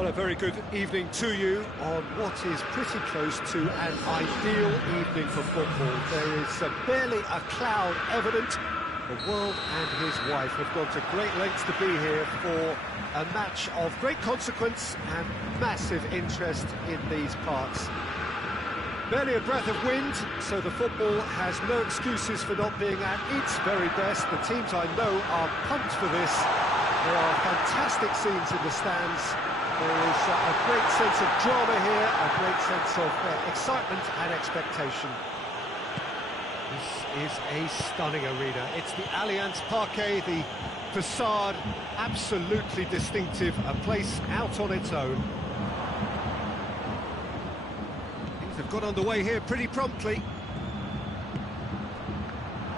Well, a very good evening to you on what is pretty close to an ideal evening for football. There is barely a cloud evident. The world and his wife have gone to great lengths to be here for a match of great consequence and massive interest in these parts. Barely a breath of wind, so the football has no excuses for not being at its very best. The teams I know are pumped for this. There are fantastic scenes in the stands. There is a great sense of drama here, a great sense of excitement and expectation. This is a stunning arena. It's the Allianz Parquet, the facade, absolutely distinctive, a place out on its own. Things have got underway here pretty promptly.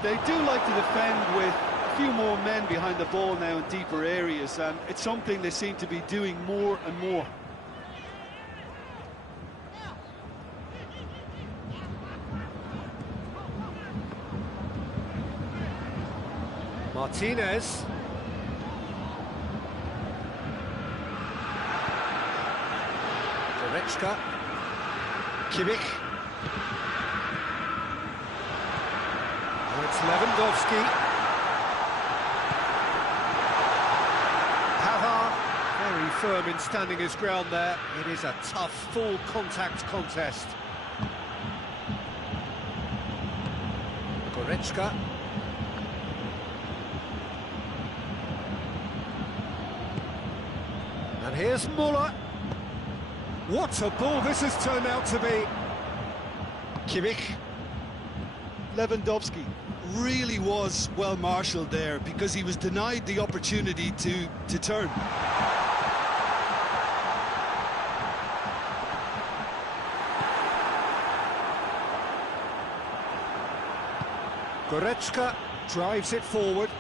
They do like to defend with a few more men behind the ball now in deeper areas, and it's something they seem to be doing more and more. Martinez. Goretzka. Kimmich. And it's Lewandowski. Pavard, very firm in standing his ground there. It is a tough, full contact contest. Goretzka. And here's Muller. What a ball this has turned out to be. Kimmich. Lewandowski really was well marshalled there because he was denied the opportunity to turn. Goretzka drives it forward.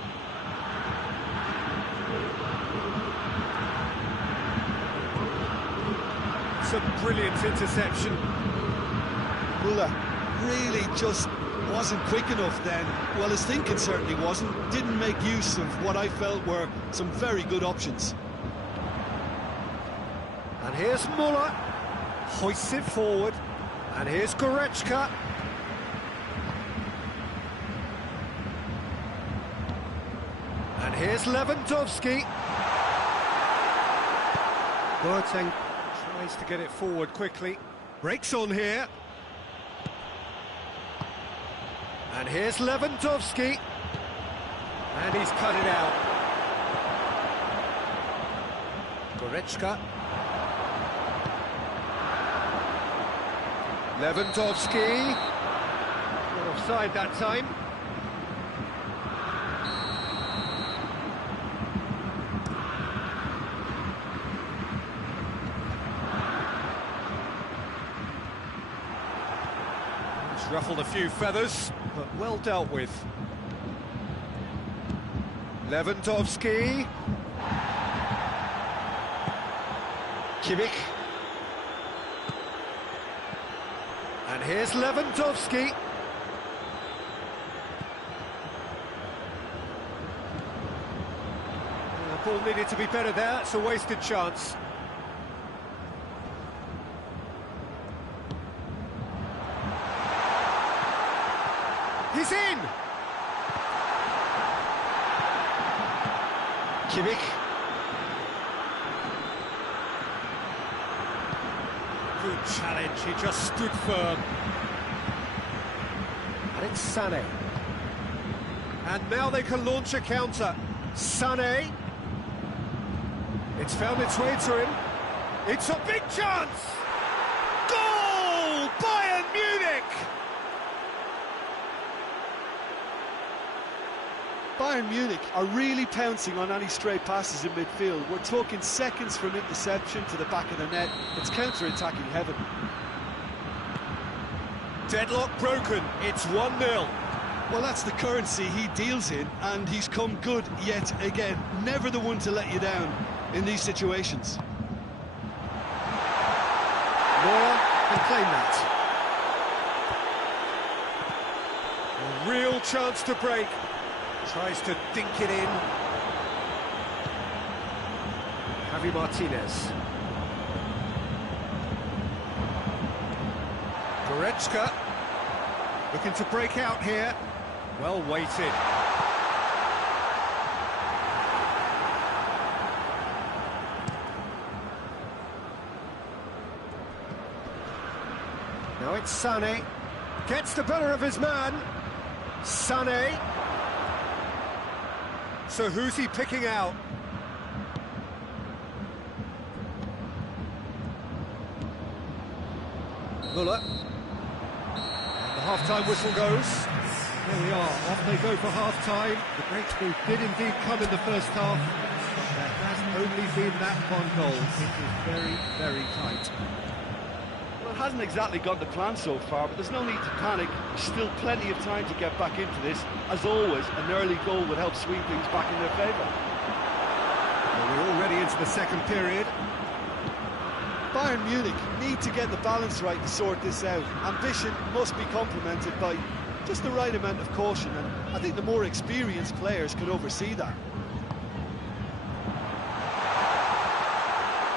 It's a brilliant interception. Muller really just wasn't quick enough then. Well, his thinking certainly wasn't. Didn't make use of what I felt were some very good options. And here's Muller. Hoists it forward. And here's Goretzka. And here's Lewandowski. Boateng tries to get it forward quickly. Breaks on here. And here's Lewandowski. And he's cut it out. Goretzka. Lewandowski. Not offside that time. Ruffled a few feathers, but well dealt with. Lewandowski. Kimmich. And here's Lewandowski. The ball needed to be better there, it's a wasted chance. He's in! Kimmich. Good challenge, he just stood firm. And it's Sané. And now they can launch a counter. Sané. It's found its way to him. It's a big chance! Goal! Bayern Munich! Bayern Munich are really pouncing on any stray passes in midfield. We're talking seconds from interception to the back of the net. It's counter-attacking heaven. Deadlock broken, it's 1-0. Well, that's the currency he deals in, and he's come good yet again. Never the one to let you down in these situations. Neuer can claim that. A real chance to break. Tries to dink it in. Javi Martinez. Goretzka looking to break out here. Well weighted. Now it's Sané. Gets the better of his man. Sané. So who's he picking out? Muller. And the half-time whistle goes. There we are, off they go for half-time. The breakthrough did indeed come in the first half, but there has only been that one goal. It is very, very tight. Well, it hasn't exactly got the plan so far, but there's no need to panic. There's still plenty of time to get back into this. As always, an early goal would help swing things back in their favour. Well, we're already into the second period. Bayern Munich need to get the balance right to sort this out. Ambition must be complemented by just the right amount of caution, and I think the more experienced players can oversee that.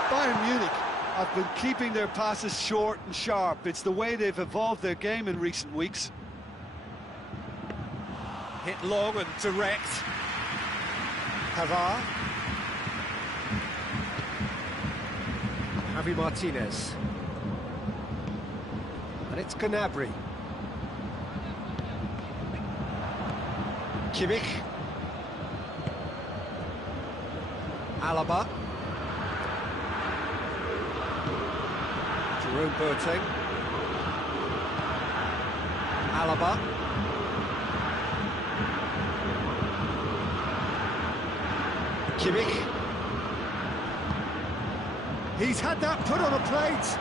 Bayern Munich have been keeping their passes short and sharp. It's the way they've evolved their game in recent weeks. Hit long and direct. Pavard. Javi Martinez. And it's Gnabry. Kimmich. Alaba. Jerome Boateng. Alaba. Kimmich. He's had that put on a plate.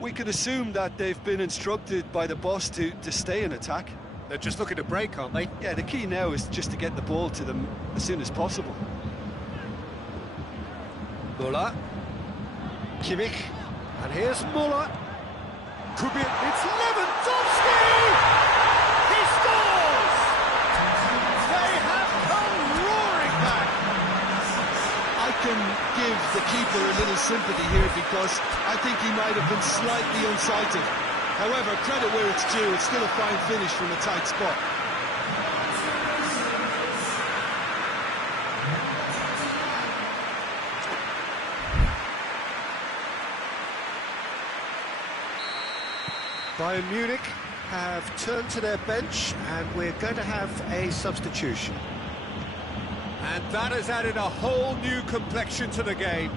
We could assume that they've been instructed by the boss to stay in attack. They're just looking to break, aren't they? Yeah, the key now is just to get the ball to them as soon as possible. Muller. Kimmich. And here's Muller. Could be... It's Lewandowski! He scores! They have come roaring back! I can give the keeper a little sympathy here because I think he might have been slightly unsighted. However, credit where it's due, it's still a fine finish from a tight spot. Bayern Munich have turned to their bench, and we're going to have a substitution. And that has added a whole new complexion to the game.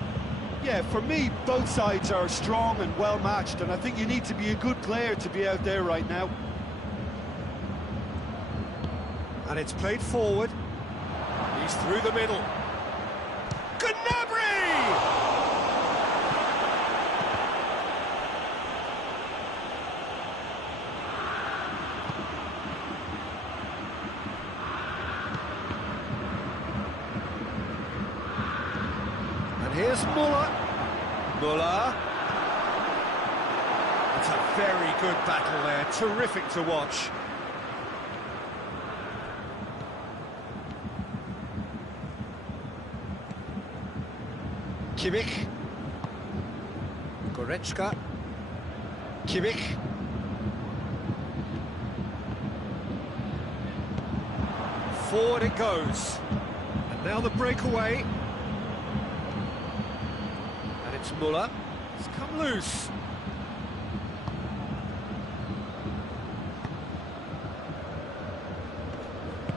Yeah, for me, both sides are strong and well-matched, and I think you need to be a good player to be out there right now. And it's played forward. He's through the middle. Gnabry! And here's Muller. Muller. It's a very good battle there. Terrific to watch. Kimmich. Goretzka. Kimmich. Forward it goes. And now the breakaway. And it's Muller. It's come loose.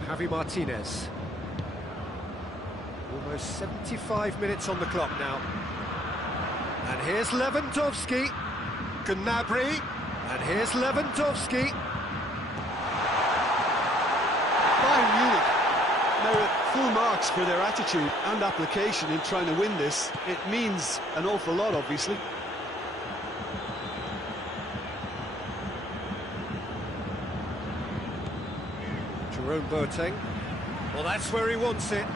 Javi Martinez. Almost 75 minutes on the clock now. And here's Lewandowski. Gnabry. And here's Lewandowski. Bayern Munich merit full marks for their attitude and application in trying to win this. It means an awful lot, obviously. Jerome Boateng. Well, that's where he wants it.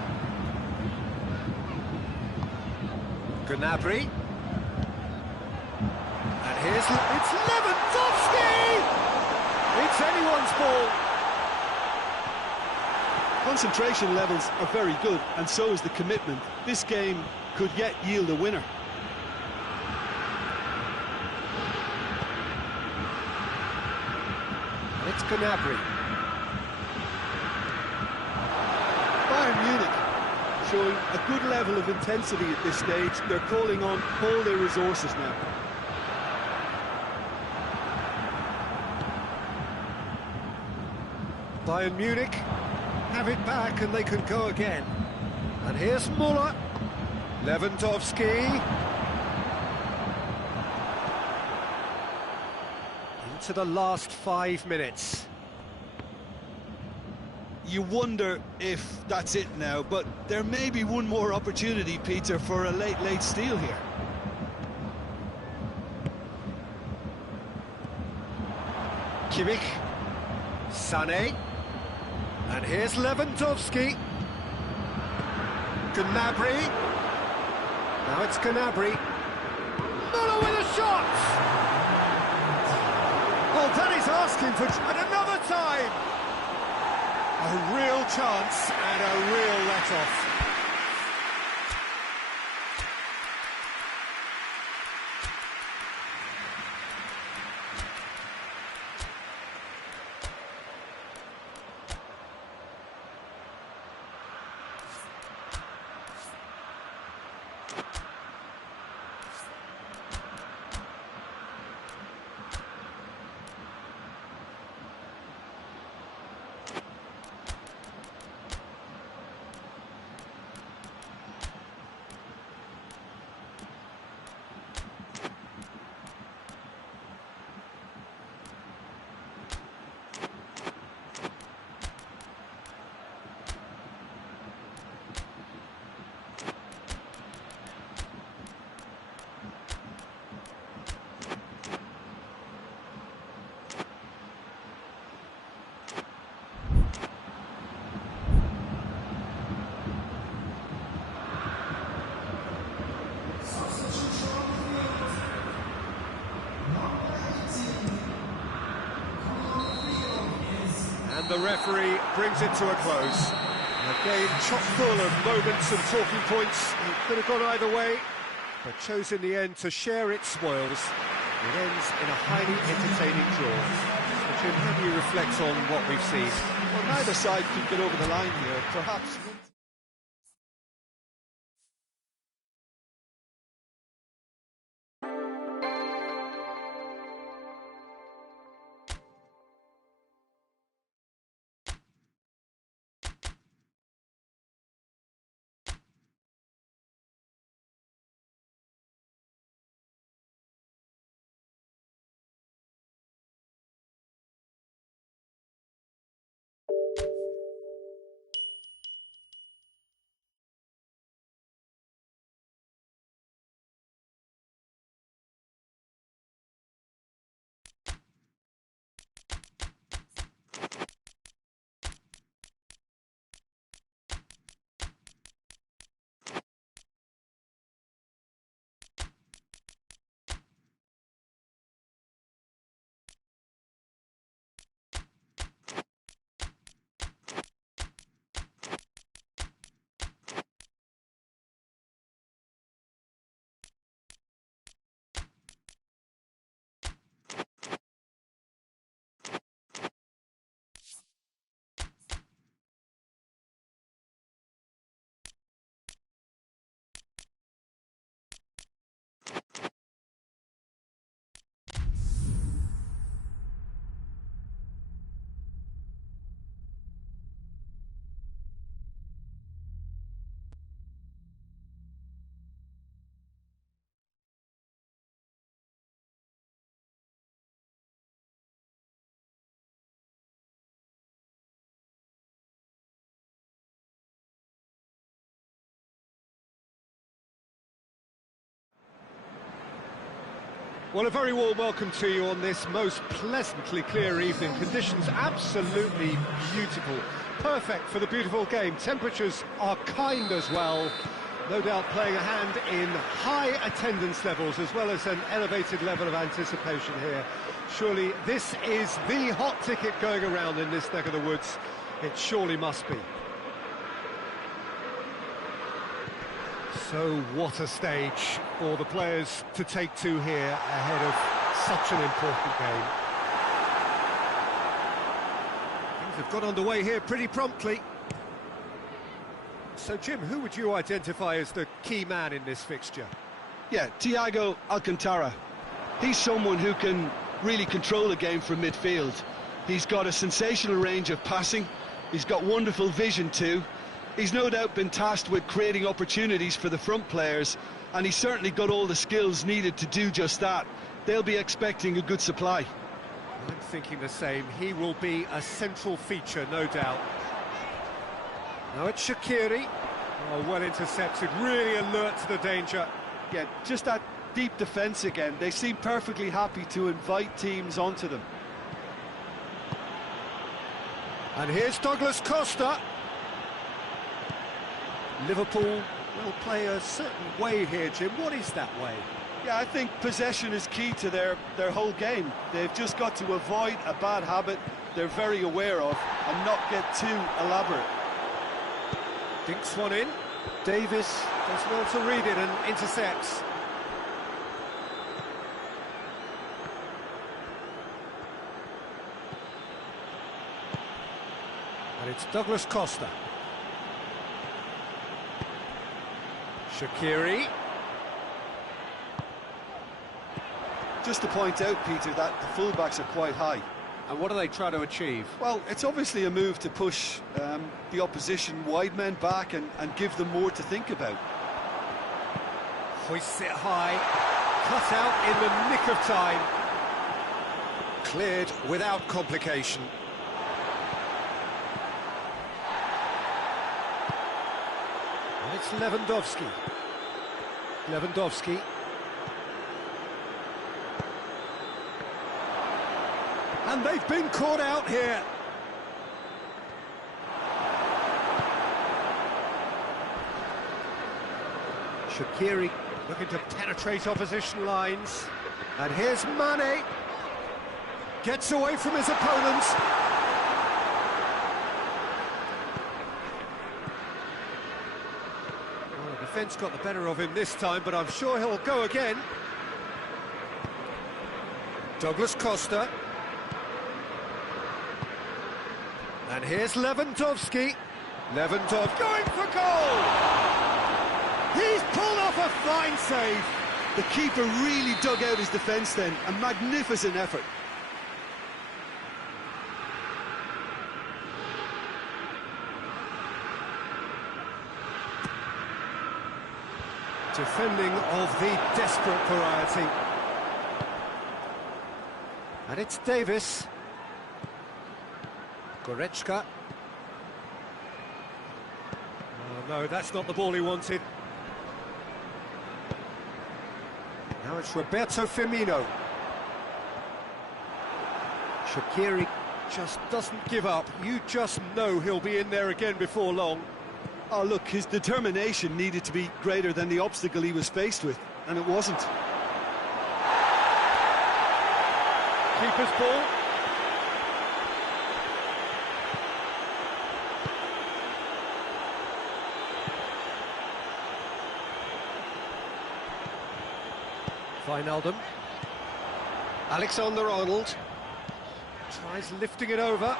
Gnabry. And here's... It's Lewandowski! It's anyone's ball. Concentration levels are very good, and so is the commitment. This game could yet yield a winner. It's Gnabry. Bayern Munich showing a good level of intensity at this stage. They're calling on all their resources now. Bayern Munich have it back and they can go again. And here's Müller. Lewandowski. Into the last 5 minutes. You wonder if that's it now, but there may be one more opportunity, Peter, for a late steal here. Kimmich. Sané. And here's Lewandowski. Gnabry. Now it's Gnabry. Müller with a shot! Oh, that is asking for... And another time! A real chance and a real let-off. The referee brings it to a close. A game chock full of moments and talking points. It could have gone either way, but chose in the end to share its spoils. It ends in a highly entertaining draw. So Jim, how do you reflect on what we've seen? Well, neither side could get over the line here. Perhaps... Well, a very warm welcome to you on this most pleasantly clear evening. Conditions absolutely beautiful. Perfect for the beautiful game. Temperatures are kind as well. No doubt playing a hand in high attendance levels as well as an elevated level of anticipation here. Surely this is the hot ticket going around in this neck of the woods. It surely must be. So what a stage for the players to take to here ahead of such an important game. Things have got underway here pretty promptly. So, Jim, who would you identify as the key man in this fixture? Yeah, Thiago Alcantara. He's someone who can really control a game from midfield. He's got a sensational range of passing. He's got wonderful vision too. He's no doubt been tasked with creating opportunities for the front players, and he's certainly got all the skills needed to do just that. They'll be expecting a good supply. I'm thinking the same. He will be a central feature, no doubt. Now it's Shaqiri. Oh, well intercepted, really alert to the danger. Yeah, just that deep defence again. They seem perfectly happy to invite teams onto them. And here's Douglas Costa. Liverpool will play a certain way here, Jim. What is that way? Yeah, I think possession is key to their whole game. They've just got to avoid a bad habit they're very aware of and not get too elaborate. Dinks one in. Davis does well to read it and intercepts. And it's Douglas Costa. Shaqiri. Just to point out, Peter, that the fullbacks are quite high. And what are they trying to achieve? Well, it's obviously a move to push the opposition wide men back and give them more to think about. Hoists it high, cut out in the nick of time. Cleared without complication. And it's Lewandowski. Lewandowski. And they've been caught out here. Shaqiri looking to penetrate opposition lines. And here's Mane. Gets away from his opponents. Well, the defence got the better of him this time, but I'm sure he'll go again. Douglas Costa. And here's Lewandowski. Lewandowski going for goal! He's pulled off a fine save. The keeper really dug out his defence then. A magnificent effort. Defending of the desperate variety. And it's Davis. Goretzka. Oh, no, that's not the ball he wanted. Now it's Roberto Firmino. Shaqiri just doesn't give up. You just know he'll be in there again before long. Oh, look, his determination needed to be greater than the obstacle he was faced with, and it wasn't. Keeper's ball. Wijnaldum. Alexander-Arnold tries lifting it over.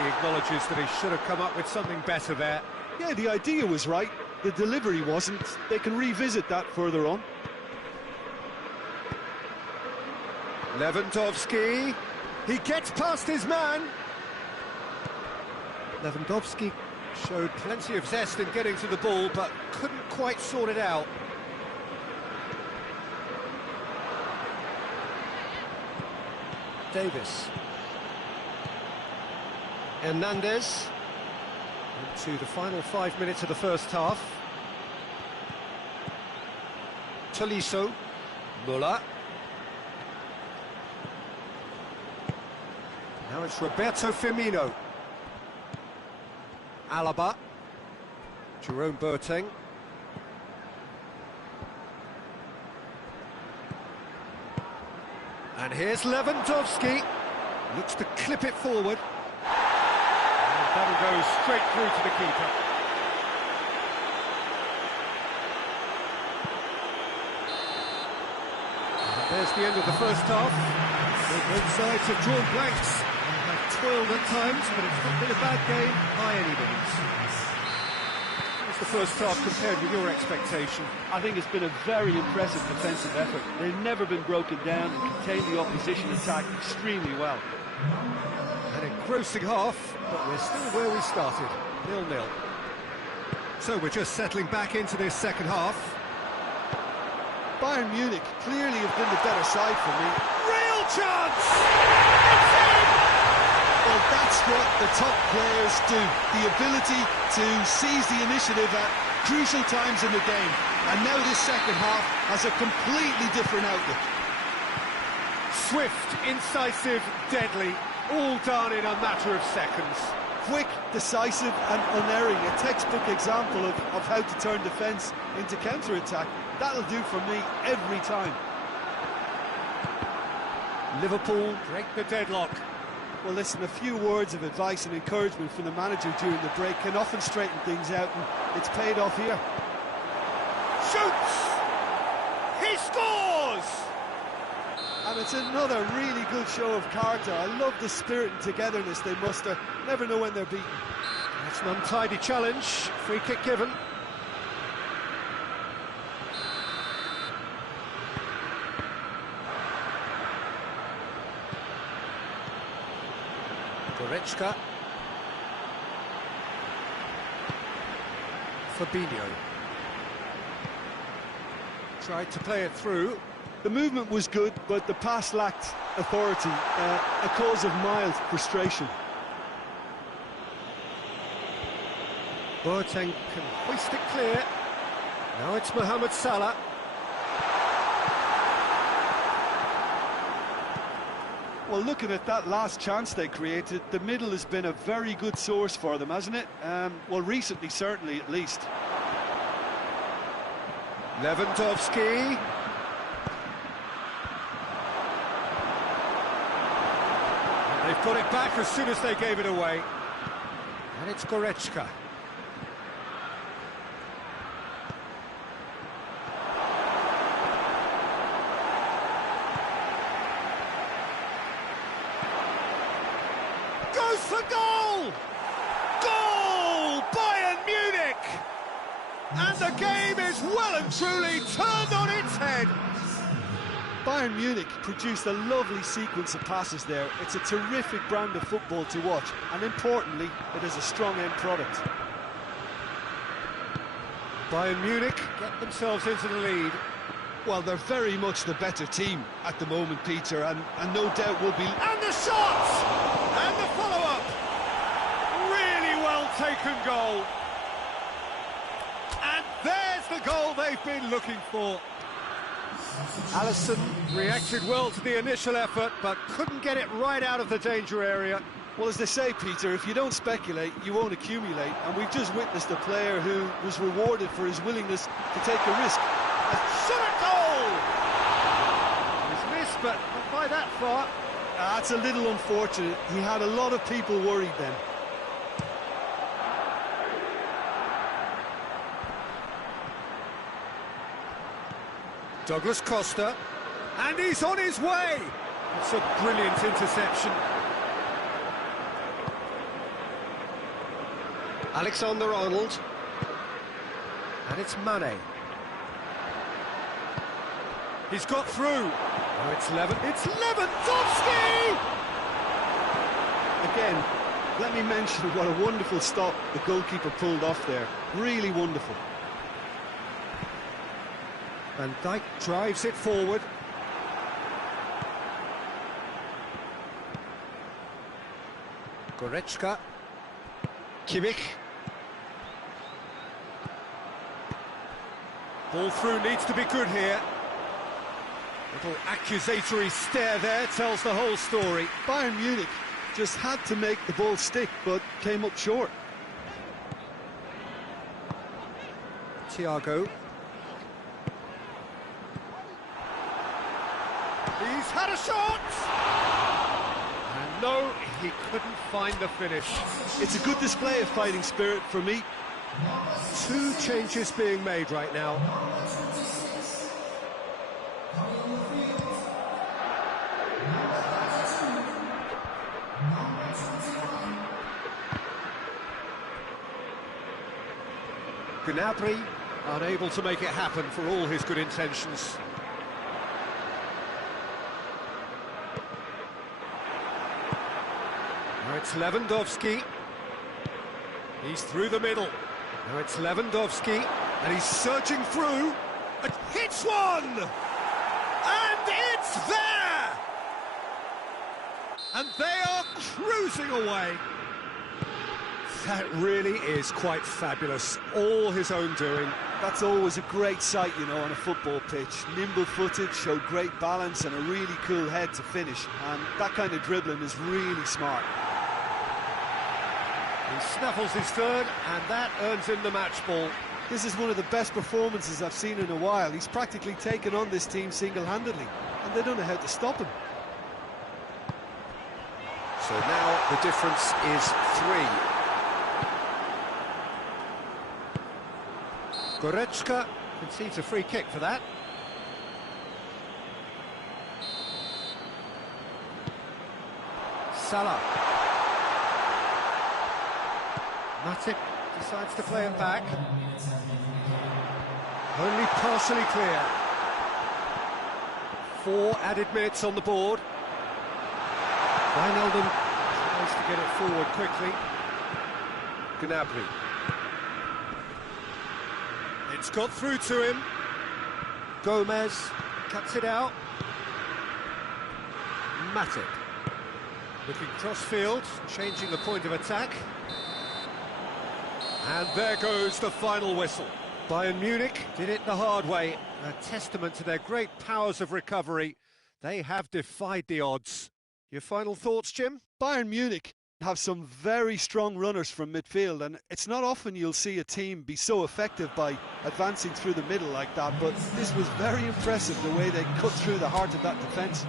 He acknowledges that he should have come up with something better there. Yeah, the idea was right, the delivery wasn't. They can revisit that further on. Lewandowski, he gets past his man. Lewandowski showed plenty of zest in getting to the ball, but couldn't quite sort it out. Davis. Hernandez. Into the final 5 minutes of the first half. Tolisso. Muller. Now it's Roberto Firmino. Alaba. Jerome Boateng. And here's Lewandowski. Looks to clip it forward. And that'll go straight through to the keeper. And there's the end of the first half. Both sides have drawn blanks and have toiled at times, but it's not been a bad game by any means. What's the first half compared with your expectation? I think it's been a very impressive defensive effort. They've never been broken down and contained the opposition attack extremely well. An engrossing half, but we're still where we started, 0-0. So we're just settling back into this second half. Bayern Munich clearly have been the better side for me. Real chance! It's in! Well, that's what the top players do. The ability to seize the initiative at crucial times in the game. And now this second half has a completely different outlook. Swift, incisive, deadly, all done in a matter of seconds. Quick, decisive and unerring. A textbook example of how to turn defence into counter-attack. That'll do for me every time. Liverpool break the deadlock. Well, listen, a few words of advice and encouragement from the manager during the break can often straighten things out, and it's paid off here. Shoots! He scores! And it's another really good show of character. I love the spirit and togetherness they muster. Never know when they're beaten. That's an untidy challenge. Free kick given. Goretzka. Fabinho. Tried to play it through. The movement was good, but the pass lacked authority, a cause of mild frustration. Boateng can hoist it clear. Now it's Mohamed Salah. Well, looking at that last chance they created, the middle has been a very good source for them, hasn't it? Well, recently, certainly, at least. Lewandowski. And they've got it back as soon as they gave it away. And it's Goretzka. Goes for goal! Goal! Bayern Munich! And the game is well and truly turned on its head. Bayern Munich produced a lovely sequence of passes there. It's a terrific brand of football to watch, and importantly, it is a strong end product. Bayern Munich get themselves into the lead. Well, they're very much the better team at the moment, Peter, and no doubt will be... And the shots! And the follow-up! Really well taken goal. And there's the goal they've been looking for. Alisson reacted well to the initial effort, but couldn't get it right out of the danger area. Well, as they say, Peter, if you don't speculate, you won't accumulate. And we've just witnessed a player who was rewarded for his willingness to take a risk. A shot at goal! He's missed, but not by that far. That's a little unfortunate. He had a lot of people worried then. Douglas Costa, and he's on his way! It's a brilliant interception. Alexander-Arnold, and it's Mane. He's got through. Oh, it's Lewandowski! Again, let me mention what a wonderful stop the goalkeeper pulled off there. Really wonderful. Van Dijk drives it forward. Goretzka. Kimmich. Ball through needs to be good here. Little accusatory stare there tells the whole story. Bayern Munich just had to make the ball stick, but came up short. Thiago. He's had a shot! And no, he couldn't find the finish. It's a good display of fighting spirit for me. 2 changes being made right now. Gnabry unable to make it happen for all his good intentions. Now it's Lewandowski. He's through the middle. Now it's Lewandowski, and he's surging through, and hits one! And it's there! And they are cruising away. That really is quite fabulous, all his own doing. That's always a great sight, you know, on a football pitch. Nimble-footed, showed great balance and a really cool head to finish. And that kind of dribbling is really smart. He snuffles his third, and that earns him the match ball. This is one of the best performances I've seen in a while. He's practically taken on this team single-handedly, and they don't know how to stop him. So now the difference is 3. Goretzka concedes a free kick for that. Salah. Matip decides to play it back. Only partially clear. 4 added minutes on the board. Wijnaldum tries to get it forward quickly. Gnabry. It's got through to him. Gomez cuts it out. Matip. Looking cross-field, changing the point of attack. And there goes the final whistle. Bayern Munich did it the hard way. A testament to their great powers of recovery. They have defied the odds. Your final thoughts, Jim? Bayern Munich have some very strong runners from midfield, and it's not often you'll see a team be so effective by advancing through the middle like that, but this was very impressive, the way they cut through the heart of that defence.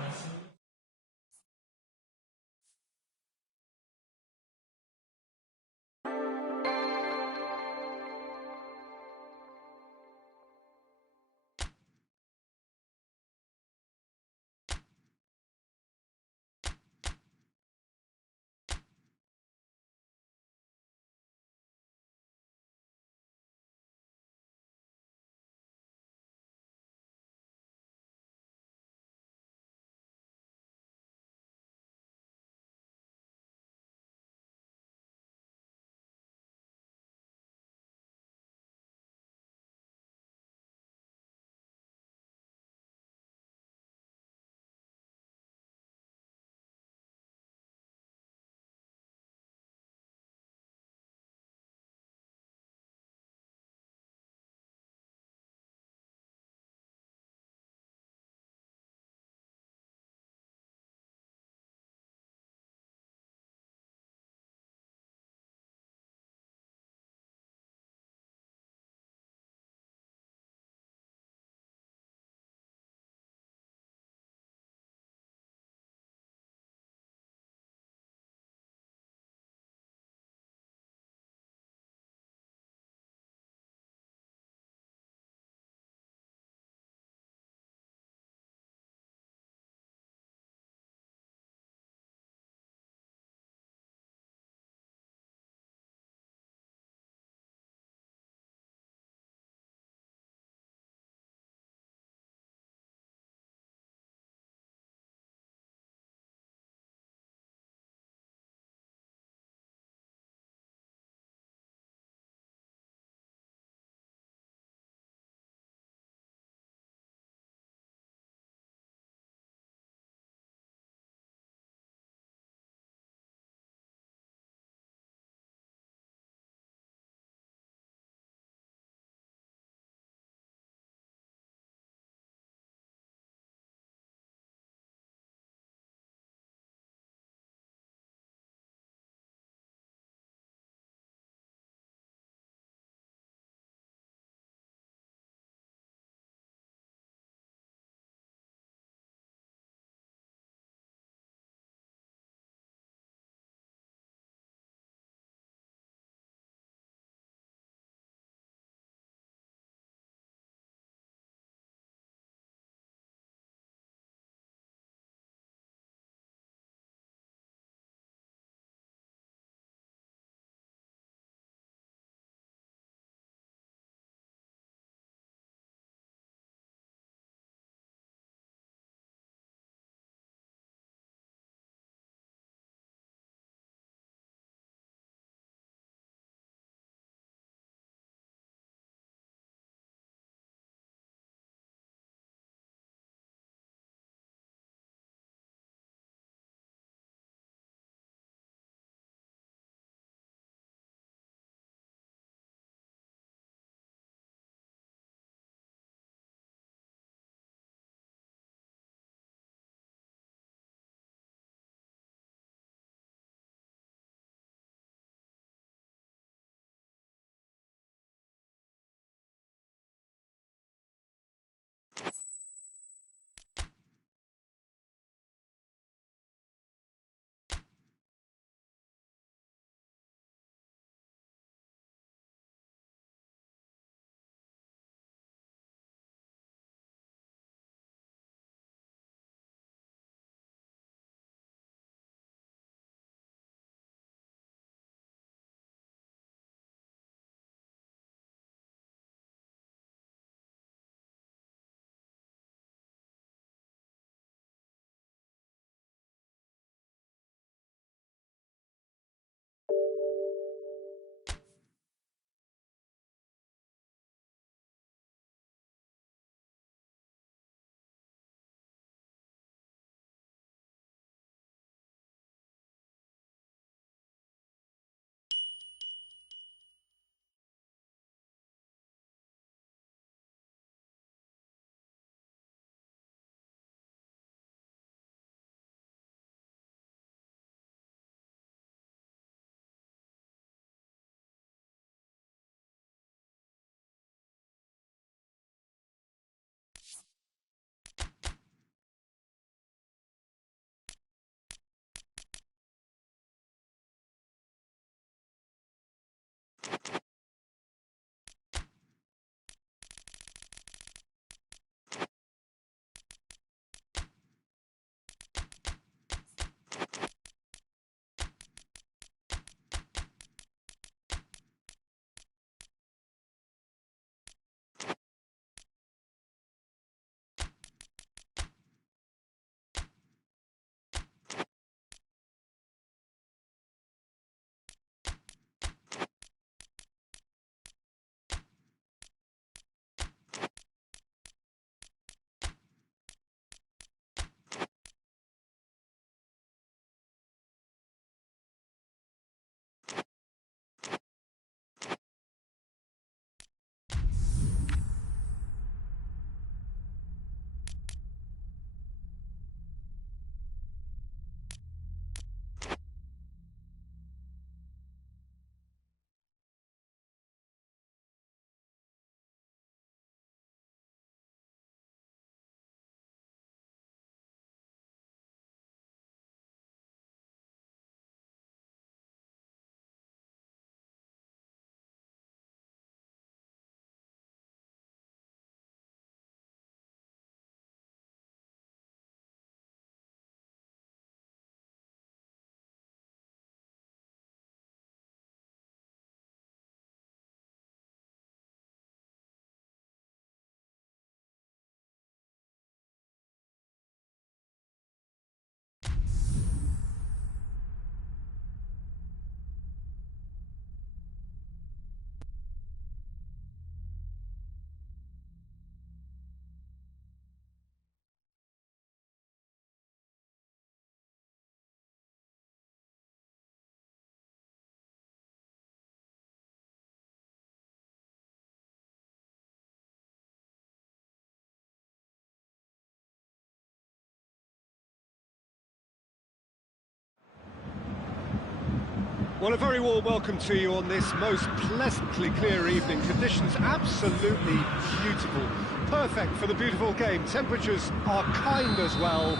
Well, a very warm welcome to you on this most pleasantly clear evening. Conditions absolutely beautiful. Perfect for the beautiful game. Temperatures are kind as well.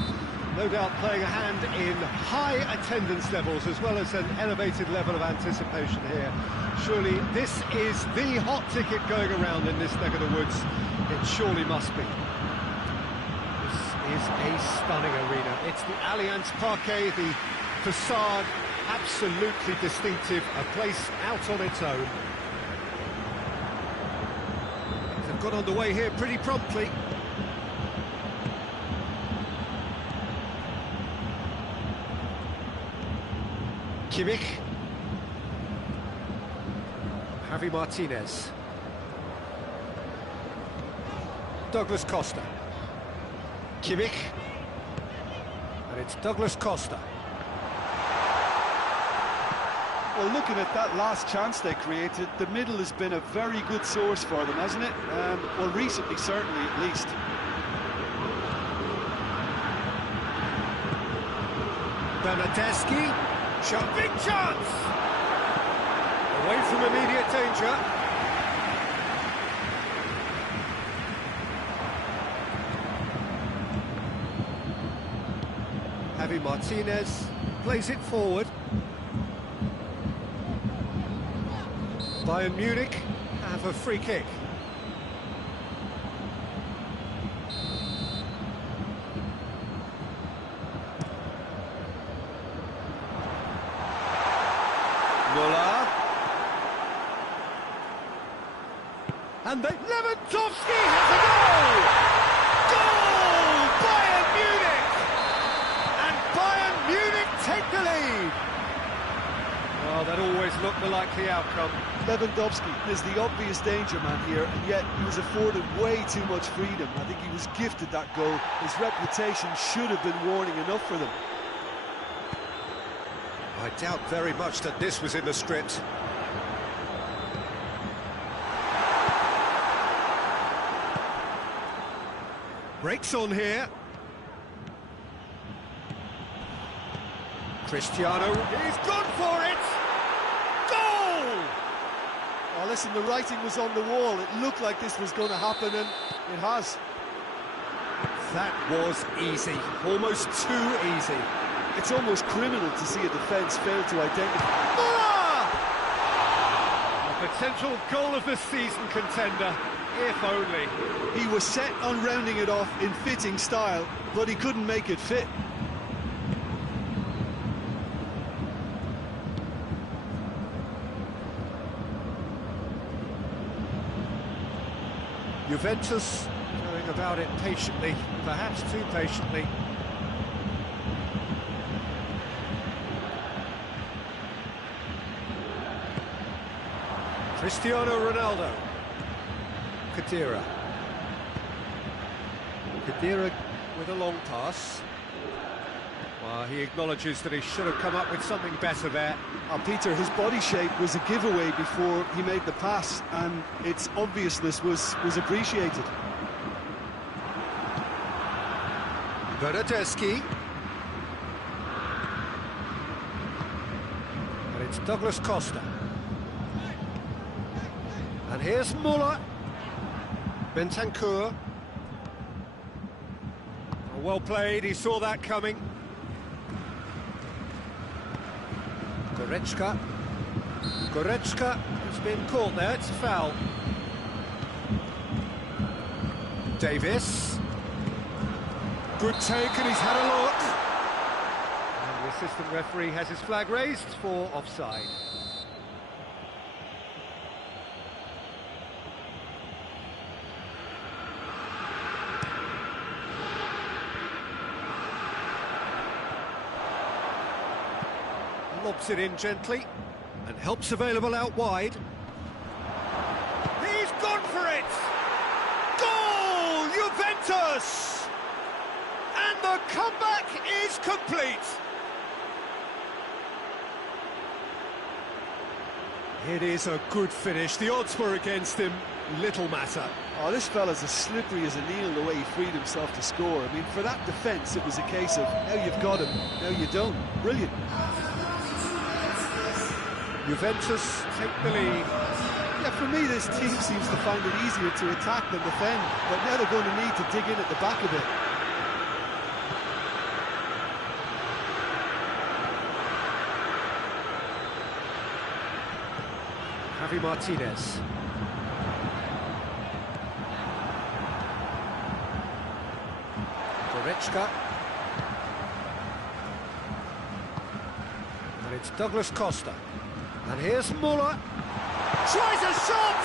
No doubt playing a hand in high attendance levels as well as an elevated level of anticipation here. Surely this is the hot ticket going around in this neck of the woods. It surely must be. This is a stunning arena. It's the Allianz Parquet, the facade, absolutely distinctive, a place out on its own. They've got underway here pretty promptly. Kimmich. Javi Martinez. Douglas Costa. Kimmich. And it's Douglas Costa. Well, looking at that last chance they created, the middle has been a very good source for them, hasn't it? Well, recently, certainly, at least. Bernardeschi. Shot, big chance! Away from immediate danger. Javi Martinez plays it forward. Bayern Munich have a free kick. Muller. And Lewandowski has a goal! Goal! Bayern Munich! And Bayern Munich take the lead! Well, that always looked the likely outcome. Lewandowski is the obvious danger man here, and yet he was afforded way too much freedom. I think he was gifted that goal. His reputation should have been warning enough for them. I doubt very much that this was in the script. Breaks on here. Cristiano, he's gone for it! Goal! Oh, listen, the writing was on the wall. It looked like this was going to happen, and it has. That was easy, almost too easy. It's almost criminal to see a defence fail to identify. Muller! A potential goal of the season contender, if only. He was set on rounding it off in fitting style, but he couldn't make it fit. Juventus going about it patiently, perhaps too patiently. Cristiano Ronaldo. Khedira. Khedira with a long pass. Well, he acknowledges that he should have come up with something better there. Peter, his body shape was a giveaway before he made the pass, and its obviousness was appreciated. Bernardeschi. And it's Douglas Costa. And here's Muller. Bentancur. Well played, he saw that coming. Goretzka. Goretzka has been caught there, it's a foul. Davis. Good take, and he's had a look. And the assistant referee has his flag raised for offside. Lobs it in gently, and help's available out wide. He's gone for it! Goal! Juventus! And the comeback is complete! It is a good finish. The odds were against him. Little matter. Oh, this fella's as slippery as a needle the way he freed himself to score. I mean, for that defence, it was a case of, now you've got him, now you don't. Brilliant. Juventus take the lead. Yeah, for me, this team seems to find it easier to attack than defend, but now they're going to need to dig in at the back a bit. Javi Martinez. Goretzka. And it's Douglas Costa. And here's Muller. Tries a shot!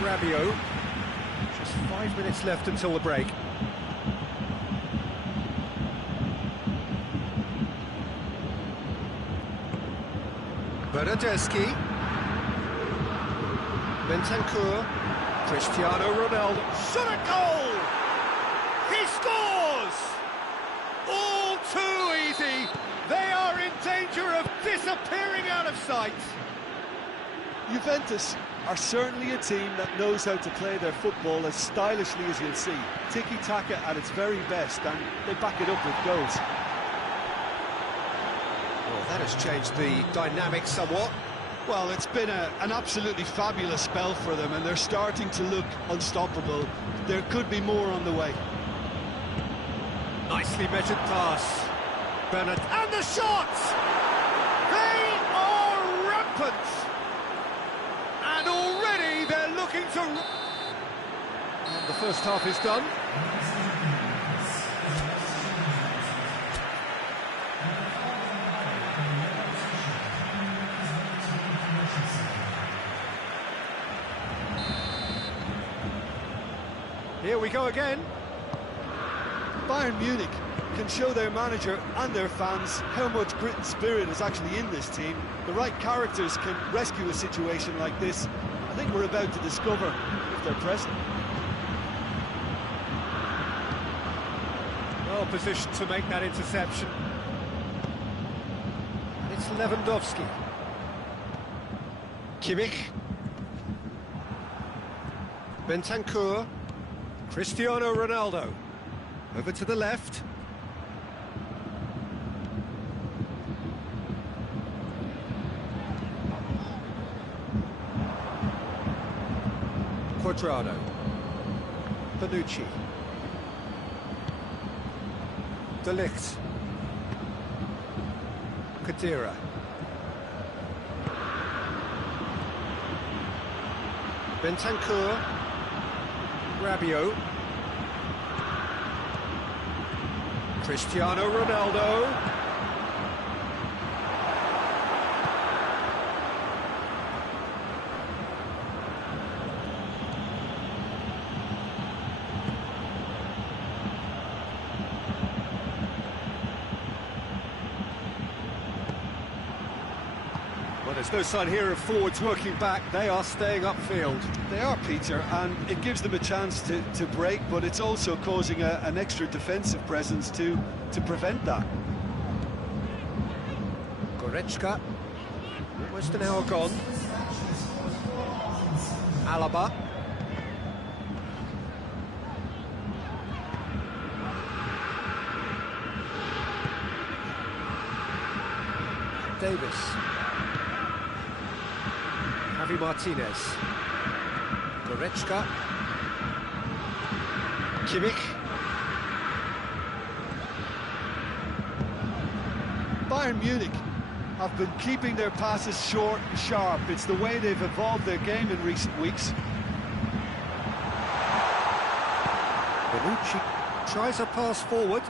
Rabiot. Just 5 minutes left until the break. Bernardeschi. Bentancur. Cristiano Ronaldo. Shot a goal! He scores! All too easy. They are in danger of disappearing out of sight. Juventus are certainly a team that knows how to play their football as stylishly as you'll see. Tiki-taka at its very best, and they back it up with goals. Well, that has changed the dynamic somewhat. Well, it's been an absolutely fabulous spell for them, and they're starting to look unstoppable. There could be more on the way. Nicely measured pass. Bernard, and the shot! They are rampant! And already they're looking to... And the first half is done. Here we go again. Bayern Munich can show their manager and their fans how much grit and spirit is actually in this team. The right characters can rescue a situation like this. I think we're about to discover if they're present. Well positioned to make that interception. And it's Lewandowski. Kimmich. Bentancur. Cristiano Ronaldo. Over to the left. Quadrado. Bonucci. De Ligt. Khedira. Bentancur. Rabiot. Cristiano Ronaldo. Well, there's no sign here of forwards working back. They are staying upfield. They are, Peter, and it gives them a chance to break, but it's also causing an extra defensive presence to prevent that. Goretzka. Almost an hour gone. Alaba. Davis. Javi Martinez. Goretzka. Kimmich. Bayern Munich have been keeping their passes short and sharp. It's the way they've evolved their game in recent weeks. Bonucci tries a pass forward.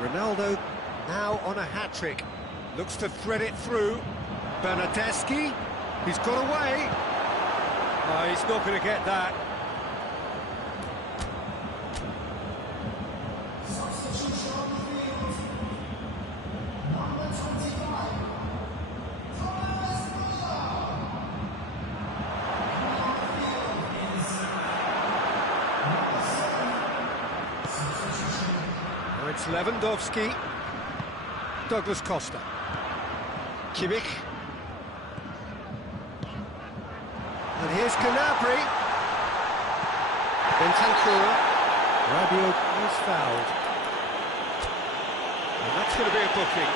Ronaldo now on a hat-trick. Looks to thread it through. Bernardeschi. He's got away. Oh, he's not going to get that. Now it's Lewandowski. Douglas Costa. Kimmich. And here's Gnabry. Bentancur. Rabiot is fouled. And that's going to be a booking.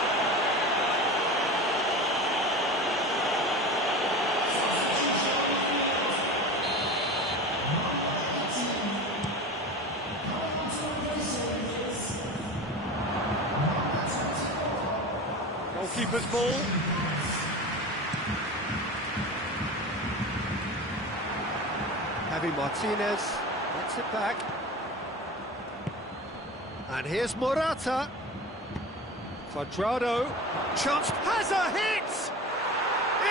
Goalkeeper's ball. Javi Martinez gets it back. And here's Morata. Cuadrado. Chance. Has a hit!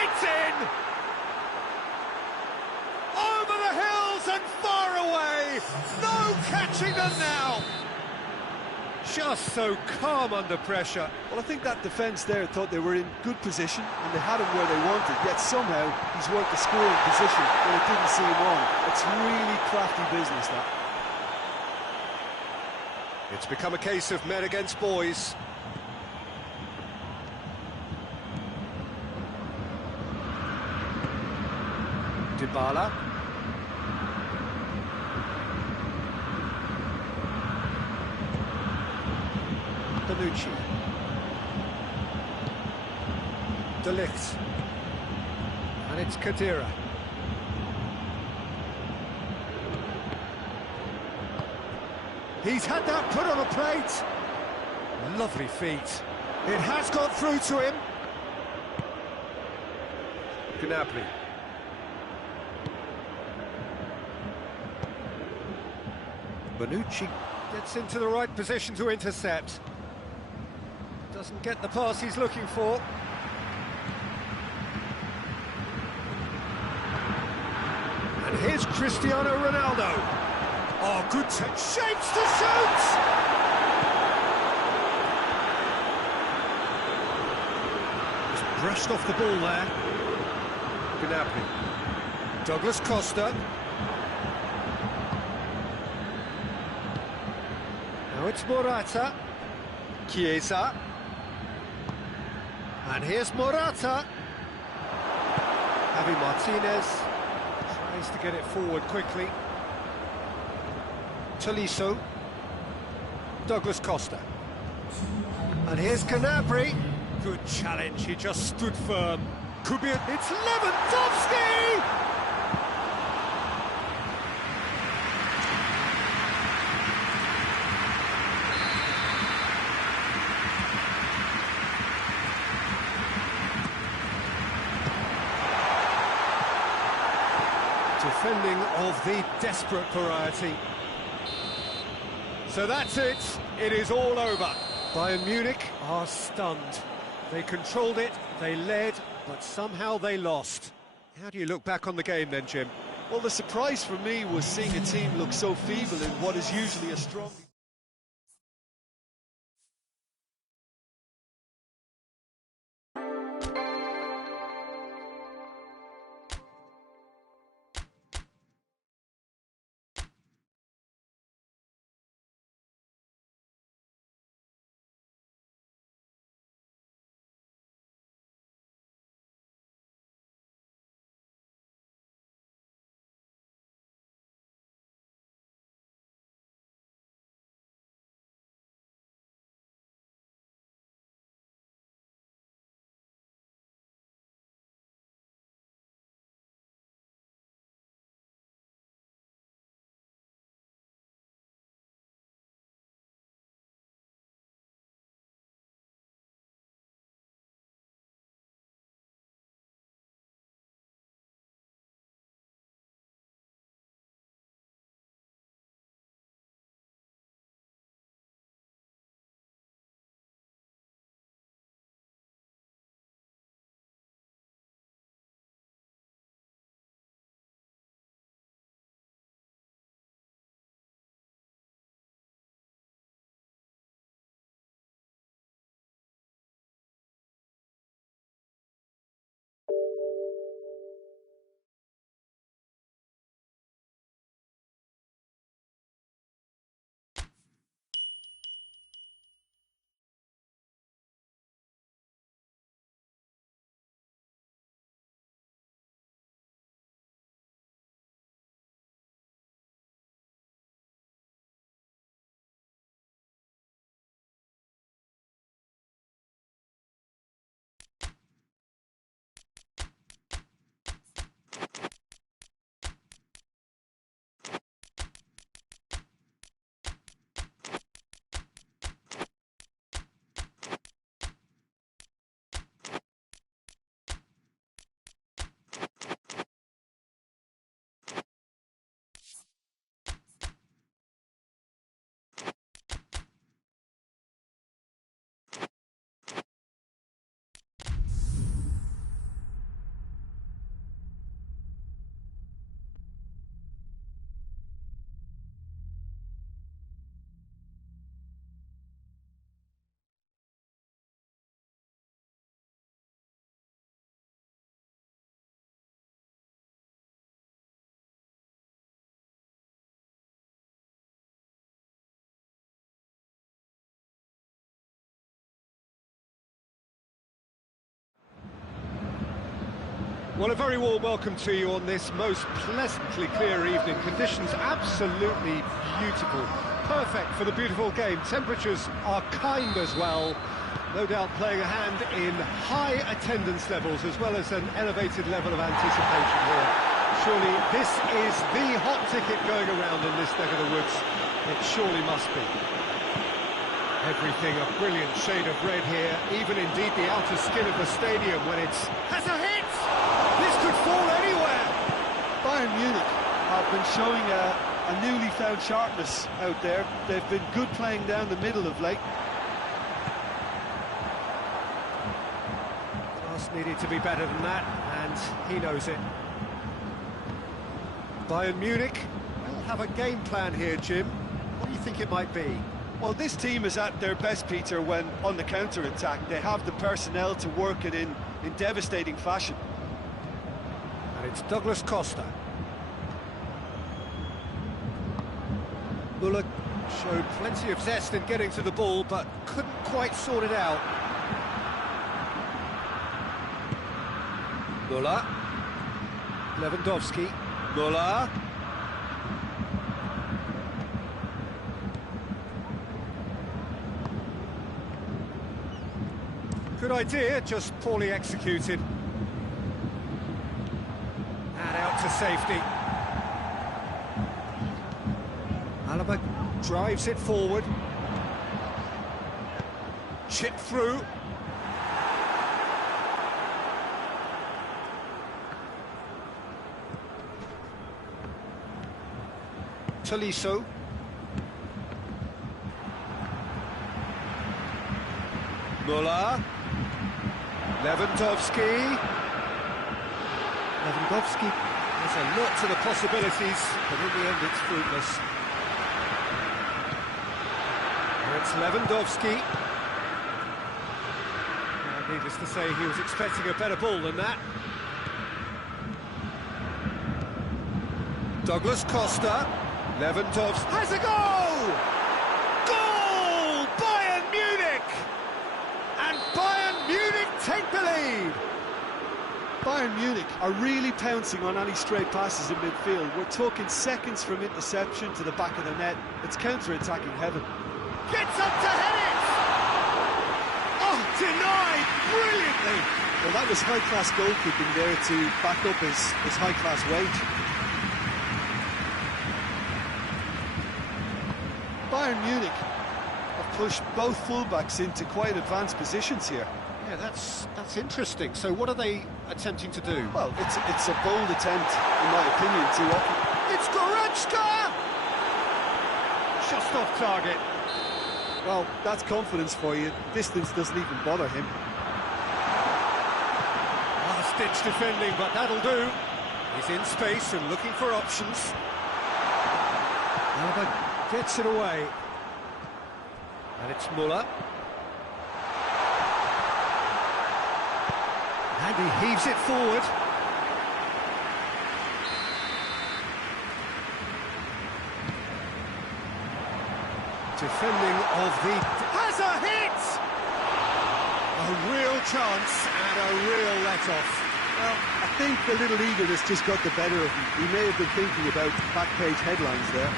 It's in! Over the hills and far away! No catching them now! Just so calm under pressure. Well, I think that defence there thought they were in good position and they had him where they wanted, yet somehow he's worked the scoring position when it didn't see him on. It's really crafty business, that. It's become a case of men against boys. Dybala. Bonucci. De Ligt. And it's Khedira. He's had that put on a plate. Lovely feet. It has got through to him. Gnabry. Bonucci gets into the right position to intercept. Doesn't get the pass he's looking for. And here's Cristiano Ronaldo. Oh, good touch. Shapes to shoot! Just brushed off the ball there. Gnabry. Douglas Costa. Now it's Morata. Chiesa. And here's Morata. Javi Martinez tries to get it forward quickly. Tolisso. Douglas Costa. And here's Gnabry. Good challenge, he just stood firm. Could be it's Lewandowski! Defending of the desperate variety. So that's it. It is all over. Bayern Munich are stunned. They controlled it, they led, but somehow they lost. How do you look back on the game then, Jim? Well, the surprise for me was seeing a team look so feeble in what is usually a strong... Well, a very warm welcome to you on this most pleasantly clear evening. Conditions absolutely beautiful. Perfect for the beautiful game. Temperatures are kind as well. No doubt playing a hand in high attendance levels as well as an elevated level of anticipation here. Surely this is the hot ticket going around in this neck of the woods. It surely must be. Everything a brilliant shade of red here, even indeed the outer skin of the stadium when it's... Has a hit! This could fall anywhere! Bayern Munich have been showing a newly found sharpness out there. They've been good playing down the middle of late. Class needed to be better than that, and he knows it. Bayern Munich will have a game plan here, Jim. What do you think it might be? Well, this team is at their best, Peter, when on the counter-attack. They have the personnel to work it in devastating fashion. And it's Douglas Costa. Muller showed plenty of zest in getting to the ball, but couldn't quite sort it out. Muller. Lewandowski. Muller. Good idea, just poorly executed. And out to safety. Alaba drives it forward. Chip through. Tolisso. Muller. Lewandowski has a look to the possibilities, but in the end it's fruitless. Here it's Lewandowski. Needless to say, he was expecting a better ball than that. Douglas Costa. Lewandowski has a goal! Goal! Bayern Munich! And Bayern Munich take the lead! Bayern Munich are really pouncing on any stray passes in midfield. We're talking seconds from interception to the back of the net. It's counter-attacking heaven. Gets up to head it! Oh, denied brilliantly! Well, that was high-class goalkeeping there to back up his high-class wage. Bayern Munich have pushed both fullbacks into quite advanced positions here. Yeah, that's interesting. So what are they attempting to do? Well, it's a bold attempt, in my opinion, to... It's Goretzka! Just off target. Well, that's confidence for you. Distance doesn't even bother him. Last-ditch defending, but that'll do. He's in space and looking for options. Alaba gets it away. And it's Muller. And he heaves it forward. Defending of the... Has a hit! A real chance and a real let-off. Well, I think a little eagerness just got the better of him. He may have been thinking about back-page headlines there.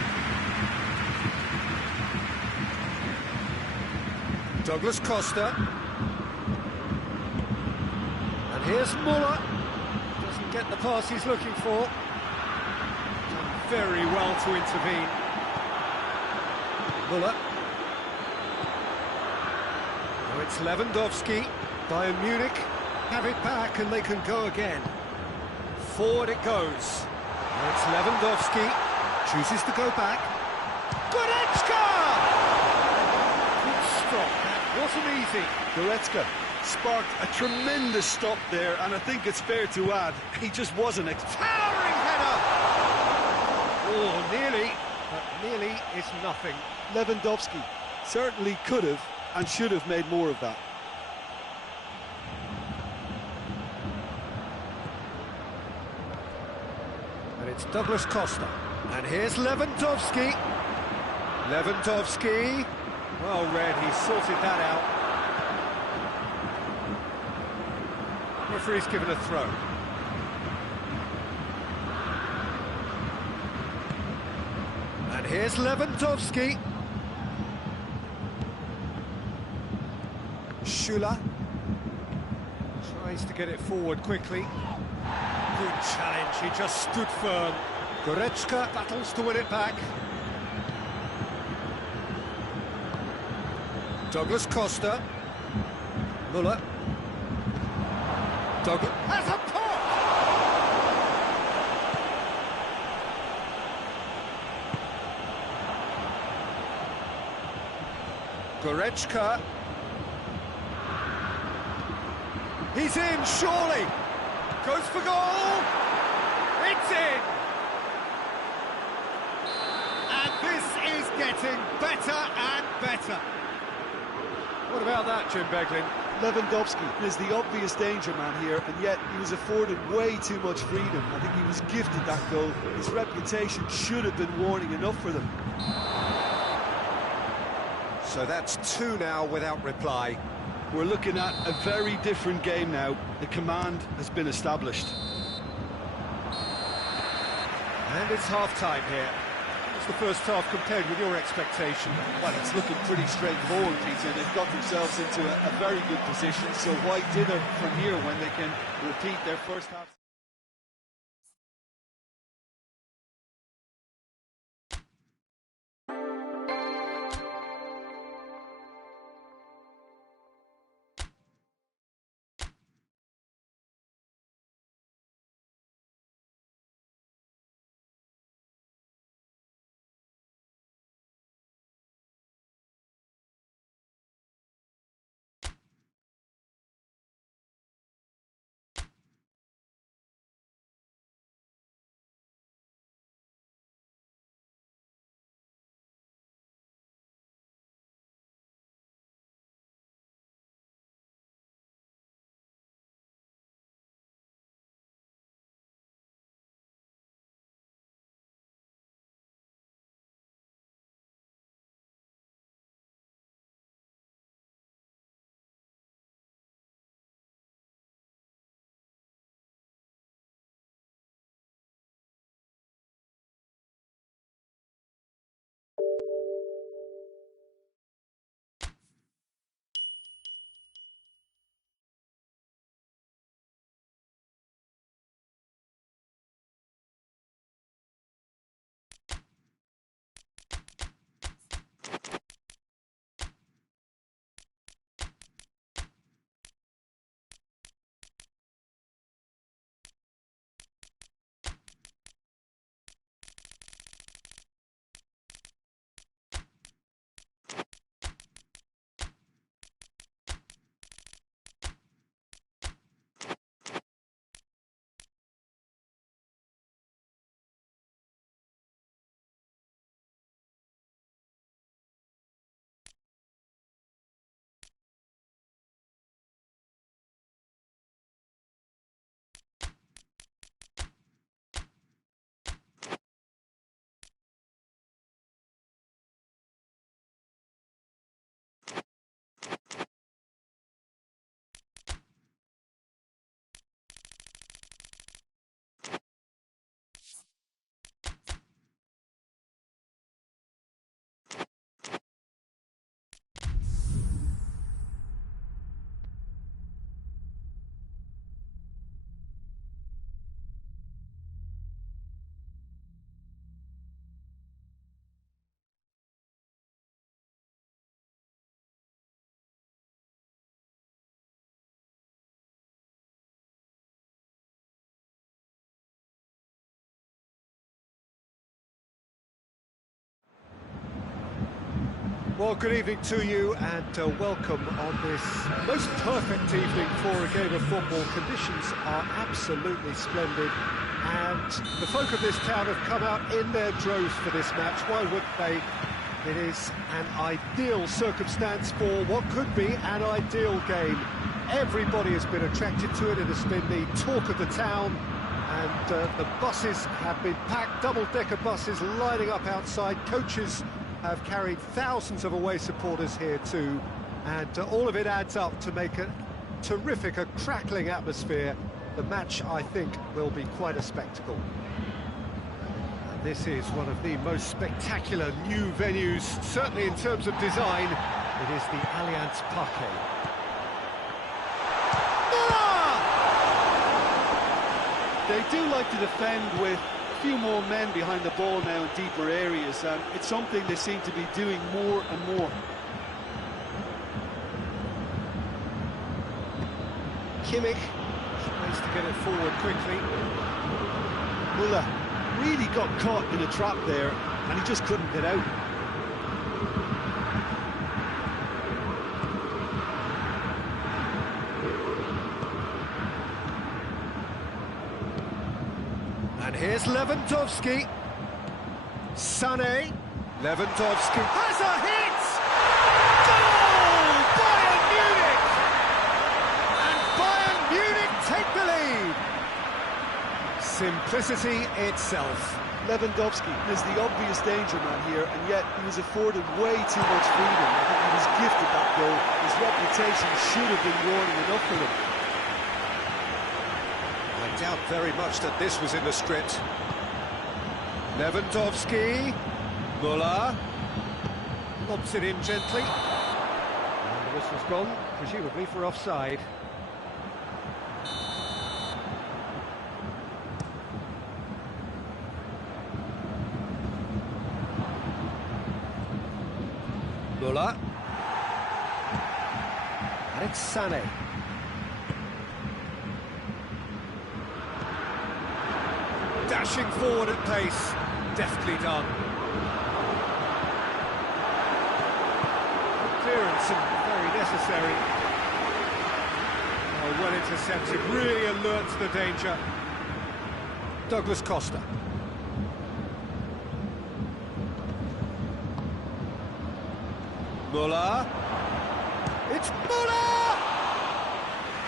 Douglas Costa. And here's Muller. Doesn't get the pass he's looking for. Done very well to intervene. Muller. Now it's Lewandowski. Bayern Munich have it back and they can go again. Forward it goes. Now it's Lewandowski. Chooses to go back. Goretzka! Good stop. That wasn't easy. Goretzka sparked a tremendous stop there, and I think it's fair to add, he just wasn't... Towering header! Oh, nearly, but nearly is nothing. Lewandowski certainly could have and should have made more of that. And it's Douglas Costa. And here's Lewandowski. Lewandowski. Well read, he sorted that out. Referee's given a throw. here's Lewandowski. Schüller tries to get it forward quickly. Good challenge, he just stood firm. Goretzka battles to win it back. Douglas Costa. Müller. Douglas has a pop! Goretzka. He's in, surely! Goes for goal! It's in! And this is getting better and better. What about that, Jim Beglin? Lewandowski is the obvious danger man here, and yet he was afforded way too much freedom. I think he was gifted that goal. His reputation should have been warning enough for them. So that's 2 now without reply. We're looking at a very different game now. The command has been established. And it's half-time here. What's the first half compared with your expectation? Well, it's looking pretty straightforward, Peter. They've got themselves into a very good position, so why dither from here when they can repeat their first half? Well, good evening to you and welcome on this most perfect evening for a game of football. Conditions are absolutely splendid and the folk of this town have come out in their droves for this match. Why wouldn't they? It is an ideal circumstance for what could be an ideal game. Everybody has been attracted to it. It has been the talk of the town and the buses have been packed, double-decker buses lining up outside. Coaches have carried thousands of away supporters here too, and all of it adds up to make a terrific, a crackling atmosphere. The match, I think, will be quite a spectacle. And This is one of the most spectacular new venues, certainly in terms of design. It is the Allianz Parque. They do like to defend with a few more men behind the ball now in deeper areas, and it's something they seem to be doing more and more. Kimmich tries to get it forward quickly. Müller really got caught in a trap there, and he just couldn't get out. And here's Lewandowski. Sané. Lewandowski has a hit! Goal! Bayern Munich! And Bayern Munich take the lead! Simplicity itself. Lewandowski is the obvious danger man here, and yet he was afforded way too much freedom. I think he was gifted that goal. His reputation should have been warning enough for him. I doubt very much that this was in the script. Lewandowski. Müller. Lobs it in gently. And the whistle's gone, presumably for offside. Müller. And it's Sané. Dashing forward at pace. Deftly done. Clearance and very necessary. Oh, well intercepted. Really alert to the danger. Douglas Costa. Müller. It's Müller!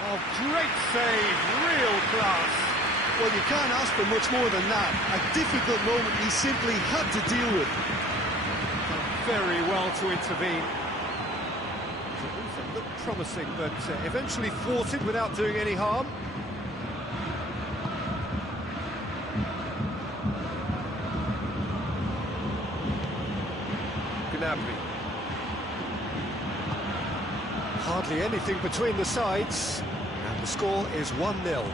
Oh, great save, real class. Well, you can't ask for much more than that. A difficult moment he simply had to deal with. Very well to intervene. The move that looked promising, but eventually thwarted without doing any harm. Gnabry. Hardly anything between the sides, and the score is 1-0.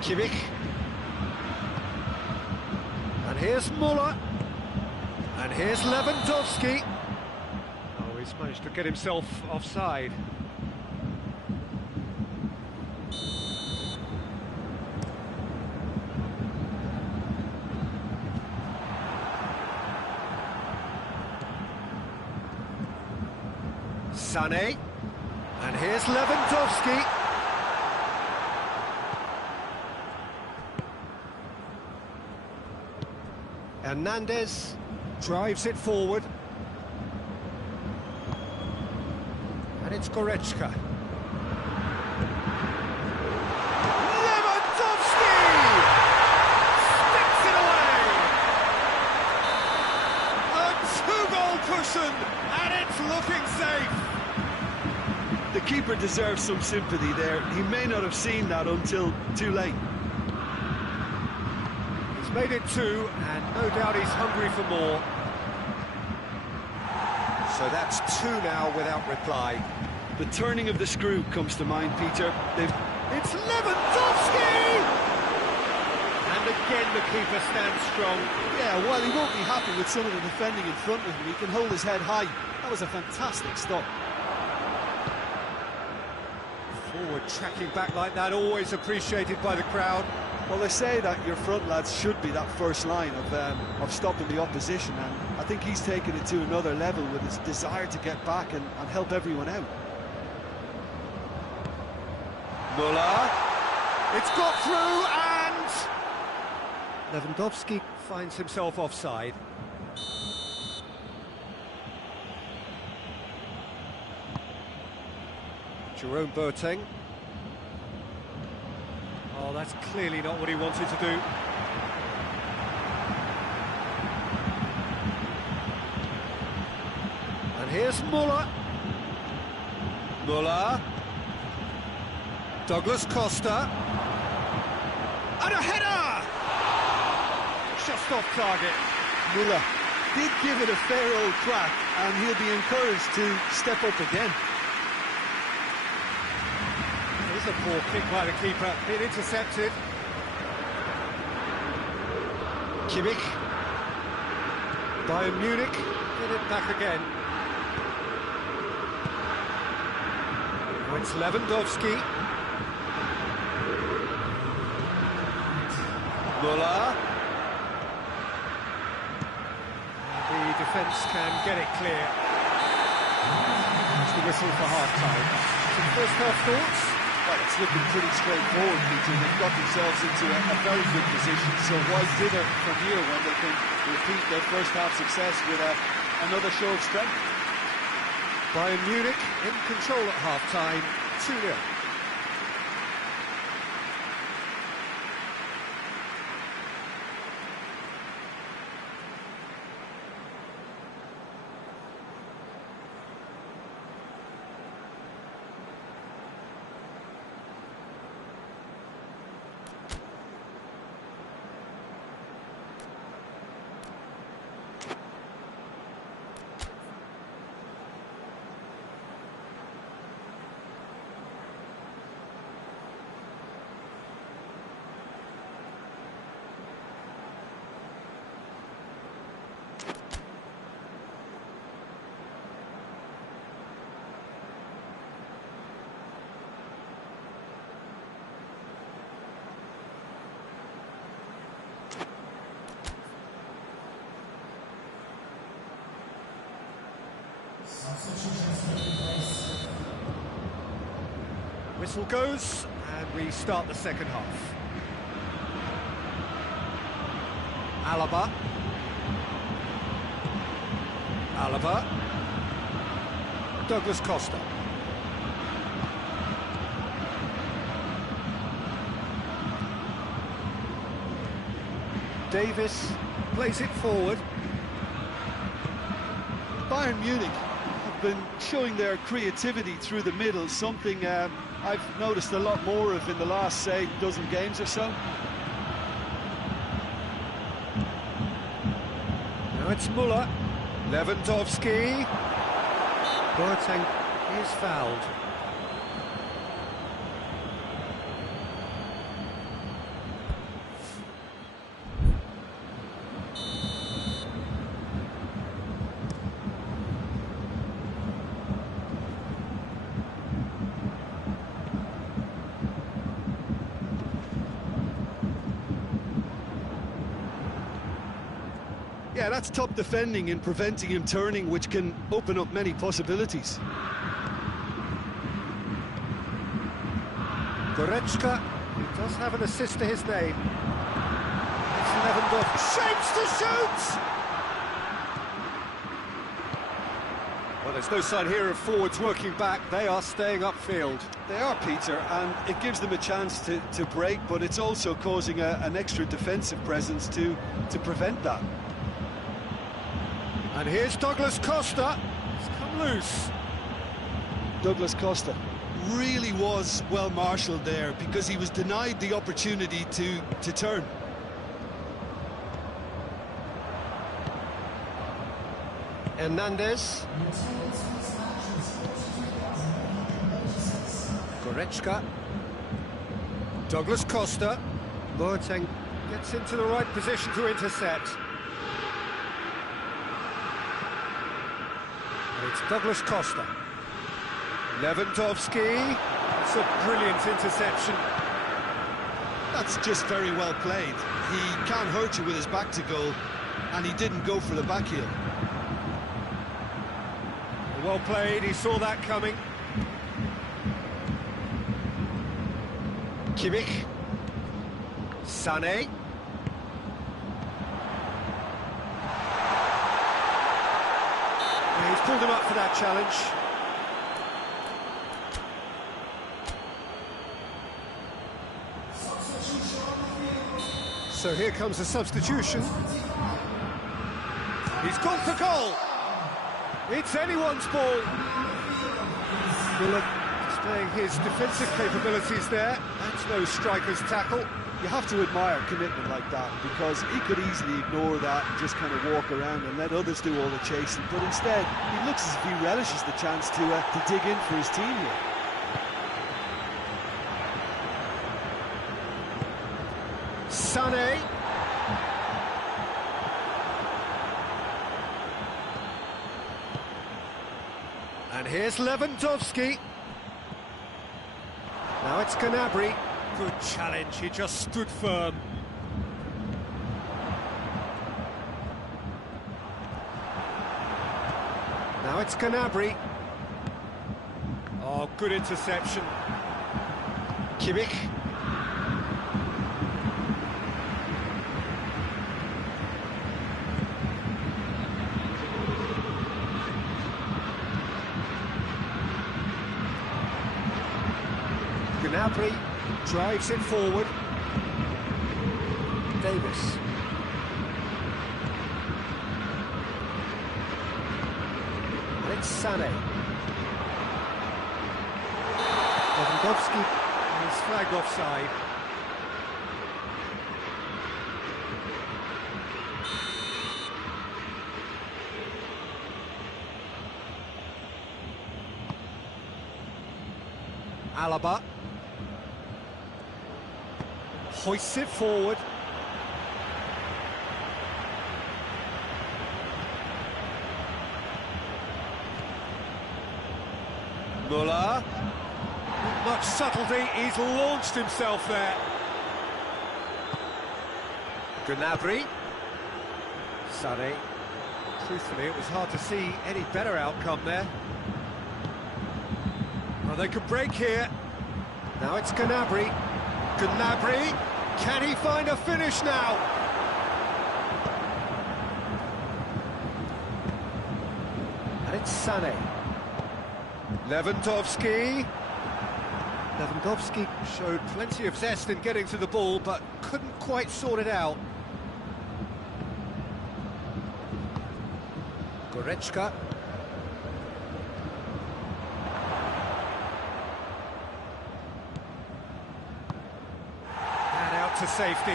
Kimmich. And here's Müller. And here's Lewandowski. Oh, he's managed to get himself offside. Sané. And here's Lewandowski. Hernandez drives it forward. And it's Goretzka. Lewandowski! Sticks it away! A two-goal cushion, and it's looking safe. The keeper deserves some sympathy there. He may not have seen that until too late. He's made it two, and no doubt he's hungry for more. So that's two now without reply. The turning of the screw comes to mind, Peter. It's Lewandowski! And again the keeper stands strong. Yeah, while he won't be happy with some of the defending in front of him, he can hold his head high. That was a fantastic stop. Forward tracking back like that, always appreciated by the crowd. Well, they say that your front lads should be that first line of stopping the opposition, and I think he's taken it to another level with his desire to get back and help everyone out. Müller. It's got through, and Lewandowski finds himself offside. Jerome Boateng. Oh, that's clearly not what he wanted to do. And here's Müller. Müller. Douglas Costa. And a header! Just off target. Muller did give it a fair old crack, and he'll be encouraged to step up again. Here's a poor kick by the keeper, being intercepted. Kimmich. Bayern Munich get it back again. Now it's Lewandowski. Muller. The defence can get it clear. It's the whistle for half-time. Some first-half thoughts? Well, it's looking pretty straightforward, Peter. They've got themselves into a very good position, so why dither from here when they can repeat their first-half success with another show of strength? Bayern Munich in control at half-time, 2-0. Whistle goes, and we start the second half. Alaba. Douglas Costa. Davis plays it forward. Bayern Munich have been showing their creativity through the middle, something I've noticed a lot more of in the last, say, dozen games or so. Now it's Muller. Lewandowski. Boateng is fouled. Yeah, that's top defending and preventing him turning, which can open up many possibilities. Goretzka, he does have an assist to his name. It's Lewandowski. Shapes to shoot! Well, there's no sign here of forwards working back. They are staying upfield. They are, Peter, and it gives them a chance to break, but it's also causing an extra defensive presence to prevent that. And here's Douglas Costa. It's come loose. Douglas Costa really was well marshalled there because he was denied the opportunity to turn. Hernandez. Goretzka. Douglas Costa. Boateng gets into the right position to intercept. And it's Douglas Costa. Lewandowski. It's a brilliant interception. That's just very well played. He can't hurt you with his back to goal, and he didn't go for the back heel. Well played, he saw that coming. Kimmich. Sané. Yeah, he's pulled him up for that challenge. So here comes a substitution. He's gone for goal. It's anyone's ball. Muller displaying his defensive capabilities there. That's no striker's tackle. You have to admire commitment like that, because he could easily ignore that and just kind of walk around and let others do all the chasing. But instead, he looks as if he relishes the chance to dig in for his team here. Sané. And here's Lewandowski. Now it's Gnabry. Good challenge, he just stood firm. Now it's Gnabry. Oh, good interception. Kimmich. Gnabry drives it forward. Davis. And it's Sané. Lewandowski is flagged offside. Alaba. Hoists it forward. Muller. Not much subtlety, he's launched himself there. Gnabry. Sané. Truthfully, it was hard to see any better outcome there. Well, they could break here. Now it's Gnabry. Gnabry, can he find a finish now? And it's Sané. Lewandowski. Lewandowski showed plenty of zest in getting to the ball, but couldn't quite sort it out. Goretzka. To safety.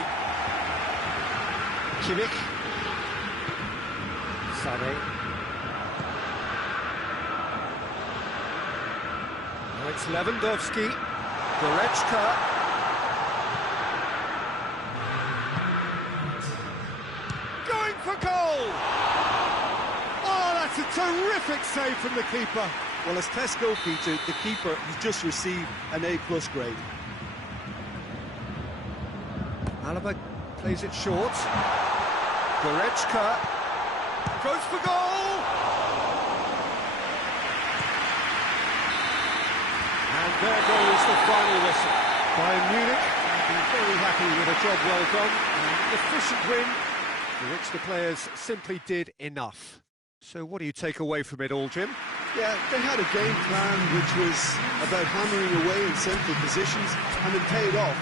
Kimmich. Sané. Now it's Lewandowski. Goretzka. Going for goal! Oh, that's a terrific save from the keeper. Well, as test go, Peter, the keeper has just received an A+ grade. Alaba plays it short. Goretzka goes for goal! And there goes the final whistle. Bayern Munich will be very happy with a job well done. An efficient win for which the players simply did enough. So what do you take away from it all, Jim? Yeah, they had a game plan which was about hammering away in central positions, and it paid off.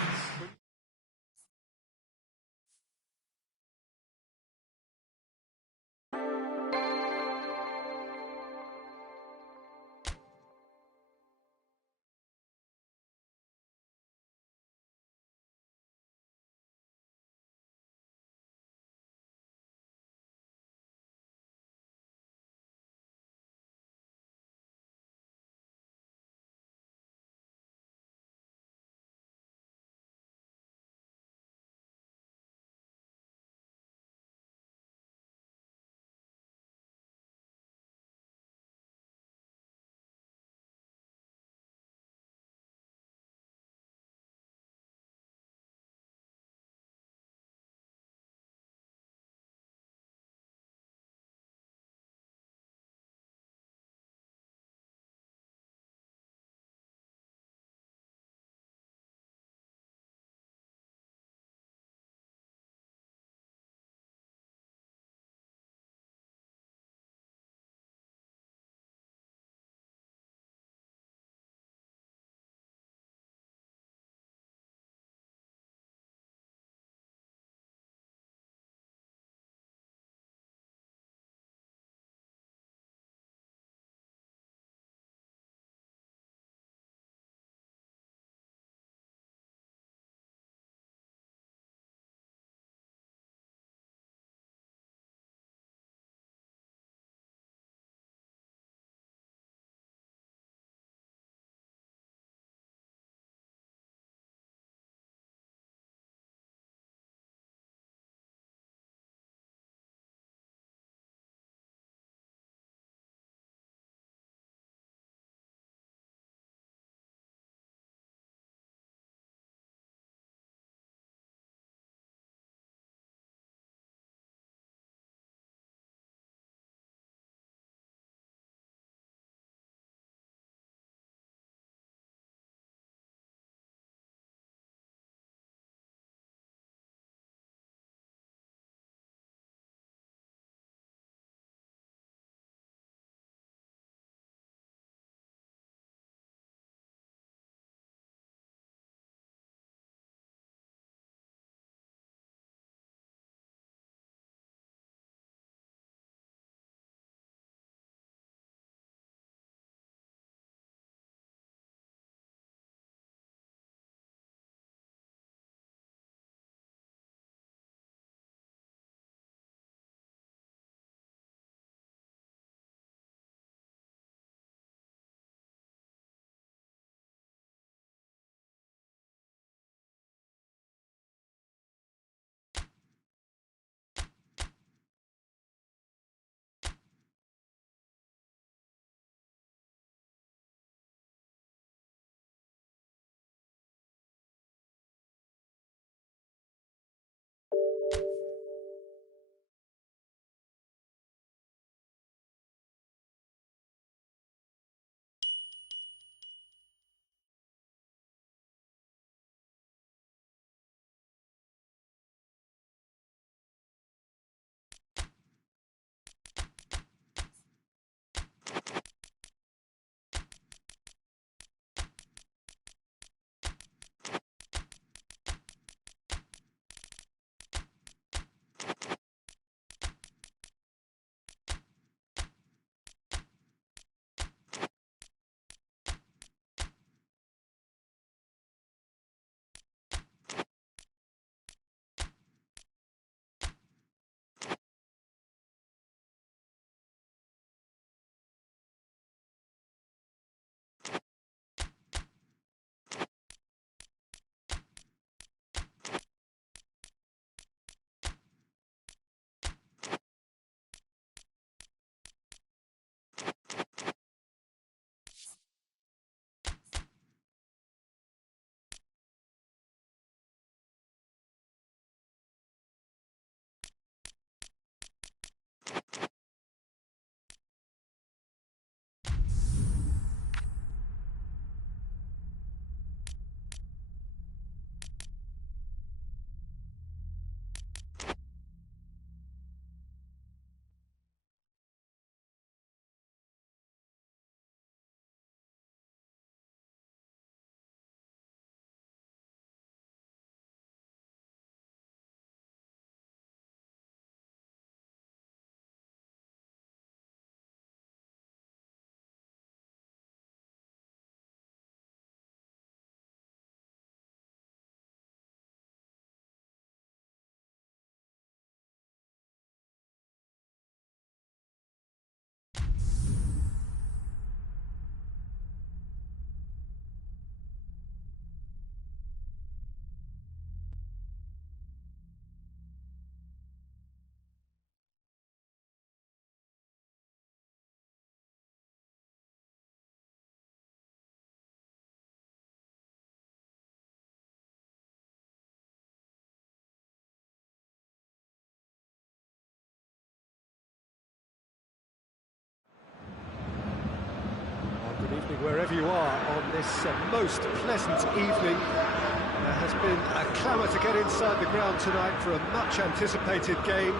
Good evening wherever you are on this most pleasant evening. There has been a clamour to get inside the ground tonight for a much-anticipated game.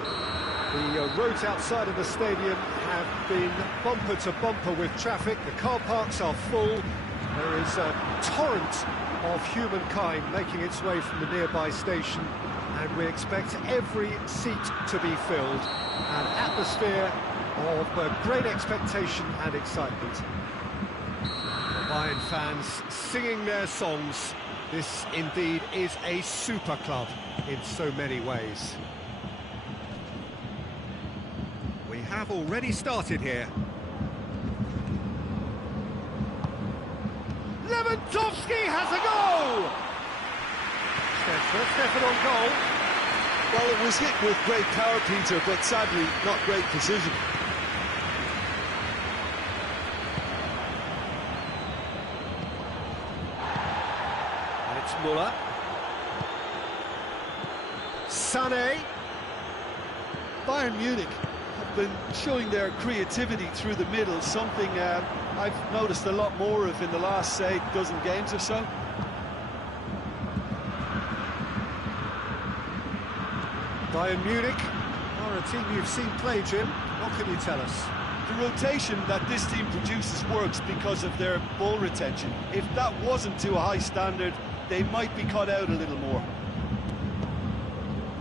The roads outside of the stadium have been bumper to bumper with traffic. The car parks are full. There is a torrent of humankind making its way from the nearby station, and we expect every seat to be filled. An atmosphere of great expectation and excitement. The Bayern fans singing their songs. This indeed is a super club in so many ways. We have already started here. Lewandowski has a goal! Stefan on goal. Well, it was hit with great power, Peter, but sadly not great precision. And it's Muller. Sané. Bayern Munich have been showing their creativity through the middle, something I've noticed a lot more of in the last, say, dozen games or so. Bayern Munich are a team you've seen play, Jim. What can you tell us? The rotation that this team produces works because of their ball retention. If that wasn't to a high standard, they might be cut out a little more.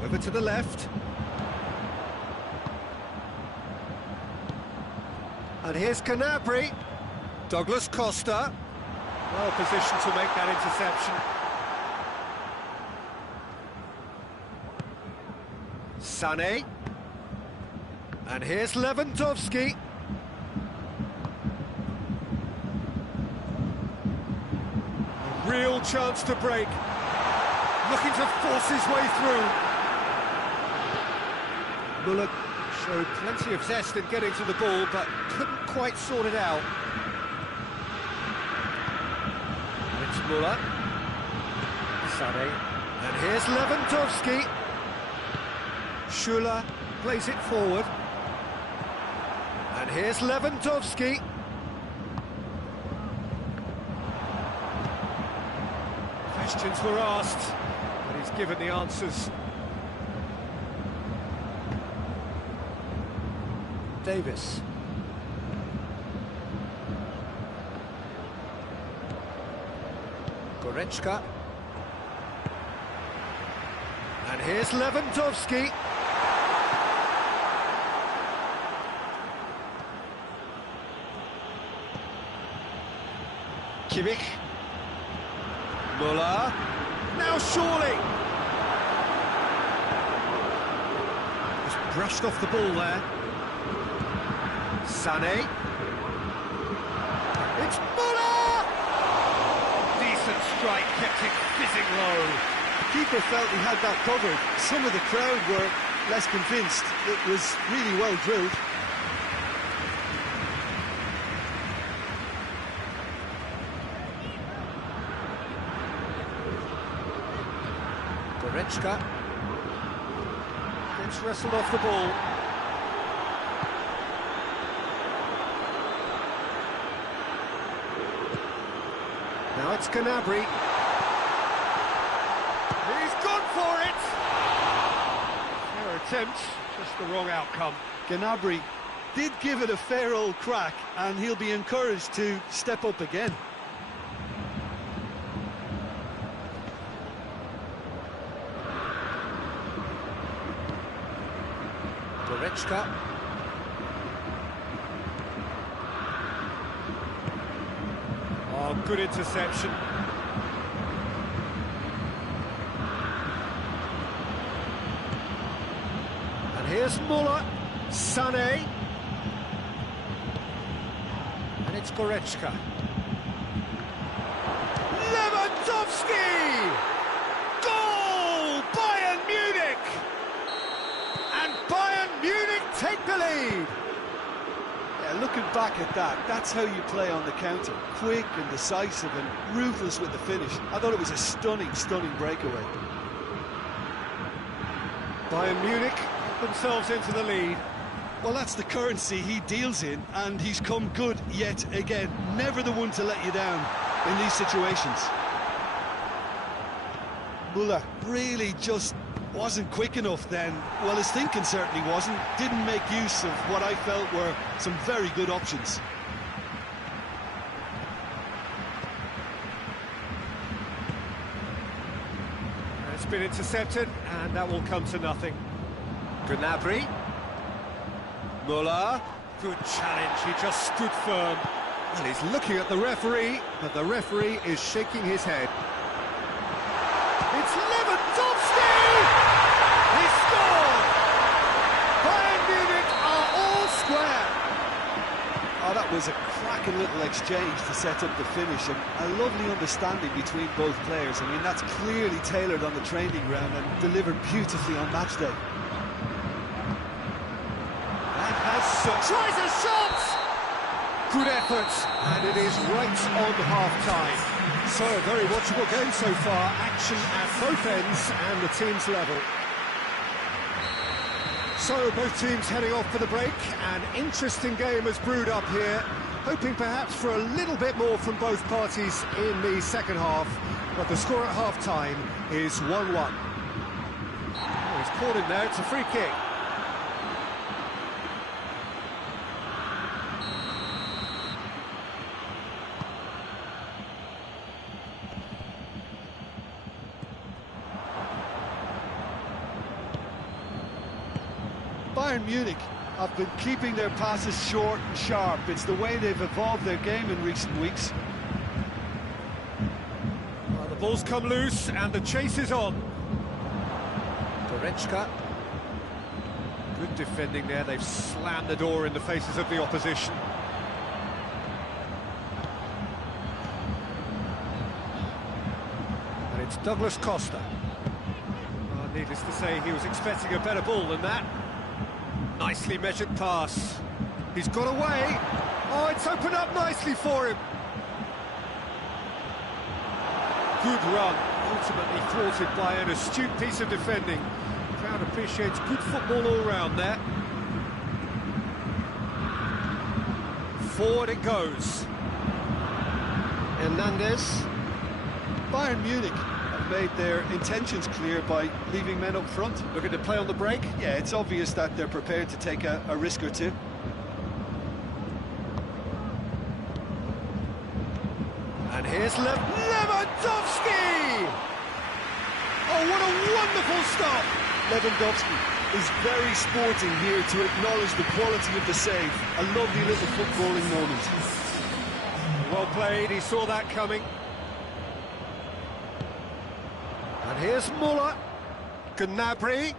Over to the left. And here's Gnabry. Douglas Costa. Well positioned to make that interception. Sané. And here's Lewandowski. A real chance to break. Looking to force his way through. Muller showed plenty of zest in getting to the ball, but couldn't quite sort it out. And it's Muller. Sané. And here's Lewandowski. Schüller plays it forward. And here's Lewandowski. Questions were asked, but he's given the answers. Davis. Goretzka. And here's Lewandowski. Kimmich. Muller. Now surely. Just brushed off the ball there. Sané. It's Muller! Decent strike, kept it fizzing low. The keeper felt he had that covered. Some of the crowd were less convinced. It was really well drilled. Goretzka gets wrestled off the ball. Now it's Gnabry. He's gone for it! Fair attempt, just the wrong outcome. Gnabry did give it a fair old crack, and he'll be encouraged to step up again. Goretzka. Oh, good interception. And here's Muller. Sané. And it's Goretzka. Lewandowski! Goal! Bayern Munich! And Bayern Munich take the lead! Yeah, looking back at that, that's how you play on the counter. Quick and decisive and ruthless with the finish. I thought it was a stunning, stunning breakaway. Bayern Munich themselves into the lead. Well, that's the currency he deals in, and he's come good yet again. Never the one to let you down in these situations. Muller really just wasn't quick enough then. Well, his thinking certainly wasn't. Didn't make use of what I felt were some very good options. It's been intercepted, and that will come to nothing. Gnabry. Muller. Good challenge, he just stood firm. Well, he's looking at the referee, but the referee is shaking his head. It's Lewandowski! He scored! Bayern Munich are all square. Oh, that was a cracking little exchange to set up the finish, and a lovely understanding between both players. I mean, that's clearly tailored on the training ground and delivered beautifully on match day. Tries a shot! Good effort, and it is right on half-time. So, a very watchable game so far. Action at both ends and the team's level. So, both teams heading off for the break. An interesting game has brewed up here. Hoping perhaps for a little bit more from both parties in the second half. But the score at half-time is 1-1. Oh, he's caught him there, it's a free kick. Bayern Munich have been keeping their passes short and sharp. It's the way they've evolved their game in recent weeks. Well, the ball's come loose and the chase is on. Goretzka. Good defending there, they've slammed the door in the faces of the opposition. And it's Douglas Costa. Well, needless to say, he was expecting a better ball than that. Nicely measured pass. He's got away. Oh, it's opened up nicely for him. Good run, ultimately thwarted by an astute piece of defending. The crowd appreciates good football all round there. Forward it goes. Hernandez. Bayern Munich have made their intentions clear by leaving men up front. Looking to play on the break. Yeah, it's obvious that they're prepared to take a risk or two. And here's Lewandowski! Oh, what a wonderful stop! Lewandowski is very sporting here to acknowledge the quality of the save. A lovely little footballing moment. Well played, he saw that coming. And here's Muller. Gnabry.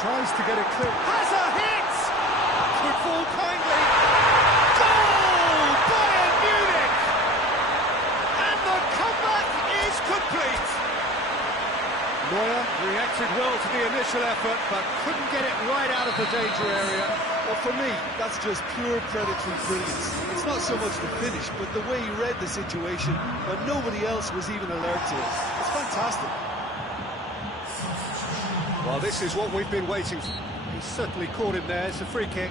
Tries to get it clear. Has a hit! Could fall kindly. Goal! Bayern Munich! And the comeback is complete. Neuer reacted well to the initial effort, but couldn't get it right out of the danger area. Well, for me, that's just pure predatory brilliance. It's not so much the finish, but the way he read the situation when nobody else was even alert to it. It's fantastic. Well, this is what we've been waiting for. He certainly caught him there. It's a free kick.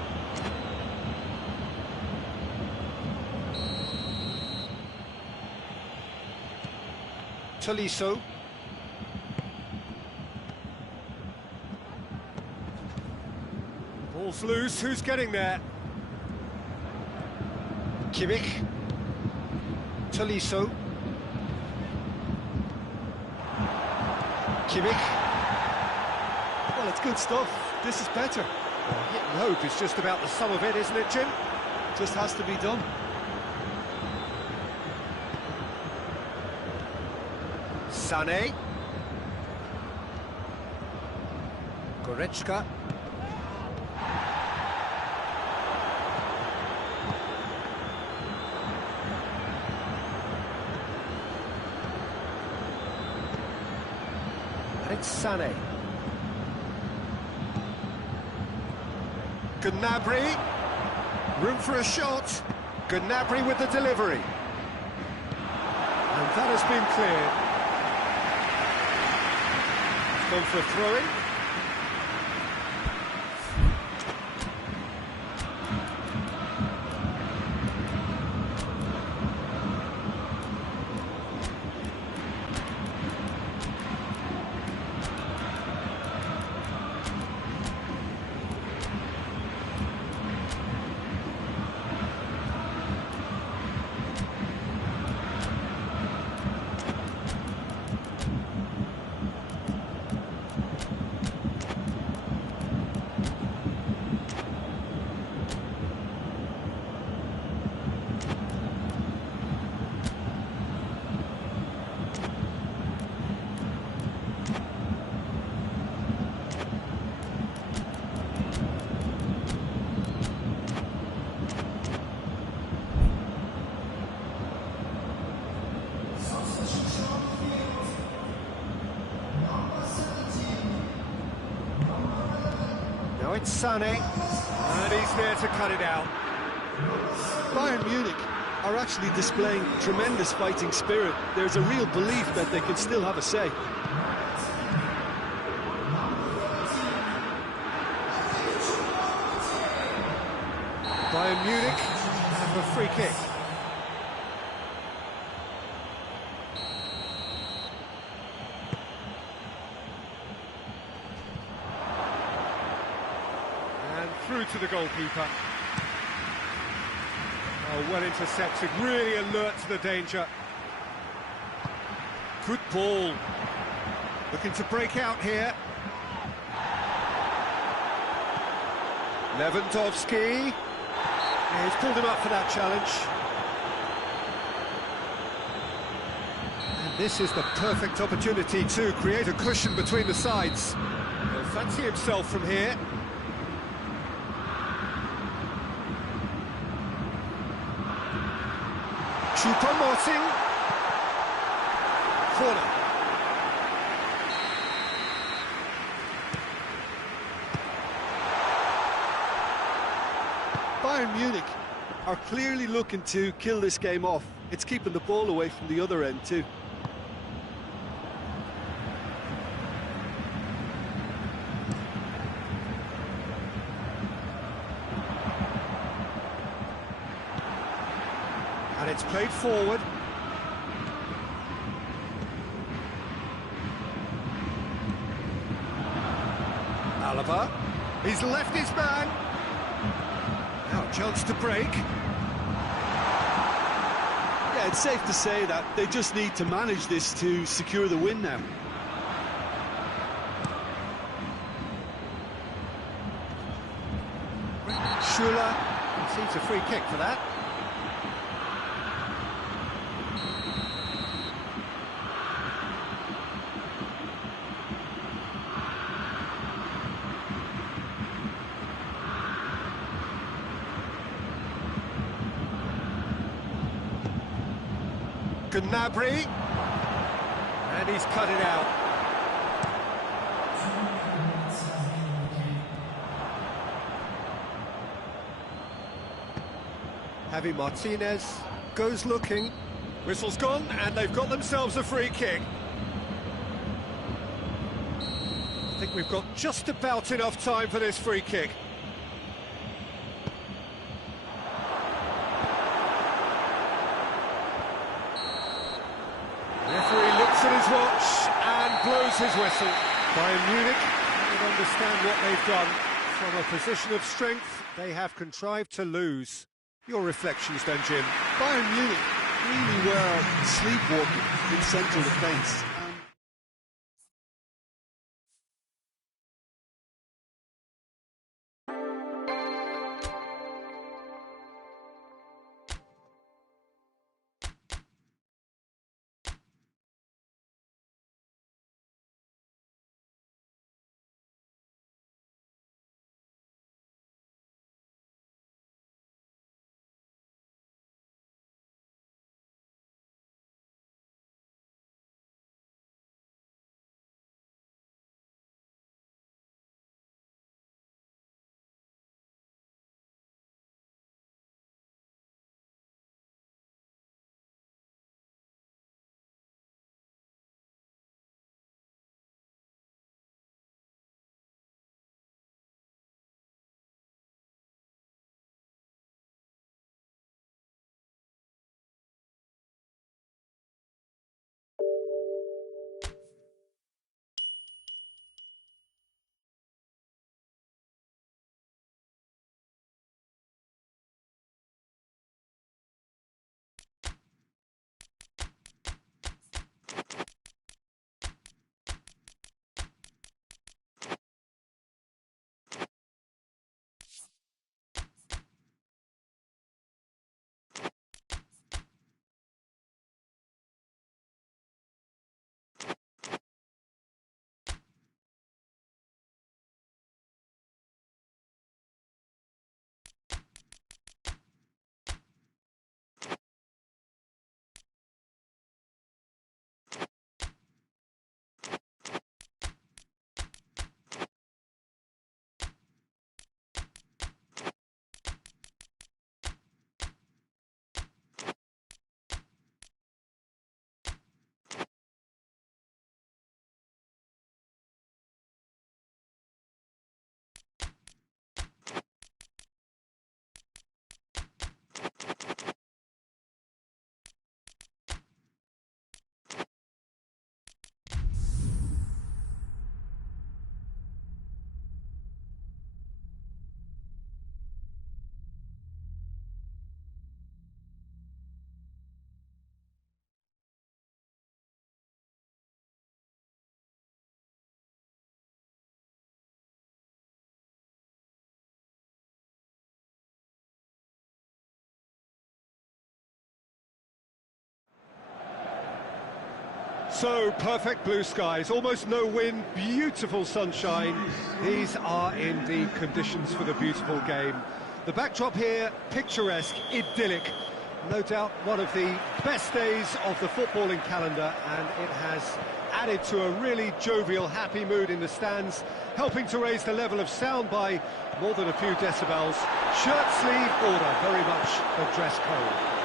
Tolisso. Ball's loose. Who's getting there? Kimmich. Tolisso. Kimmich. Well, it's good stuff. This is better. Hit and hope is just about the sum of it, isn't it, Jim? Just has to be done. Sané. Goretzka. And it's Sané. Gnabry. Room for a shot. Gnabry with the delivery. And that has been cleared. Gone for a throw-in. Now it's Sané, and he's there to cut it out. Bayern Munich are actually displaying tremendous fighting spirit. There's a real belief that they can still have a say. Bayern Munich have a free kick. And through to the goalkeeper. Oh, well intercepted, really alert to the danger. Good ball. Looking to break out here. Lewandowski. Yeah, he's pulled him up for that challenge. And this is the perfect opportunity to create a cushion between the sides. He'll fancy himself from here. Choupo-Moting. Corner. Bayern Munich are clearly looking to kill this game off. It's keeping the ball away from the other end too. And it's played forward. Alaba. He's left his man. Now a chance to break. Yeah, it's safe to say that they just need to manage this to secure the win now. Schuller concedes a free kick for that. Gnabry, and he's cut it out. Javi Martinez goes looking. Whistle's gone, and they've got themselves a free kick. I think we've got just about enough time for this free kick. Referee looks at his watch and blows his whistle. Bayern Munich don't understand what they've done. From a position of strength, they have contrived to lose. Your reflections then, Jim? Bayern Munich really were sleepwalking in central defence. So, perfect blue skies, almost no wind, beautiful sunshine. These are indeed conditions for the beautiful game. The backdrop here, picturesque, idyllic. No doubt one of the best days of the footballing calendar, and it has added to a really jovial, happy mood in the stands, helping to raise the level of sound by more than a few decibels. Shirt sleeve order, very much the dress code.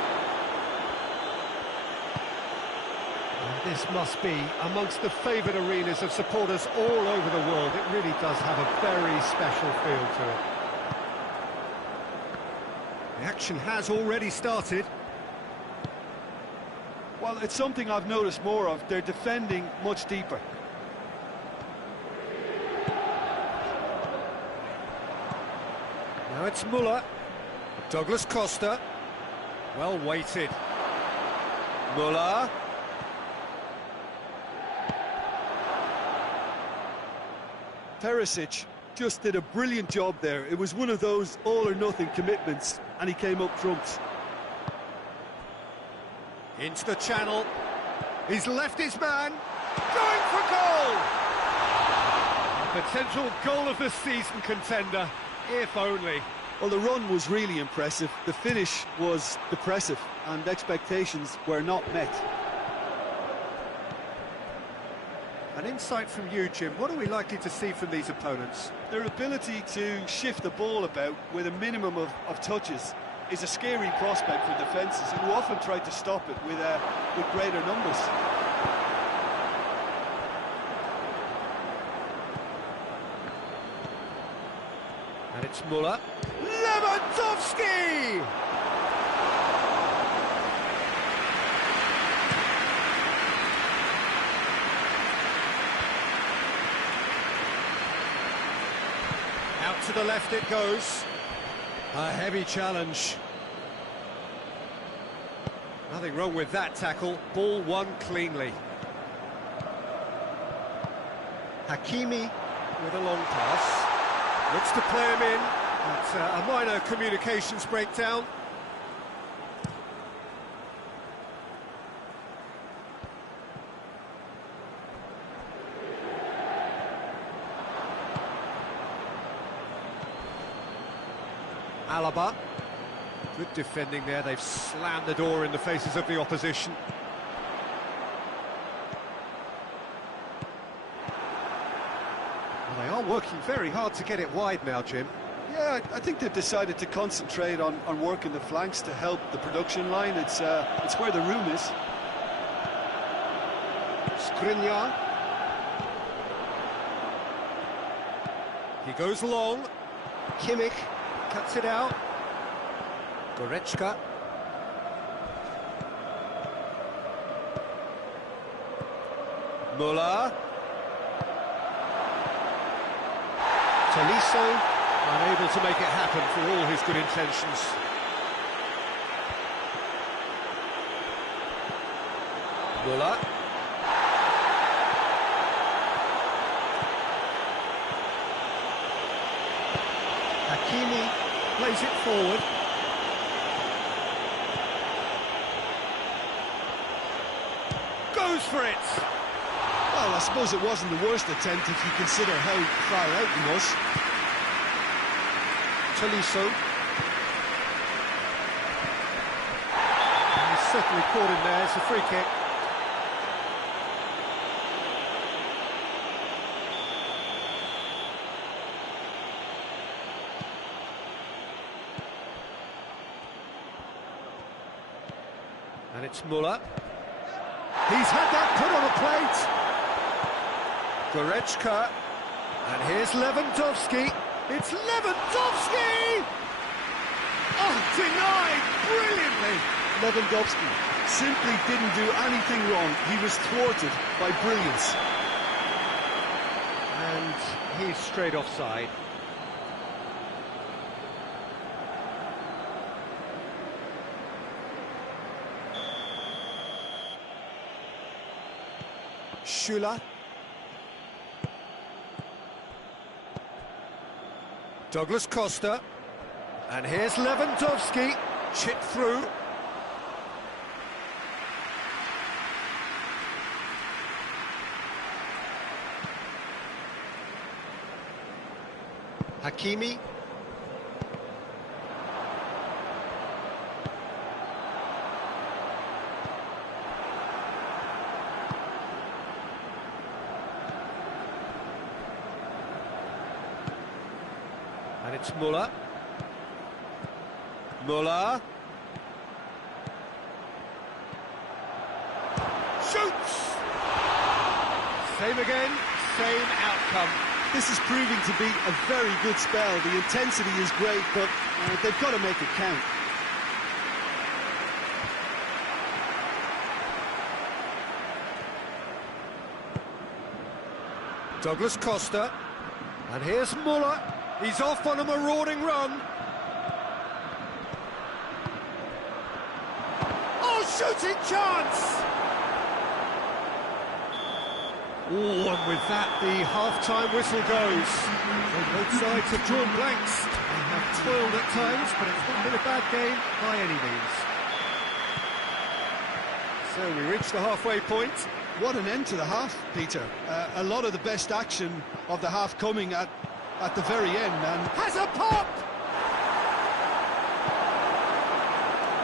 This must be amongst the favoured arenas of supporters all over the world. It really does have a very special feel to it. The action has already started. Well, it's something I've noticed more of. They're defending much deeper. Now it's Muller. Douglas Costa. Well weighted. Muller. Perisic just did a brilliant job there. It was one of those all-or-nothing commitments, and he came up trumps. Into the channel. He's left his man. Going for goal! Potential goal of the season contender, if only. Well, the run was really impressive. The finish was depressive, and expectations were not met. An insight from you, Jim. What are we likely to see from these opponents? Their ability to shift the ball about with a minimum of touches is a scary prospect for defences who often try to stop it with greater numbers. And it's Muller. Lewandowski! Out to the left it goes. A heavy challenge. Nothing wrong with that tackle. Ball won cleanly. Hakimi with a long pass. Looks to play him in. That's a minor communications breakdown. Alaba. Good defending there. They've slammed the door in the faces of the opposition. Well, they are working very hard to get it wide now, Jim. Yeah, I think they've decided to concentrate on working the flanks to help the production line. It's where the room is. Skriniar. He goes long. Kimmich cuts it out. Goretzka. Muller. Tolisso, unable to make it happen for all his good intentions. Muller. Hakimi plays it forward. Goes for it! Well, I suppose it wasn't the worst attempt if you consider how far out he was. Tolisso. He's certainly caught him there. It's a free kick. And it's Muller. He's had that put on a plate. Goretzka. And here's Lewandowski. It's Lewandowski! Oh, denied brilliantly. Lewandowski simply didn't do anything wrong. He was thwarted by brilliance. And he's straight offside. Schüller. Douglas Costa. And here's Lewandowski. Chipped through. Hakimi. And it's Muller. Muller. Shoots! Same again, same outcome. This is proving to be a very good spell. The intensity is great, but they've got to make it count. Douglas Costa. And here's Muller. He's off on a marauding run. Oh, shooting chance! Oh, and with that, the half-time whistle goes. So both sides have drawn blanks. They have toiled at times, but it's not been a bad game by any means. So we reach the halfway point. What an end to the half, Peter. A lot of the best action of the half coming at the very end, and Has a pop!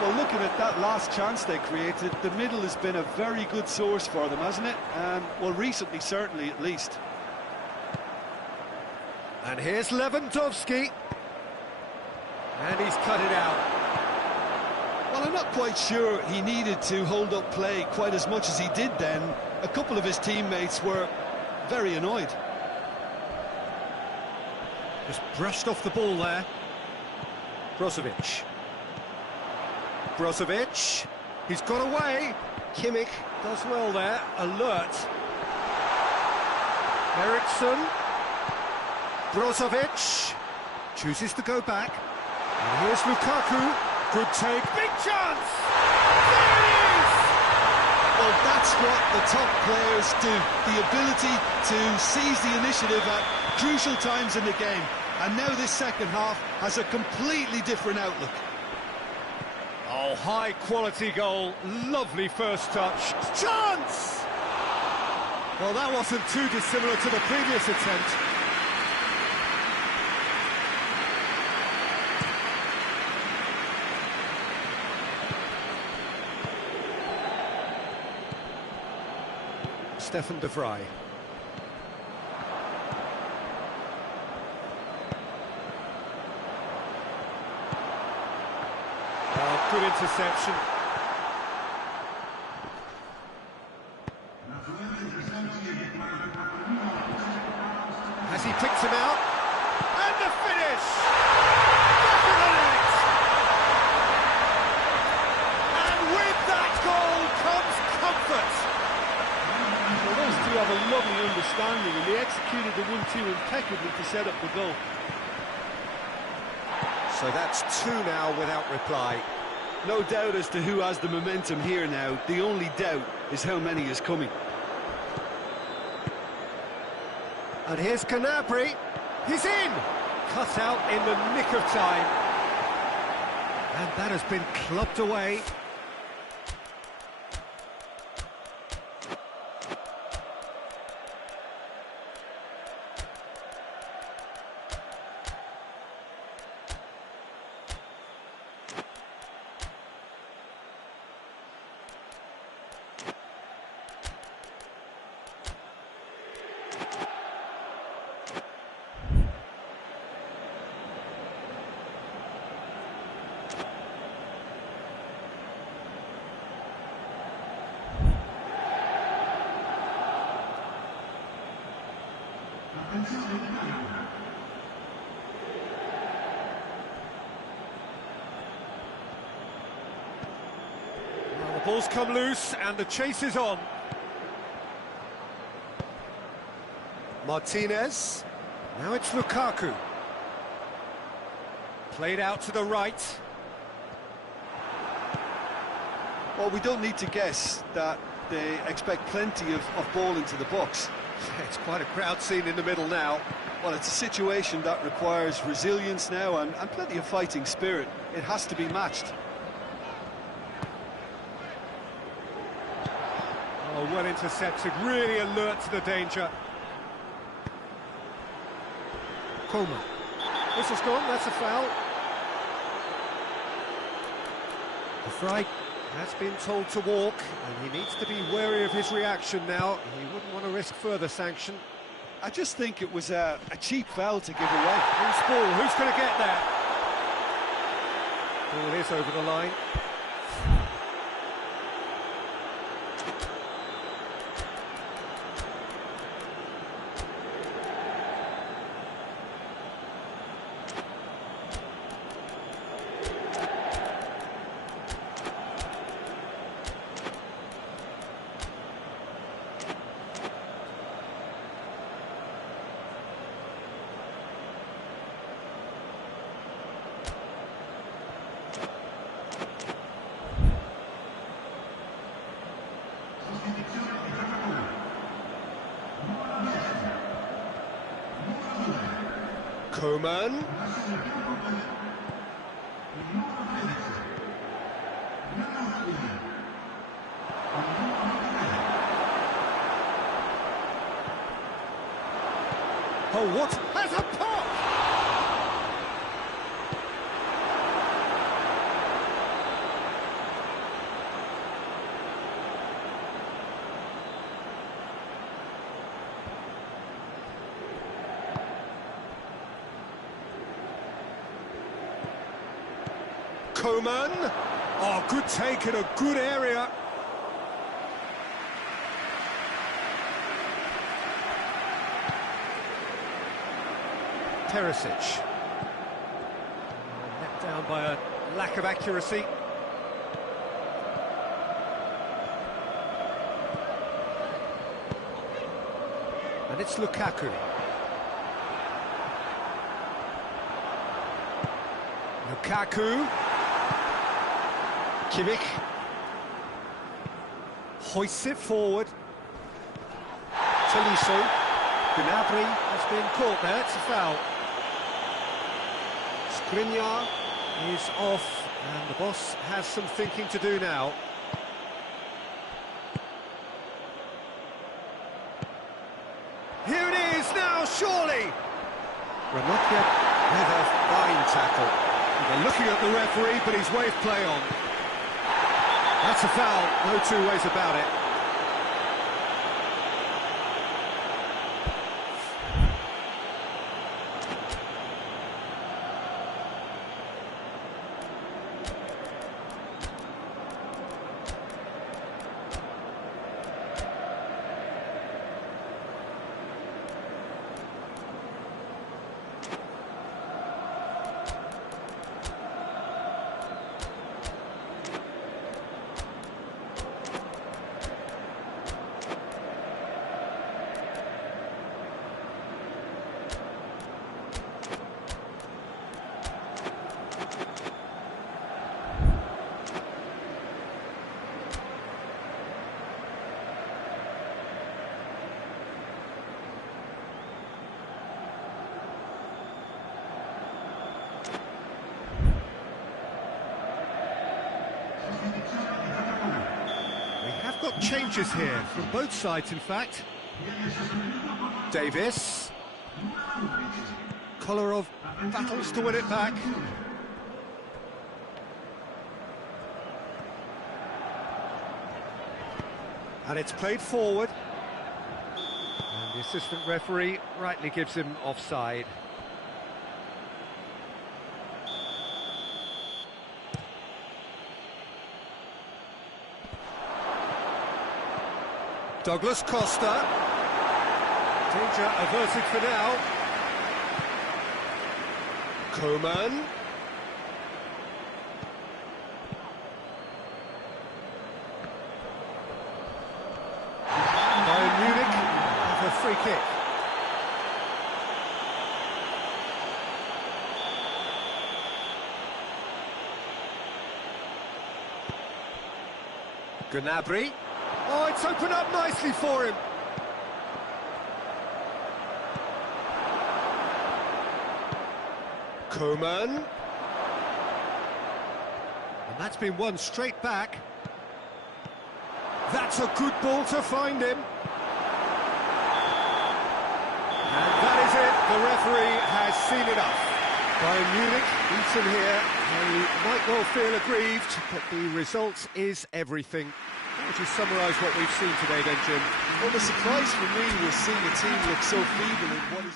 well, looking at that last chance they created, the middle has been a very good source for them, hasn't it? Well, recently, certainly, at least. And here's Lewandowski. And he's cut it out. Well, I'm not quite sure he needed to hold up play quite as much as he did then. A couple of his teammates were very annoyed. Just brushed off the ball there. Brozovic. Brozovic. He's got away. Kimmich does well there. Alert. Eriksson. Brozovic. Chooses to go back. And here's Lukaku. Good take. Big chance! There it is! Well, that's what the top players do. The ability to seize the initiative at crucial times in the game. And now this second half has a completely different outlook. Oh, high-quality goal. Lovely first touch. Chance! Well, that wasn't too dissimilar to the previous attempt. Stefan de Vrij. Oh, good interception. Has he picked him out? And the finish! Definite! And with that goal comes comfort. Well, those two have a lovely understanding, and they executed the 1-2 impeccably to set up the goal. So that's two now without reply. No doubt as to who has the momentum here now. The only doubt is how many is coming. And here's Gnabry. He's in! Cut out in the nick of time. And that has been clubbed away. Well, the ball's come loose and the chase is on. Martinez. Now it's Lukaku. Played out to the right. Well, we don't need to guess that they expect plenty of ball into the box. It's quite a crowd scene in the middle now. Well, it's a situation that requires resilience now and plenty of fighting spirit. It has to be matched. Oh, well intercepted, really alert to the danger. Coleman. Whistle's gone, that's a foul. The Fry has been told to walk, and he needs to be wary of his reaction now. He wouldn't want to risk further sanction. I just think it was a cheap foul to give away. Who's ball? Who's going to get there? Ball is over the line. Coman. Oh, what? Has a pop! Coman. Oh, good take in a good area. Perisic. Let down by a lack of accuracy. And it's Lukaku. Lukaku. Kimmich hoists it forward. Tolisso. Gnabry has been caught there, it's a foul. Skriniar is off, and the boss has some thinking to do now. Here it is now, surely! Ranocchia with a fine tackle. They're looking at the referee, but he's waved play on. That's a foul, no two ways about it. Got changes here from both sides, in fact. Davis. Kolarov battles to win it back. And it's played forward. And the assistant referee rightly gives him offside. Douglas Costa. Danger averted for now. Coman. Bayern Munich have a free kick. Gnabry. Oh, it's opened up nicely for him. Coman. And that's been won straight back. That's a good ball to find him. And that is it. The referee has seen enough. Bayern Munich beaten here. They might well feel aggrieved, but the result is everything. How would you summarise what we've seen today then, Jim? Well, the surprise for me was seeing a team look so feeble in what is...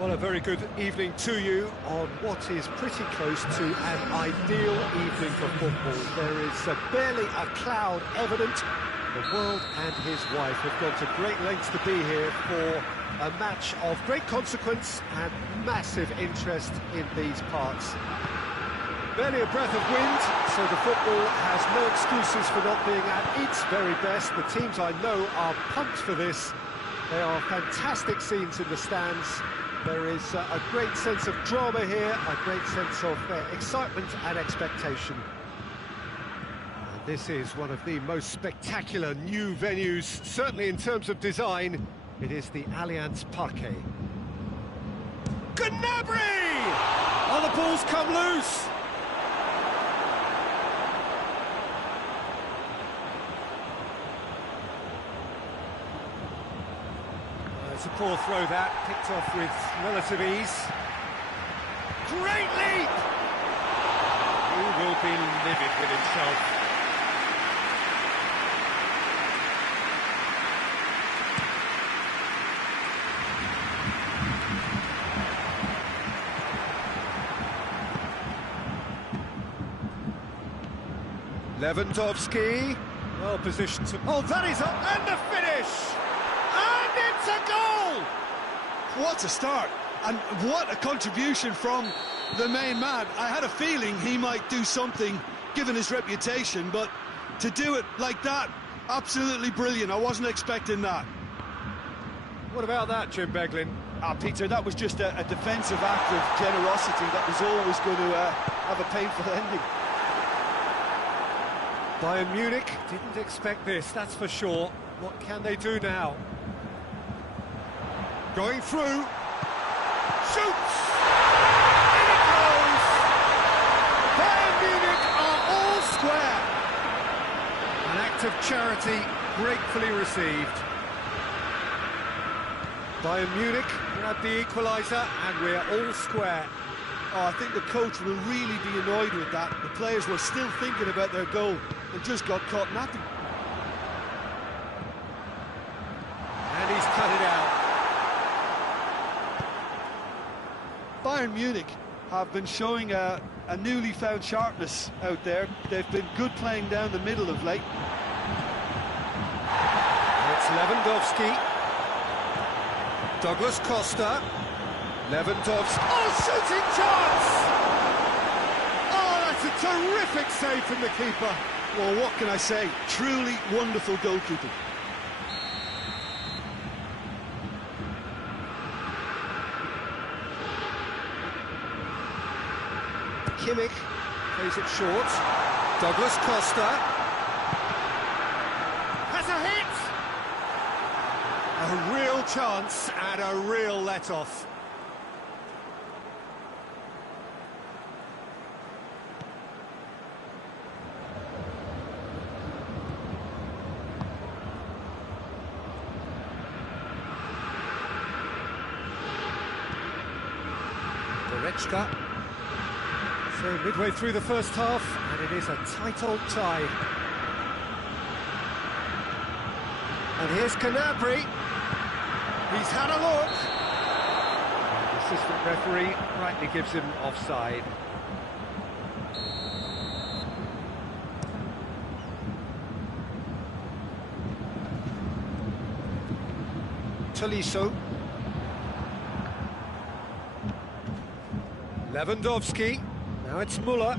Well, a very good evening to you on what is pretty close to an ideal evening for football. There is barely a cloud evident. The world and his wife have gone to great lengths to be here for a match of great consequence and massive interest in these parts. Barely a breath of wind, so the football has no excuses for not being at its very best. The teams I know are pumped for this. There are fantastic scenes in the stands. There is a great sense of drama here, a great sense of excitement and expectation. And this is one of the most spectacular new venues, certainly in terms of design. It is the Allianz Parque. Gnabry! Oh, the ball's come loose! It's a poor throw that, picked off with relative ease. Great leap! He will be livid with himself. Lewandowski, well positioned to... Oh, that is up, and the finish! And it's a goal! What a start, and what a contribution from the main man. I had a feeling he might do something, given his reputation, but to do it like that, absolutely brilliant. I wasn't expecting that. What about that, Jim Beglin? Peter, that was just a defensive act of generosity that was always going to have a painful ending. Bayern Munich didn't expect this, that's for sure. What can they do now? Going through. Shoots! In it goes! Bayern Munich are all square. An act of charity gratefully received. Bayern Munich grab the equaliser and we're all square. Oh, I think the coach will really be annoyed with that. The players were still thinking about their goal and just got caught napping. And he's cut it out. Bayern Munich have been showing a newly found sharpness out there. They've been good playing down the middle of late. It's Lewandowski. Douglas Costa. Lewandowski. Oh, shooting chance! Oh, that's a terrific save from the keeper. Well, what can I say? Truly wonderful goalkeeping. Kimmich plays it short. Douglas Costa has a hit! A real chance and a real let-off. Goretzka. So midway through the first half, and it is a tight old tie. And here's Canabry. He's had a look. The assistant referee rightly gives him offside. Tolisso. Lewandowski. Now it's Müller.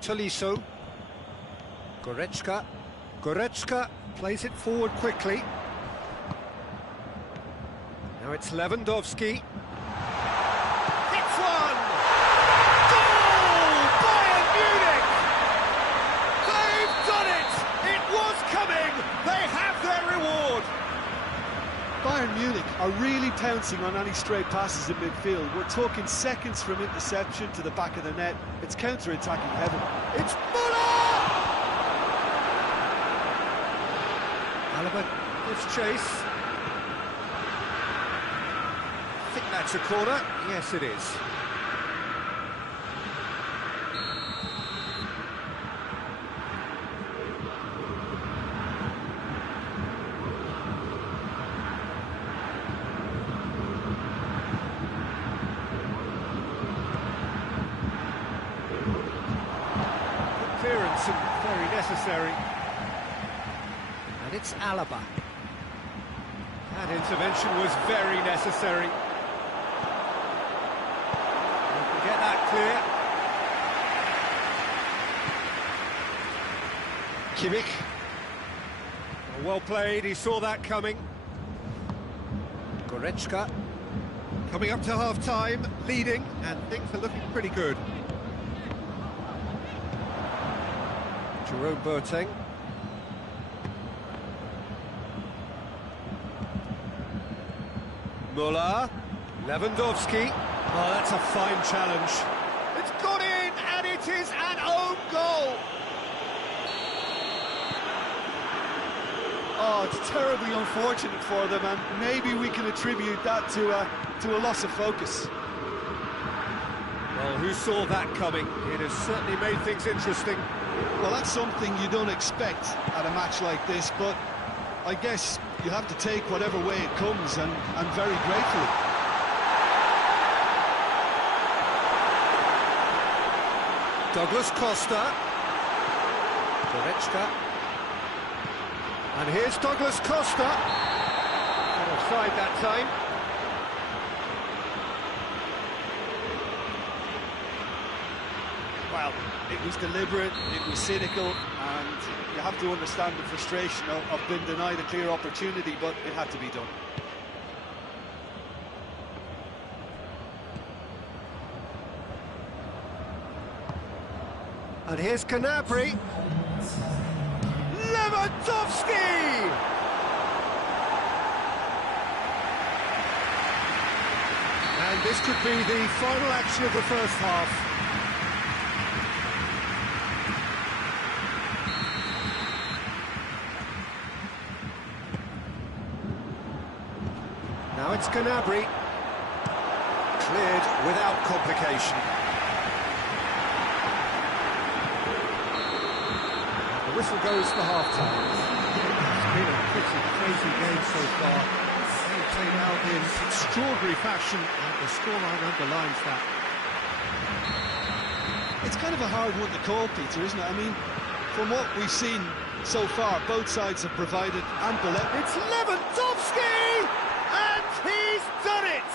Tolisso. Goretzka. Goretzka plays it forward quickly. Now it's Lewandowski. Hits one! Goal! Bayern Munich! They've done it! It was coming! They have their reward! Bayern Munich are really pouncing on any stray passes in midfield. We're talking seconds from interception to the back of the net. It's counter-attacking heaven. It's Müller! Alaba gives chase. I think that's a corner. Yes, it is. Clearance and very necessary. And it's Alaba. That intervention was very necessary. We can get that clear. Kimmich. Well played, he saw that coming. Goretzka. Coming up to half-time, leading, and things are looking pretty good. Jerome Boateng. Müller. Lewandowski. Oh, that's a fine challenge. It's got in, and it is an own goal. Oh, it's terribly unfortunate for them, and maybe we can attribute that to a loss of focus. Well, who saw that coming? It has certainly made things interesting. Well, that's something you don't expect at a match like this, but I guess you have to take whatever way it comes, and very gratefully. Douglas Costa. Goretzka. And here's Douglas Costa. Not offside that time. Well, it was deliberate, it was cynical, and you have to understand the frustration of being denied a clear opportunity, but it had to be done. And here's Gnabry. Lewandowski! And this could be the final action of the first half. Now it's Gnabry. Cleared without complication. The whistle goes for half-time. It's been a pretty crazy game so far. They played out in extraordinary fashion, and the scoreline underlines that. It's kind of a hard one to call, Peter, isn't it? I mean, from what we've seen so far, both sides have provided ample... It's Lewandowski! And he's done it!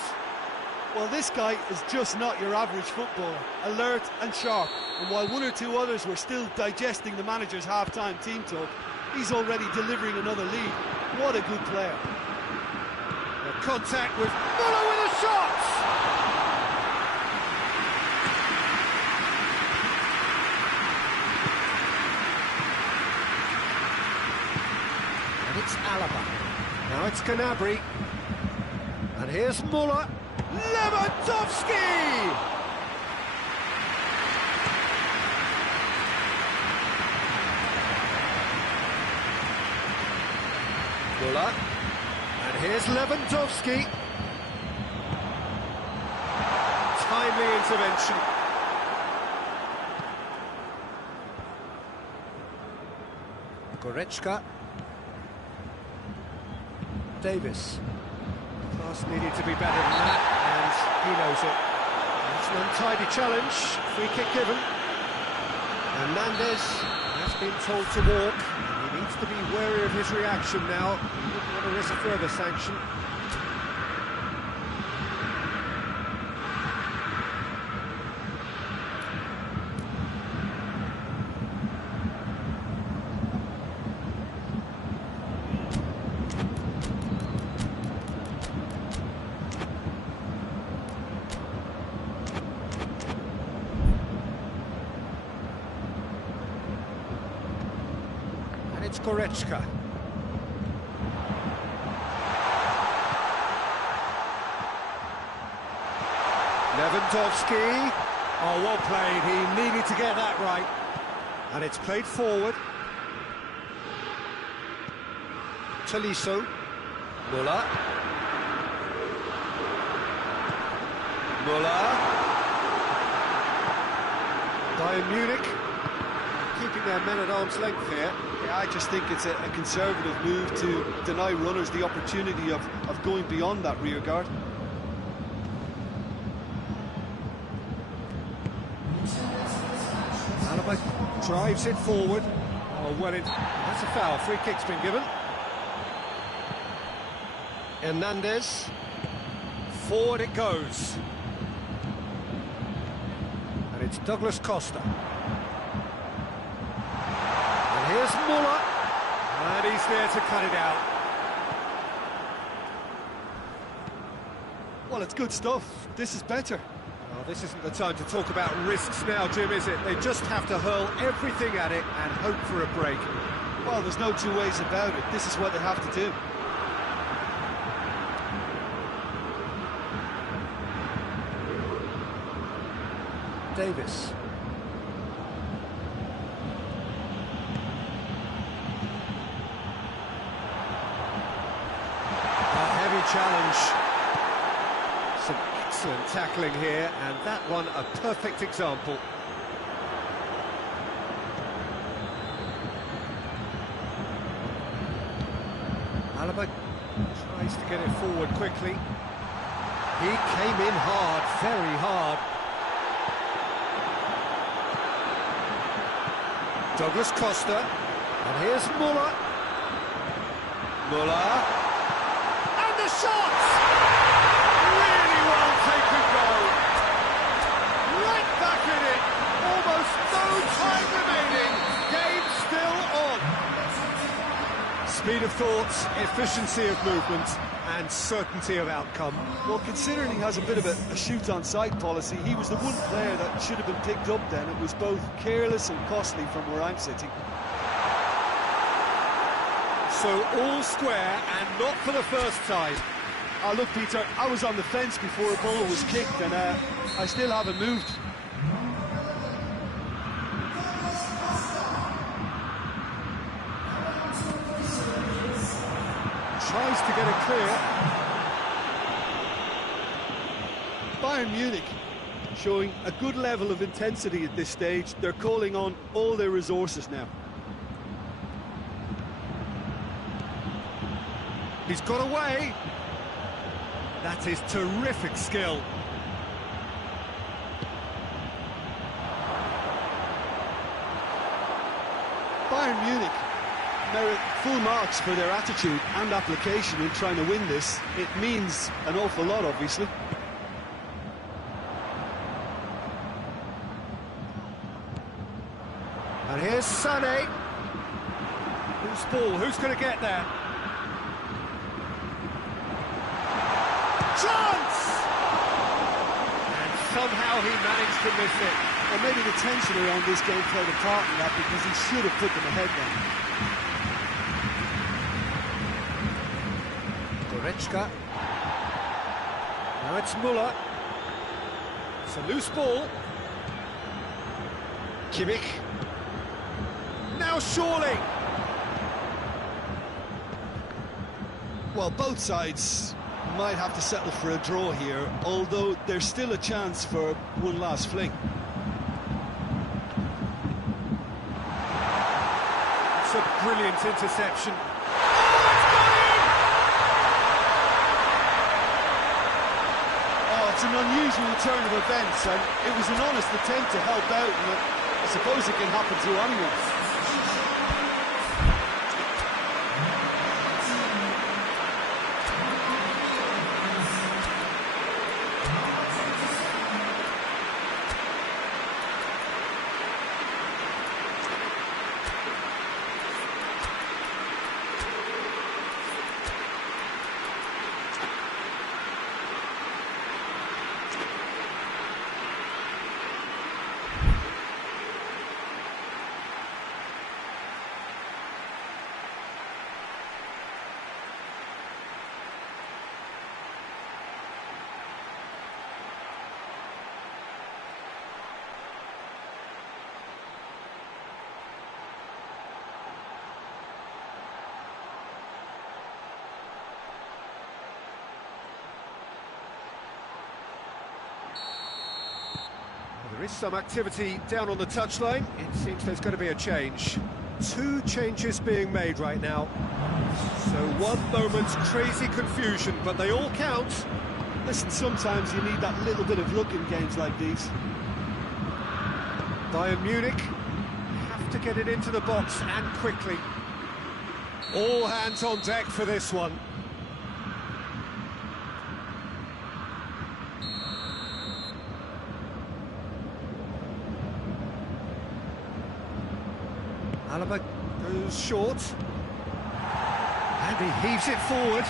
Well, this guy is just not your average footballer, alert and sharp. And while one or two others were still digesting the manager's half-time team talk, he's already delivering another lead. What a good player. The contact with Muller with a shot! And it's Alaba. Now it's Gnabry. And here's Muller. Lewandowski! Muller. And here's Lewandowski. Timely intervention. Goretzka. Davis. Pass needed to be better than that, and he knows it. It's an untidy challenge, free kick given. Hernandez has been told to walk. He needs to be wary of his reaction now. He wouldn't want to risk a further sanction. It's Goretzka. Lewandowski. Oh, well played. He needed to get that right. And it's played forward. Tolisso. Muller. Muller. Bayern Munich keeping their men at arm's length here. Yeah, I just think it's a conservative move to deny runners the opportunity of going beyond that rear guard. Alaba drives it forward. Oh, well, that's a foul. Free kick's been given. Hernandez. Forward it goes. And it's Douglas Costa. And here's Muller. And he's there to cut it out. Well, it's good stuff. This is better. Well, this isn't the time to talk about risks now, Jim, is it? They just have to hurl everything at it and hope for a break. Well, there's no two ways about it. This is what they have to do. Davis. A heavy challenge. Some excellent tackling here, and that one a perfect example. Alaba tries to get it forward quickly. He came in hard, very hard. Douglas Costa, and here's Muller. Muller, and the a shot! Really well taken goal. Right back in it. Almost no time remaining. Game still on. Speed of thought, efficiency of movement, and certainty of outcome. Well, considering he has a bit of a shoot-on-sight policy, he was the one player that should have been picked up then. It was both careless and costly from where I'm sitting. So all square, and not for the first time. Oh, look, Peter, I was on the fence before a ball was kicked, and I still haven't moved. Tries to get it clear. Bayern Munich showing a good level of intensity at this stage. They're calling on all their resources now. He's got away. That is terrific skill. Bayern Munich merit full marks for their attitude and application in trying to win this. It means an awful lot, obviously. And here's Sané. Who's ball? Who's going to get there? Chance! And somehow he managed to miss it. Or maybe the tension around this game played a part in that, because he should have put them ahead then. Goretzka. Now it's Müller. It's a loose ball. Kimmich. Now surely. Well, both sides might have to settle for a draw here, although there's still a chance for one last fling. It's a brilliant interception. Oh, it's an unusual turn of events, and it was an honest attempt to help out, and I suppose it can happen to anyone. There is some activity down on the touchline. It seems there's going to be a change. Two changes being made right now. So one moment's crazy confusion, but they all count. Listen, sometimes you need that little bit of luck in games like these. Bayern Munich have to get it into the box, and quickly. All hands on deck for this one. Alaba goes short, and he heaves it forward.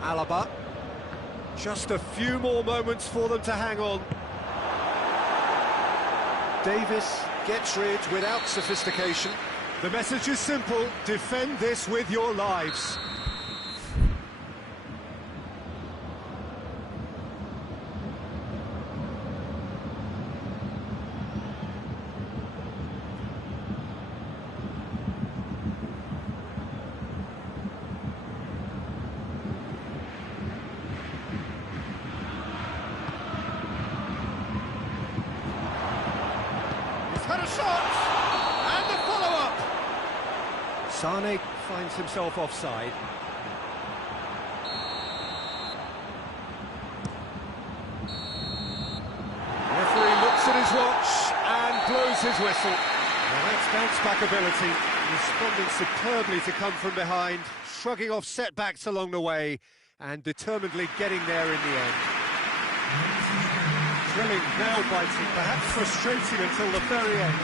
Alaba, just a few more moments for them to hang on. Davis gets rid without sophistication. The message is simple: defend this with your lives. He's had a shot! And the follow-up! Sané finds himself offside. blows his whistle. Well, that's bounce-back ability, responding superbly to come from behind, shrugging off setbacks along the way, and determinedly getting there in the end. Thrilling, nail-biting, perhaps frustrating until the very end.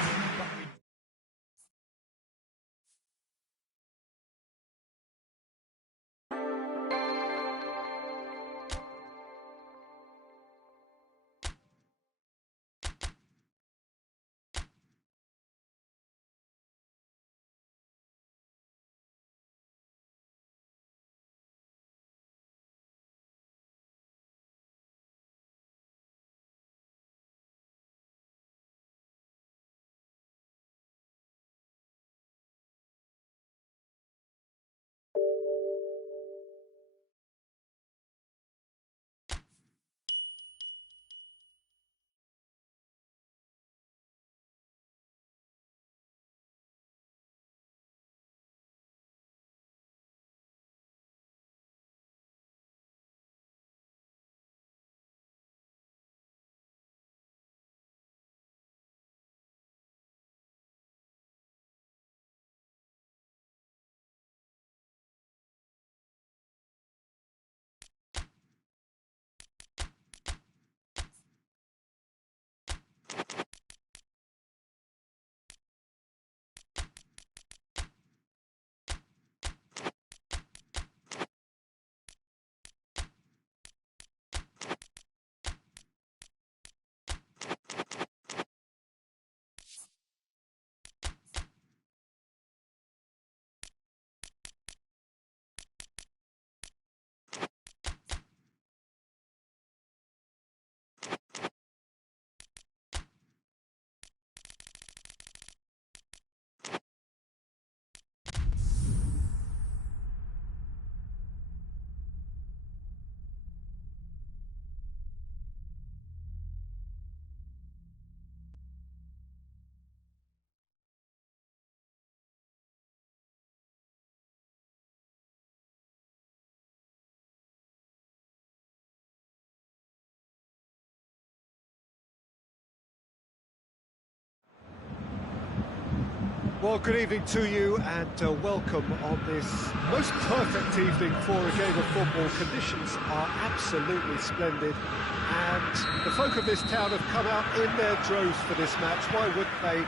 Well, good evening to you and welcome on this most perfect evening for a game of football. Conditions are absolutely splendid and the folk of this town have come out in their droves for this match. Why wouldn't they?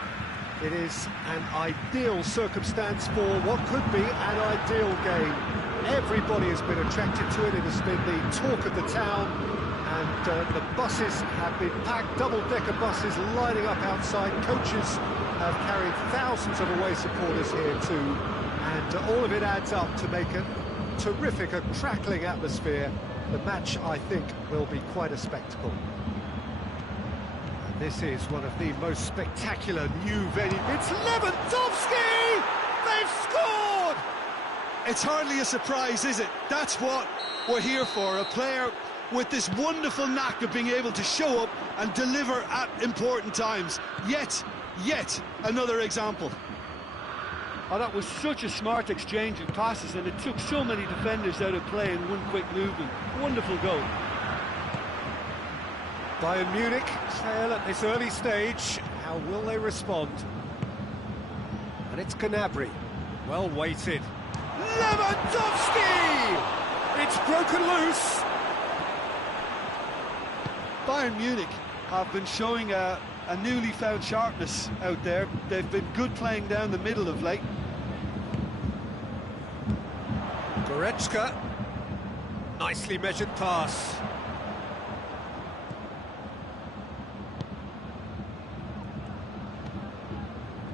It is an ideal circumstance for what could be an ideal game. Everybody has been attracted to it. It has been the talk of the town and the buses have been packed, double-decker buses lining up outside. Coaches have carried thousands of away supporters here too, and all of it adds up to make a terrific, a crackling atmosphere. The match, I think, will be quite a spectacle. And this is one of the most spectacular new venues. It's Lewandowski! They've scored! It's hardly a surprise, is it? That's what we're here for, a player with this wonderful knack of being able to show up and deliver at important times. Yet another example. Oh, that was such a smart exchange of passes, and it took so many defenders out of play in one quick movement. Wonderful goal. Bayern Munich trail at this early stage. How will they respond? And it's Gnabry. Well weighted. Lewandowski! It's broken loose. Bayern Munich have been showing a newly found sharpness out there. They've been good playing down the middle of late. Goretzka. Nicely measured pass.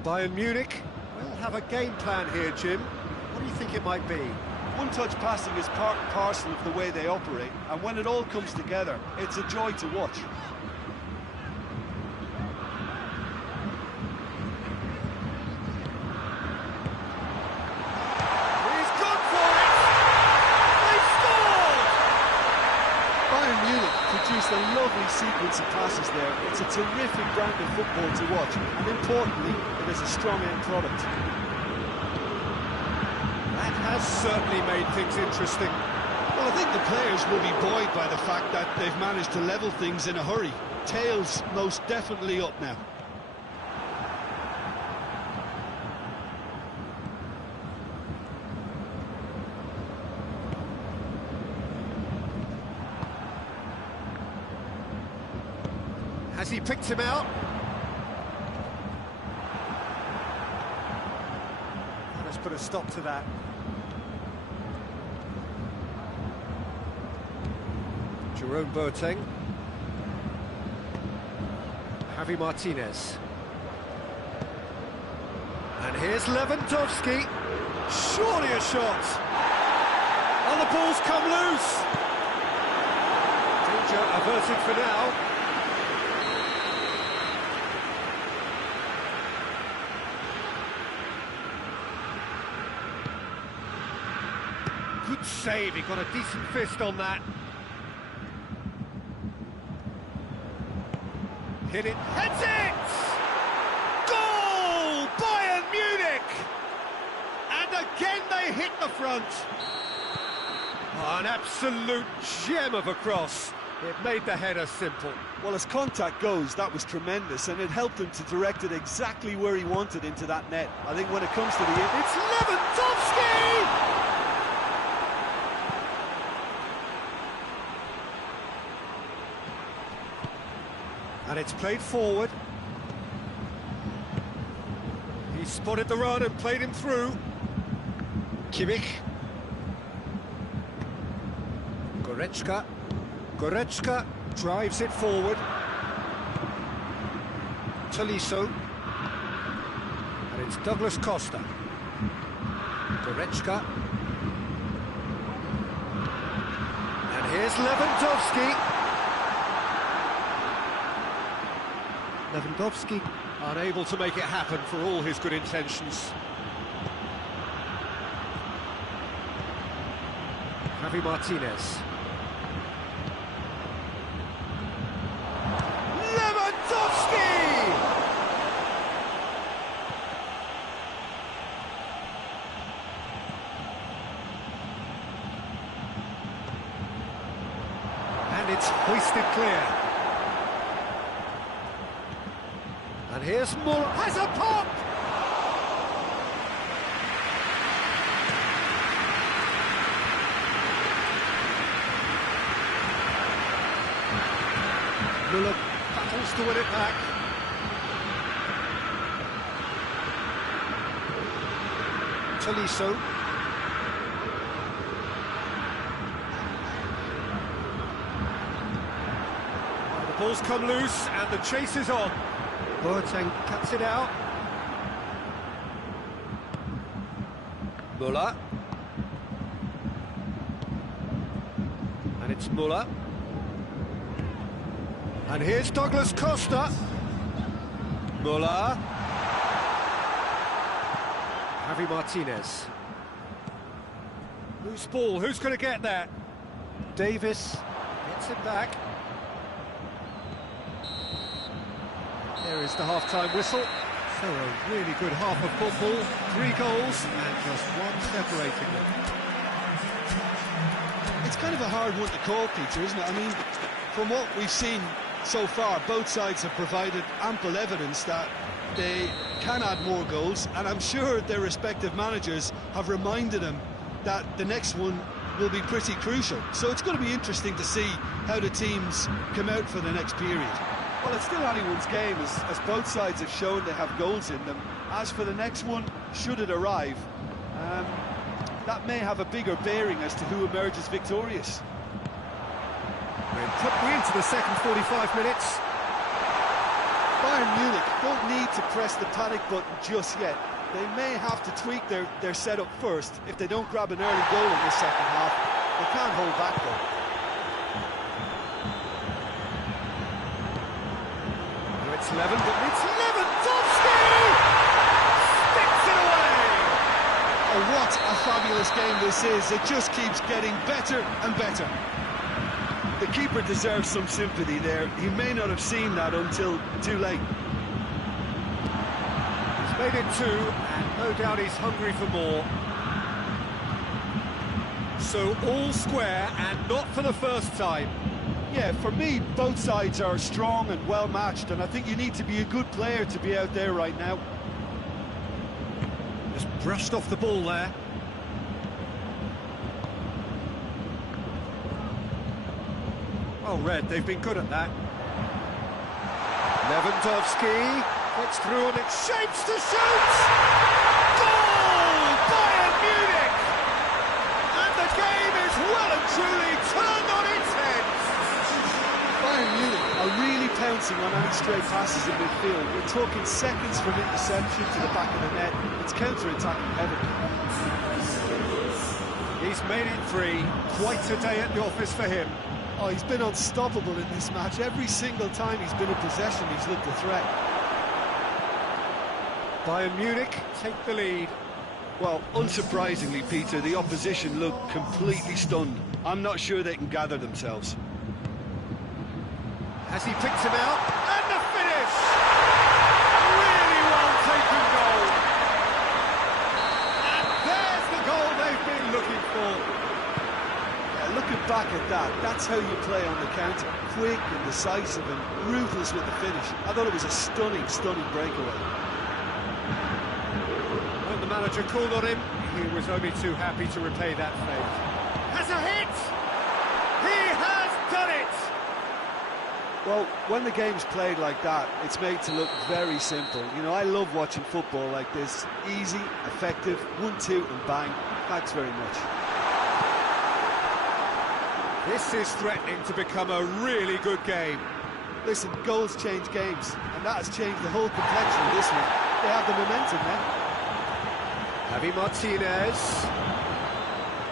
Bayern Munich will have a game plan here, Jim. What do you think it might be? One-touch passing is part and parcel of the way they operate, and when it all comes together, it's a joy to watch. He's gone for it! They've scored! Bayern Munich produced a lovely sequence of passes there. It's a terrific brand of football to watch, and importantly, it is a strong end product. That has certainly made things interesting. Well, I think the players will be buoyed by the fact that they've managed to level things in a hurry. Tails most definitely up now. Has he picked him out? Let's put a stop to that. Jerome Boateng. Javi Martinez. And here's Lewandowski. Surely a shot. And the ball's come loose. Danger averted for now. Good save, he got a decent fist on that. Hit it, heads it! Goal! Bayern Munich! And again they hit the front. Oh, an absolute gem of a cross. It made the header simple. Well, as contact goes, that was tremendous, and it helped him to direct it exactly where he wanted into that net. I think when it comes to the... It's Lewandowski! And it's played forward. He spotted the run and played him through. Kimmich. Goretzka drives it forward. Tolisso. And it's Douglas Costa. Goretzka. And here's Lewandowski. Lewandowski unable to make it happen for all his good intentions. Javi Martinez. Lewandowski! And it's hoisted clear. And here's Muller, has a pop! Muller battles to win it back. Tolisso. The ball's come loose and the chase is on. Boateng cuts it out. Muller. And it's Muller. And here's Douglas Costa. Muller. Javi Martinez. Loose ball, who's going to get that? Davis gets it back. There is the half-time whistle. So a really good half of football. 3 goals and just one separating them. It's kind of a hard one to call, Peter, isn't it? I mean, from what we've seen so far, both sides have provided ample evidence that they can add more goals, and I'm sure their respective managers have reminded them that the next one will be pretty crucial. So it's going to be interesting to see how the teams come out for the next period. Well, it's still anyone's game, as both sides have shown they have goals in them. As for the next one, should it arrive, that may have a bigger bearing as to who emerges victorious. We're into the second 45 minutes. Bayern Munich don't need to press the panic button just yet. They may have to tweak their setup first. If they don't grab an early goal in the second half, they can't hold back though. It's Lewandowski! Sticks it away! Oh, what a fabulous game this is. It just keeps getting better and better. The keeper deserves some sympathy there. He may not have seen that until too late. He's made it 2, and no doubt he's hungry for more. So all square, and not for the first time. Yeah, for me, both sides are strong and well-matched, and I think you need to be a good player to be out there right now. Just brushed off the ball there. Well read, they've been good at that. Lewandowski gets through and it shapes to shoot! Goal! Bayern Munich! And the game is well and truly turned on its head! Bayern Munich are really pouncing on any stray passes in midfield. We're talking seconds from interception to the back of the net. It's counter-attacking heaven. He's made it 3. Quite a day at the office for him. Oh, he's been unstoppable in this match. Every single time he's been in possession, he's looked a threat. Bayern Munich take the lead. Well, unsurprisingly, Peter, the opposition look completely stunned. I'm not sure they can gather themselves. As he picks him out, and the finish! Really well taken goal. And there's the goal they've been looking for. Looking back at that, that's how you play on the counter. Quick and decisive and ruthless with the finish. I thought it was a stunning breakaway. When the manager called on him, he was only too happy to repay that favour. Has a hit! He has done it! Well, when the game's played like that, it's made to look very simple. You know, I love watching football like this. Easy, effective, 1-2 and bang. Thanks very much. This is threatening to become a really good game. Listen, goals change games, and that has changed the whole complexion of this one. They have the momentum now. Javi Martinez.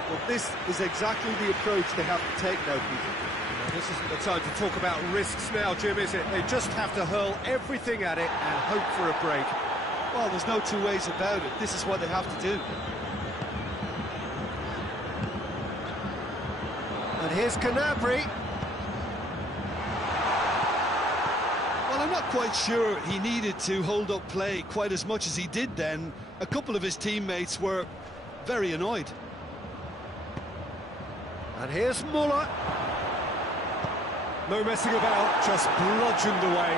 Well, this is exactly the approach they have to take now, Peter. This isn't the time to talk about risks now, Jim, is it? They just have to hurl everything at it and hope for a break. Well, there's no two ways about it. This is what they have to do. And here's Gnabry. Well, I'm not quite sure he needed to hold up play quite as much as he did then. A couple of his teammates were very annoyed. And here's Muller. No messing about, just bludgeoned away.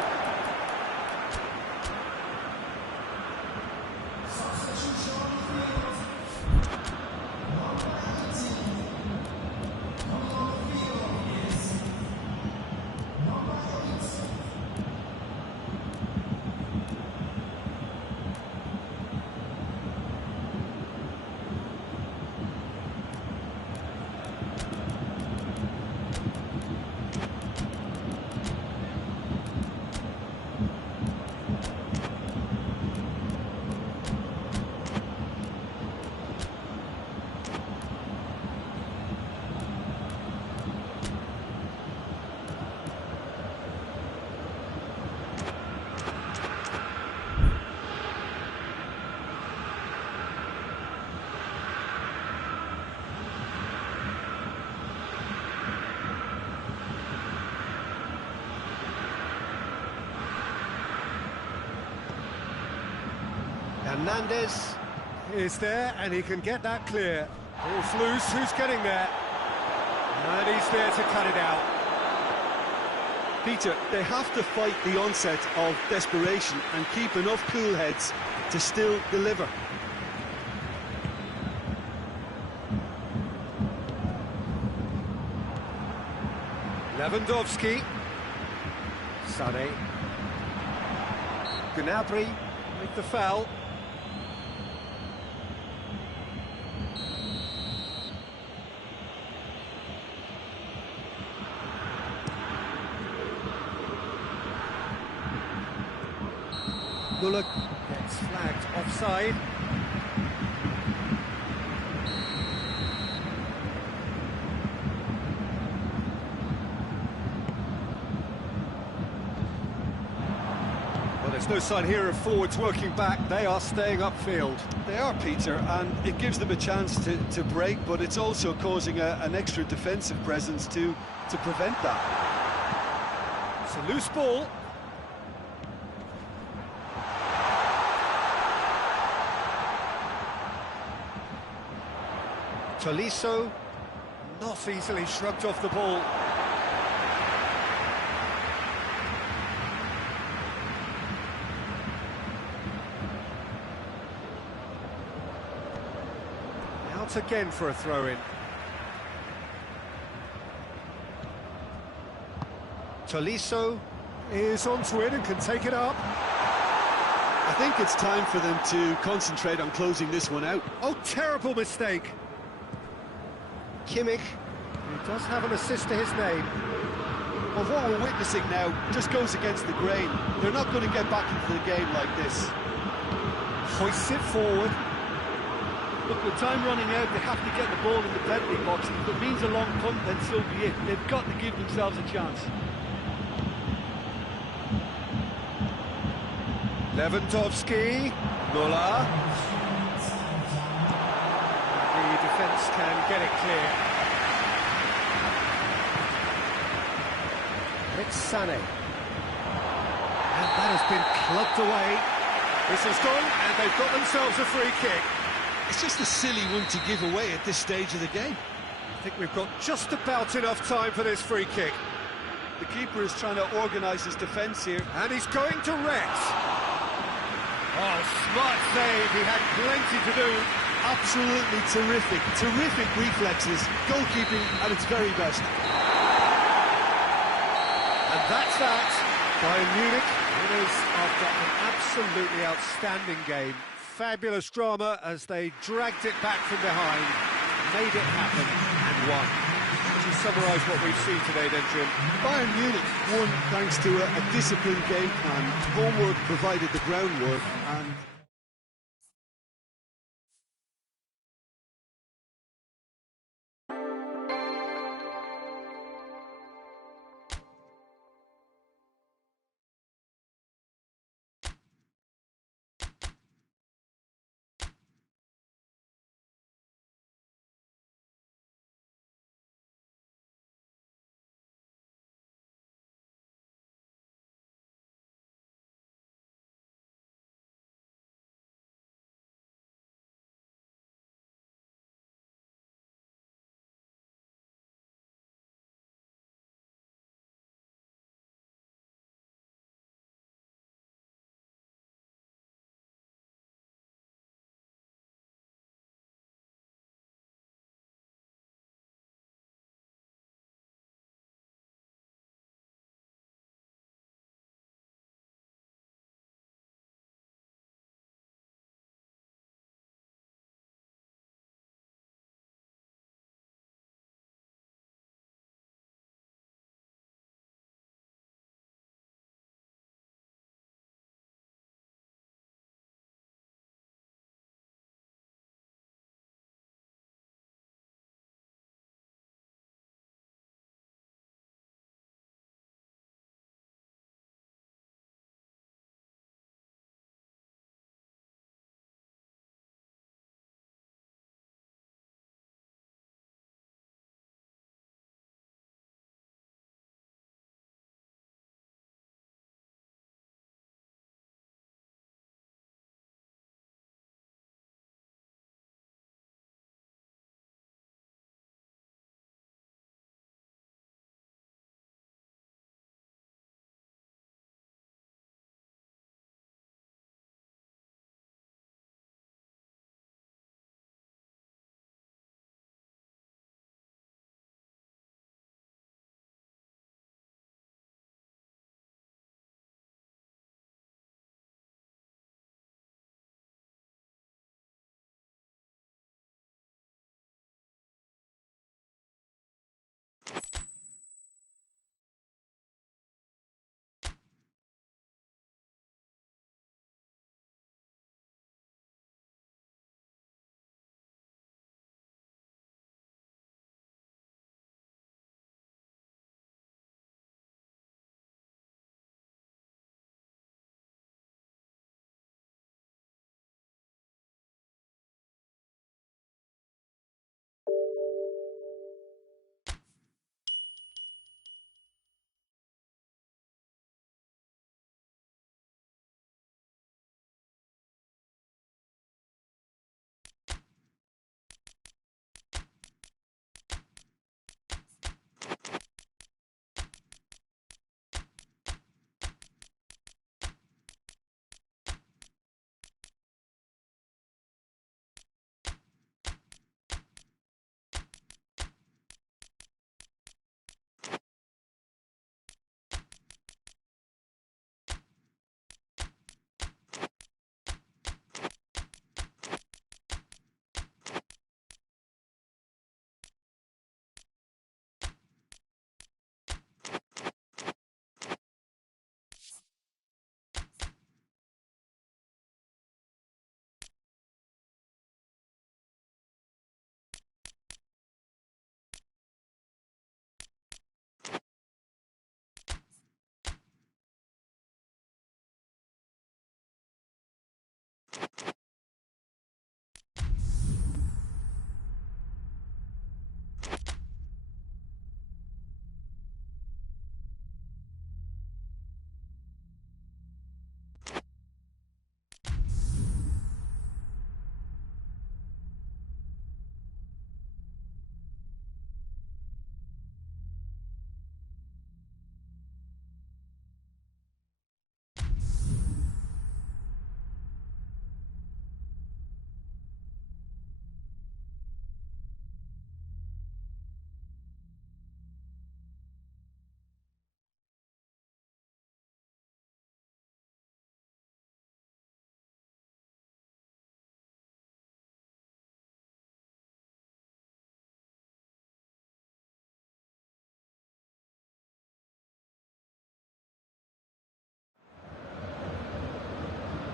Hernandez is there, and he can get that clear. Ball's loose, who's getting there? And he's there to cut it out. Peter, they have to fight the onset of desperation and keep enough cool heads to still deliver. Lewandowski. Sané. Gnabry with the foul. Muller gets flagged offside. Well, there's no sign here of forwards working back. They are staying upfield. They are, Peter, and it gives them a chance to break, but it's also causing an extra defensive presence to prevent that. It's a loose ball. Tolisso, not easily shrugged off the ball. Out again for a throw-in. Tolisso is onto it and can take it up. I think it's time for them to concentrate on closing this one out. Oh, terrible mistake. Kimmich, he does have an assist to his name. Well, what we're witnessing now just goes against the grain. They're not going to get back into the game like this. Hoists it forward. Look, with time running out, they have to get the ball in the penalty box. If it means a long punt, then so be it. They've got to give themselves a chance. Lewandowski, Muller. The defence can get it clear. It's Sané. And that has been clubbed away. This has gone, and they've got themselves a free kick. It's just a silly one to give away at this stage of the game. I think we've got just about enough time for this free kick. The keeper is trying to organise his defence here. And he's going direct. Oh, smart save. He had plenty to do. Absolutely terrific. Terrific reflexes. Goalkeeping at its very best. And that's that. Bayern Munich winners after an absolutely outstanding game. Fabulous drama as they dragged it back from behind, made it happen and won. Would you summarise what we've seen today then, Jim? Bayern Munich won thanks to a disciplined game plan. Homework provided the groundwork, and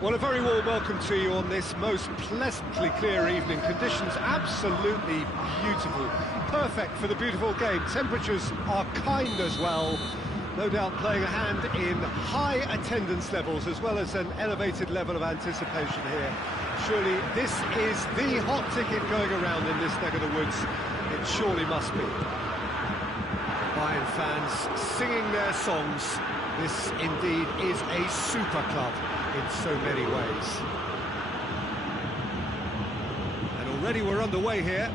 Well, a very warm welcome to you on this most pleasantly clear evening. Conditions absolutely beautiful. Perfect for the beautiful game. Temperatures are kind as well. No doubt playing a hand in high attendance levels as well as an elevated level of anticipation here. Surely this is the hot ticket going around in this neck of the woods. It surely must be. Bayern fans singing their songs. This indeed is a super club in so many ways. And already we're underway here.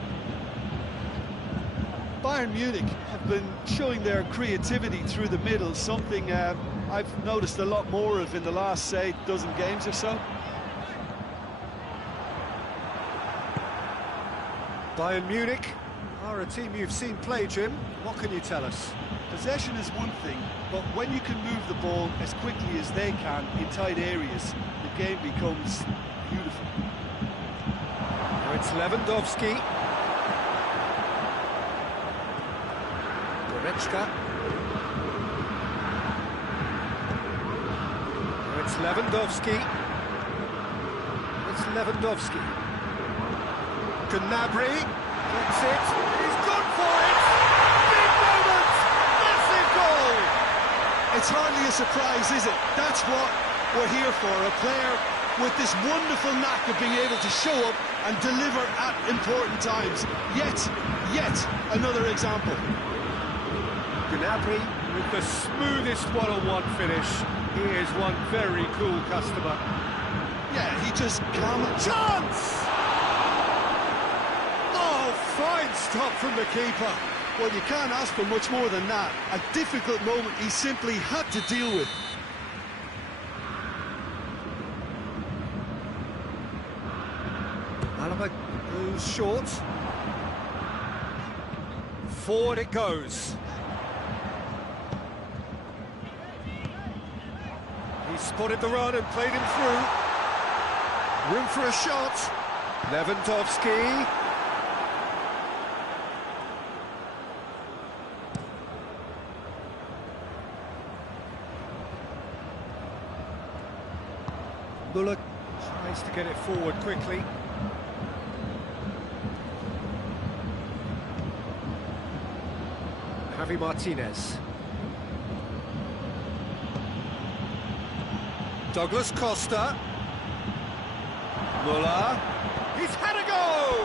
Bayern Munich have been showing their creativity through the middle, something I've noticed a lot more of in the last, say, dozen games or so. Bayern Munich are a team you've seen play, Jim. What can you tell us? Possession is one thing, but when you can move the ball as quickly as they can in tight areas, the game becomes beautiful. Now it's Lewandowski. Goretzka. Now it's Lewandowski. It's Lewandowski. Gnabry gets it. He's gone for it. Big moment. Massive goal. It's hardly a surprise, is it? That's what we're here for. A player with this wonderful knack of being able to show up and deliver at important times. Yet another example. Gnabry with the smoothest one-on-one finish. He is one very cool customer. Yeah, he just calm. Chance! Oh, fine stop from the keeper. Well, you can't ask for much more than that. A difficult moment he simply had to deal with. Alaba goes short. Forward it goes. He spotted the run and played him through. Room for a shot. Lewandowski. Muller tries to get it forward quickly. Javi Martinez. Douglas Costa. Muller. He's had a goal!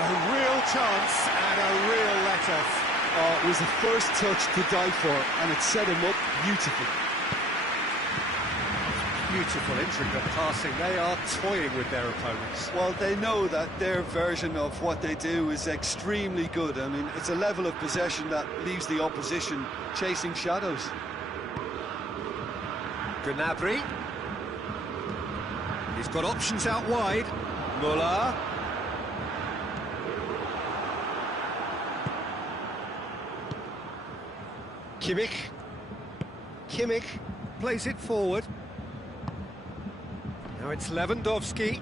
A real chance and a real let-off. Oh, it was the first touch to die for, and it set him up beautifully. Beautiful, intricate passing. They are toying with their opponents. Well, they know that their version of what they do is extremely good. I mean, it's a level of possession that leaves the opposition chasing shadows. Gnabry. He's got options out wide. Muller. Kimmich plays it forward. Now it's Lewandowski.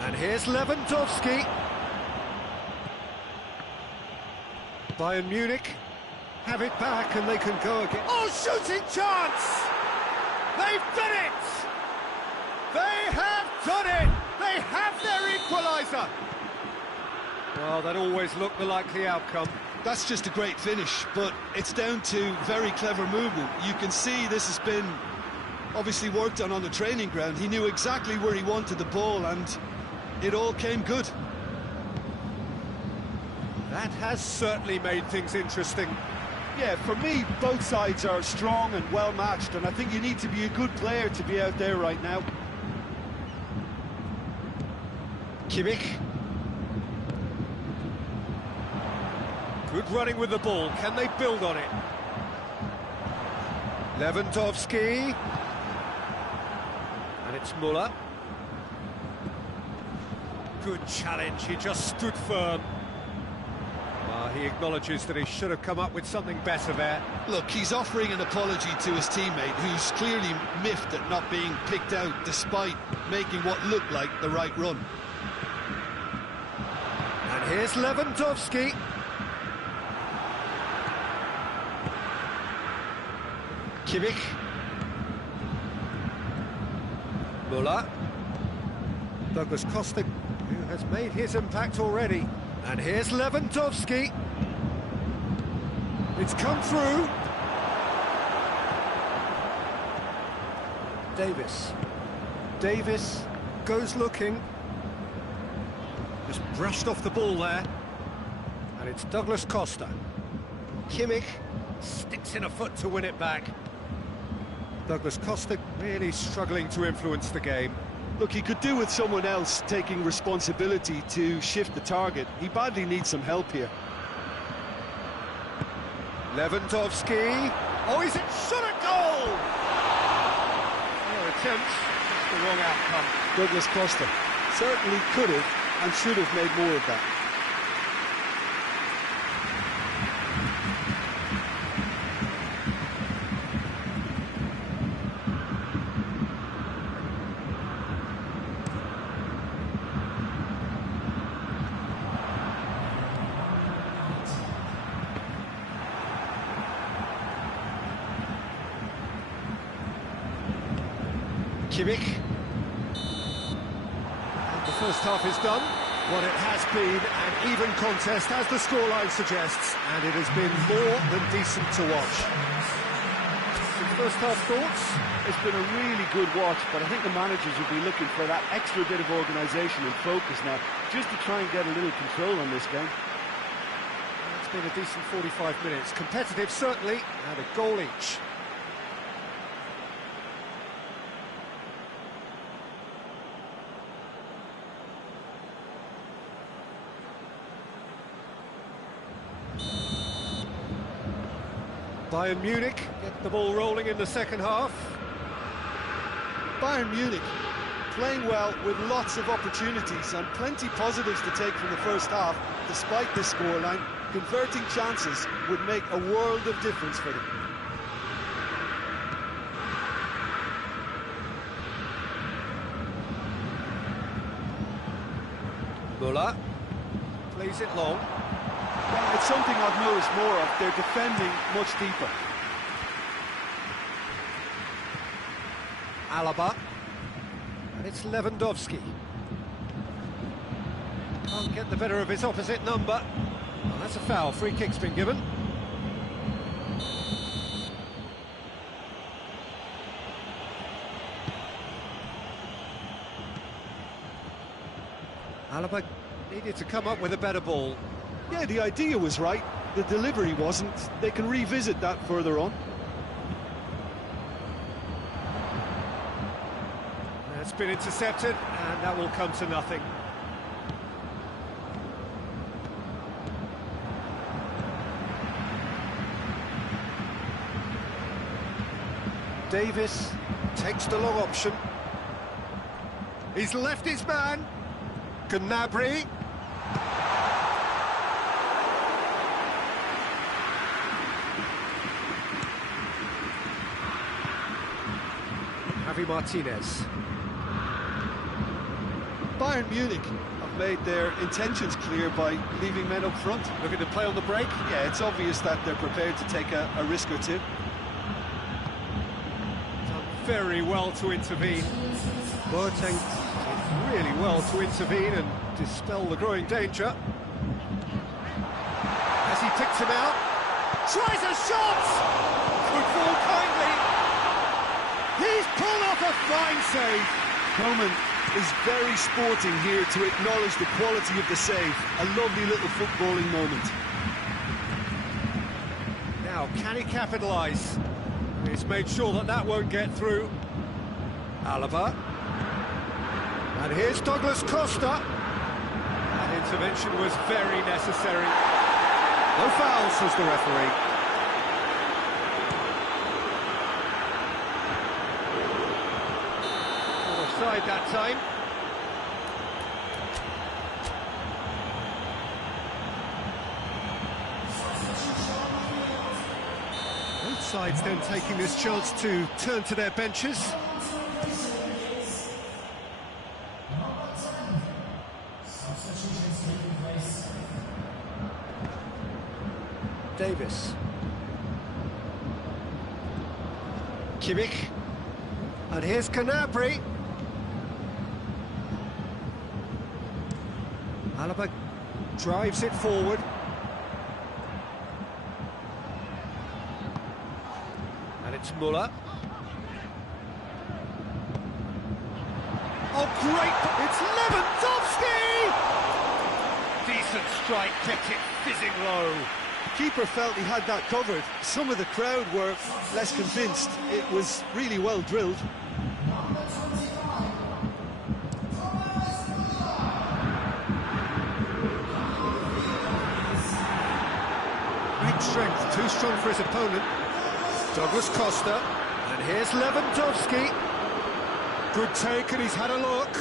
And here's Lewandowski. Bayern Munich have it back and they can go again. Oh, shooting chance! They've done it! They have done it! They have their equaliser! Well, that always looked the likely outcome. That's just a great finish, but it's down to very clever movement. You can see this has been obviously worked on the training ground. He knew exactly where he wanted the ball and it all came good. That has certainly made things interesting. Yeah, for me, both sides are strong and well matched, and I think you need to be a good player to be out there right now. Kimmich. Good running with the ball. Can they build on it? Lewandowski. And it's Muller. Good challenge. He just stood firm. He acknowledges that he should have come up with something better there. Look, he's offering an apology to his teammate, who's clearly miffed at not being picked out despite making what looked like the right run. And here's Lewandowski. Kimmich. Müller. Douglas Costa, who has made his impact already. And here's Lewandowski. It's come through. Davis. Davis goes looking. Just brushed off the ball there. And it's Douglas Costa. Kimmich sticks in a foot to win it back. Douglas Costa really struggling to influence the game. Look, he could do with someone else taking responsibility to shift the target. He badly needs some help here. Lewandowski. Oh, is it shot at goal? No attempt, just the wrong outcome. Douglas Costa certainly could have and should have made more of that. Kimmich. And the first half is done. What it has been an even contest, as the scoreline suggests, and it has been more than decent to watch. Some first half thoughts? It's been a really good watch, but I think the managers will be looking for that extra bit of organisation and focus now, just to try and get a little control on this game. It's been a decent 45 minutes. Competitive, certainly, and a goal each. Bayern Munich get the ball rolling in the second half. Bayern Munich playing well with lots of opportunities and plenty positives to take from the first half. Despite this scoreline, converting chances would make a world of difference for them. Müller plays it long. It's something I've noticed more of. They're defending much deeper. Alaba. And it's Lewandowski. Can't get the better of his opposite number. Well, that's a foul. Free kick's been given. Alaba needed to come up with a better ball. Yeah, the idea was right, the delivery wasn't. They can revisit that further on. It's been intercepted, and that will come to nothing. Davis takes the long option. He's left his man. Gnabry. Javi Martinez. Bayern Munich have made their intentions clear by leaving men up front. Looking to play on the break. Yeah, it's obvious that they're prepared to take a risk or two. Done very well to intervene. Boateng did really well to intervene and dispel the growing danger. As he picks him out, tries a shot! Good ball kindly. He's pulled off a fine save. Coman is very sporting here to acknowledge the quality of the save. A lovely little footballing moment. Now, can he capitalise? He's made sure that that won't get through. Alaba. And here's Douglas Costa. That intervention was very necessary. No foul, says the referee. Offside that time. Sides then taking this chance to turn to their benches. Davis. Kimmich. And here's Gnabry. Alaba drives it forward. And it's Muller. Oh, great! It's Lewandowski! Decent strike, kept it fizzing low. Keeper felt he had that covered. Some of the crowd were less convinced. It was really well drilled. Great strength, too strong for his opponent. Douglas Costa, and here's Lewandowski. Good take, and he's had a look.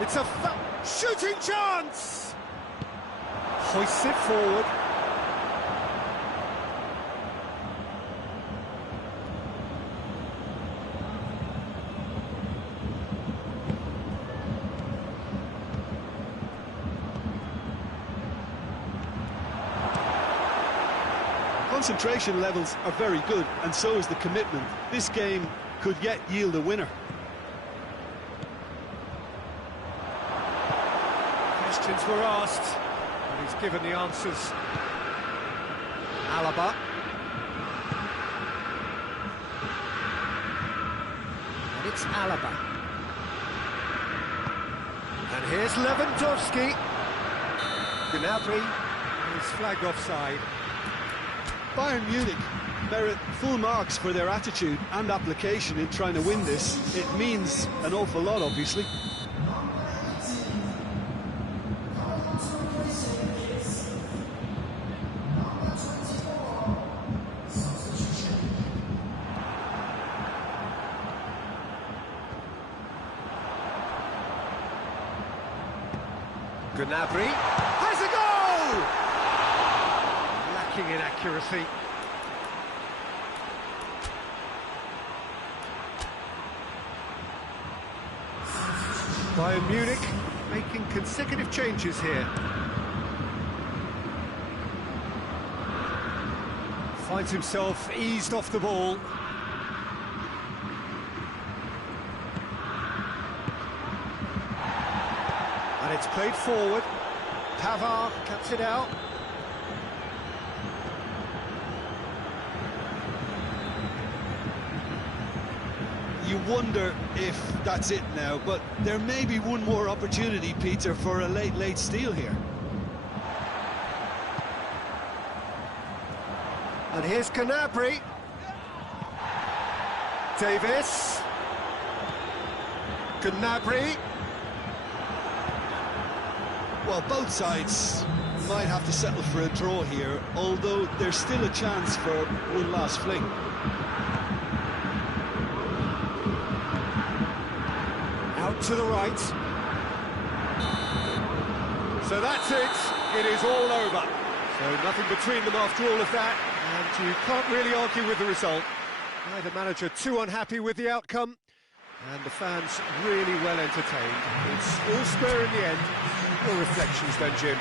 It's a shooting chance! Hoists it forward. Concentration levels are very good, and so is the commitment. This game could yet yield a winner. Questions were asked, and he's given the answers. Alaba. And it's Alaba. And here's Lewandowski. Gnabry is flagged offside. Bayern Munich merit full marks for their attitude and application in trying to win this. It means an awful lot, obviously. Gnabry has a goal! Lacking in accuracy. Bayern Munich making consecutive changes here. Finds himself eased off the ball. And it's played forward. Pavard cuts it out. You wonder if that's it now, but there may be one more opportunity, Peter, for a late steal here. And here's Gnabry. Davis. Gnabry. Well, both sides might have to settle for a draw here, although there's still a chance for one last fling. Out to the right. So that's it. It is all over. So nothing between them after all of that, and you can't really argue with the result. Neither manager too unhappy with the outcome, and the fans really well entertained. It's all square in the end. Your reflections then, Jim?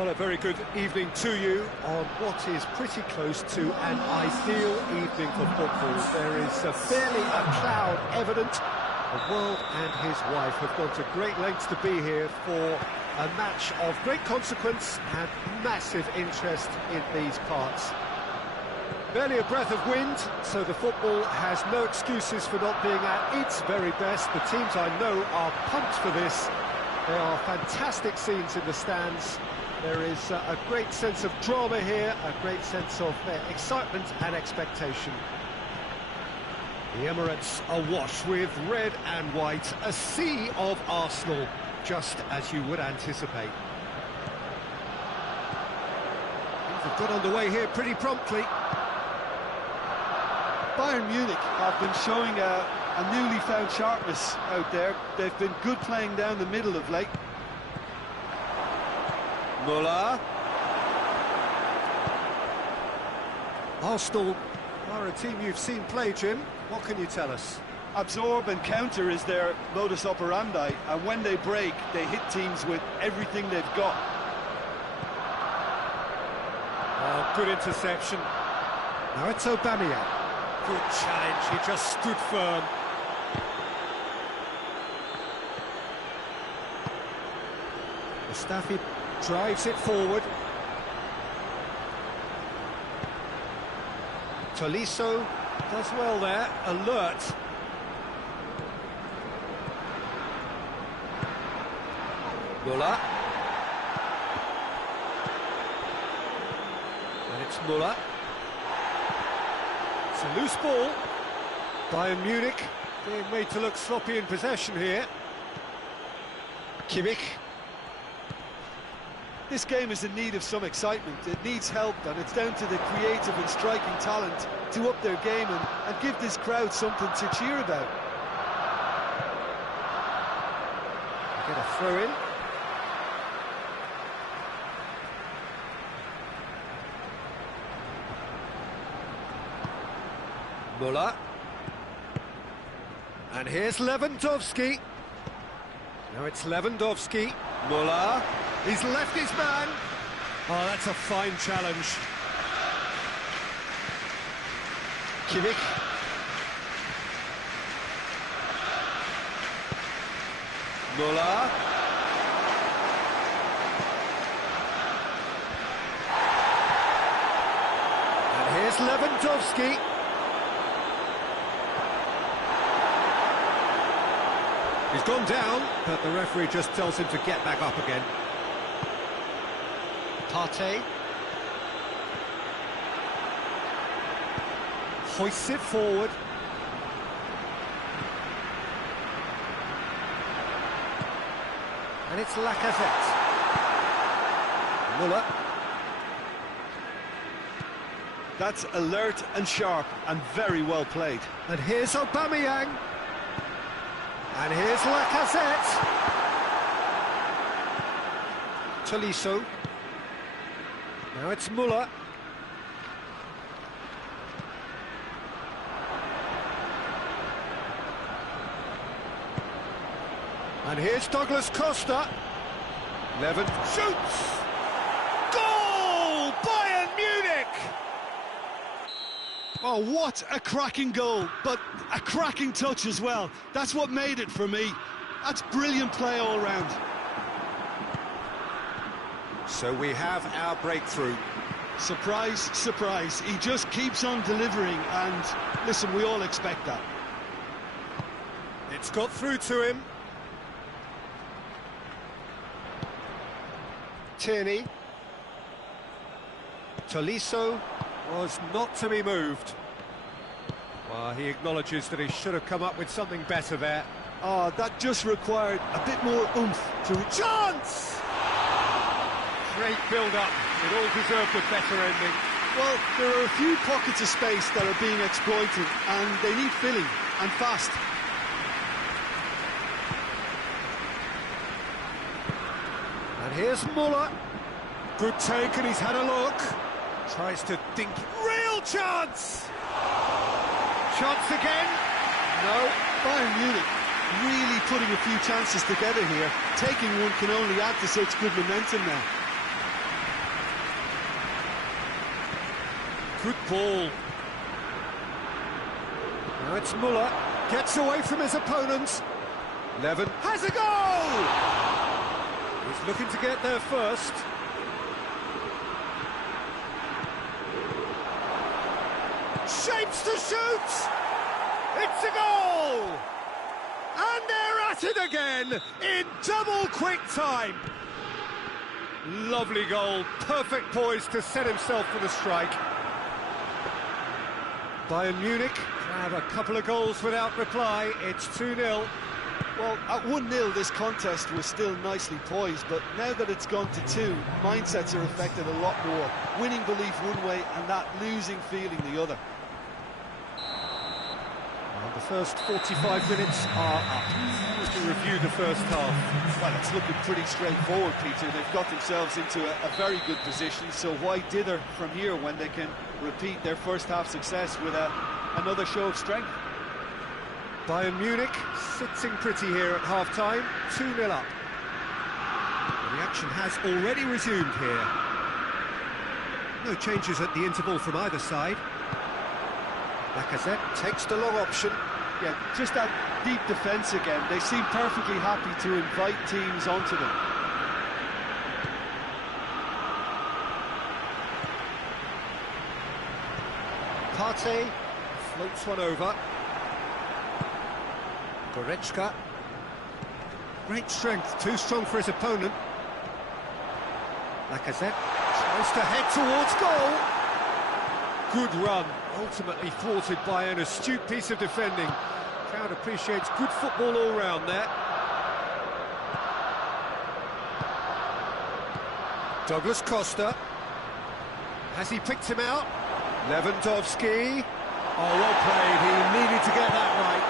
Well, a very good evening to you on what is pretty close to an ideal evening for football. There is barely a cloud evident. The world and his wife have gone to great lengths to be here for a match of great consequence and massive interest in these parts. Barely a breath of wind, so the football has no excuses for not being at its very best. The teams I know are pumped for this. There are fantastic scenes in the stands. There is a great sense of drama here, a great sense of excitement and expectation. The Emirates awash with red and white, a sea of Arsenal, just as you would anticipate. Things have got underway here pretty promptly. Bayern Munich have been showing a newly found sharpness out there. They've been good playing down the middle of late. Muller. Arsenal are a team you've seen play, Jim. What can you tell us? Absorb and counter is their modus operandi, and when they break, they hit teams with everything they've got. Oh, good interception. Now it's Aubameyang. Good challenge, he just stood firm. Mustafi drives it forward. Tolisso does well there, alert. Muller. And it's Muller. It's a loose ball. Bayern Munich being made to look sloppy in possession here. Kimmich. This game is in need of some excitement. It needs help, and it's down to the creative and striking talent to up their game and give this crowd something to cheer about. Get a throw in. Muller. And here's Lewandowski. Now it's Lewandowski. Muller. He's left his man. Oh, that's a fine challenge. Kimmich. Muller. And here's Lewandowski. He's gone down, but the referee just tells him to get back up again. Partey. Hoists it forward. And it's Lacazette. Muller. That's alert and sharp and very well played. And here's Aubameyang. And here's Lacazette. Tolisso. Now it's Muller. And here's Douglas Costa. Levin shoots! Goal! Bayern Munich! Oh, what a cracking goal, but a cracking touch as well. That's what made it for me. That's brilliant play all round. So we have our breakthrough. Surprise, surprise. He just keeps on delivering, and listen, we all expect that. It's got through to him. Tierney. Tolisso was not to be moved. Well, he acknowledges that he should have come up with something better there. Oh, that just required a bit more oomph to... Chance! Great build-up. It all deserved a better ending. Well, there are a few pockets of space that are being exploited, and they need filling, and fast. And here's Muller. Good take, and he's had a look. Tries to dink. Real chance! Chance again. No. Bayern Munich really putting a few chances together here. Taking one can only add to such good momentum now. Good ball. Now it's Muller. Gets away from his opponents. Levin has a goal! He's looking to get there first. Shapes to shoot! It's a goal! And they're at it again in double quick time. Lovely goal, perfect poise to set himself for the strike. Bayern Munich have a couple of goals without reply. It's 2-0. Well, at 1-0 this contest was still nicely poised, but now that it's gone to 2, mindsets are affected a lot more. Winning belief one way and that losing feeling the other. And the first 45 minutes are up. To review the first half. Well, it's looking pretty straightforward, Peter. They've got themselves into a very good position, so why dither from here when they can repeat their first half success with another show of strength? Bayern Munich sitting pretty here at half-time, 2-0 up. The action has already resumed here. No changes at the interval from either side. Lacazette takes the long option. Yeah, just that deep defence again. They seem perfectly happy to invite teams onto them. Partey floats one over. Goretzka. Great strength, too strong for his opponent. Lacazette tries to head towards goal. Good run, ultimately thwarted by an astute piece of defending. Crowd appreciates good football all round there. Douglas Costa. Has he picked him out? Lewandowski. Oh, well played. He needed to get that right.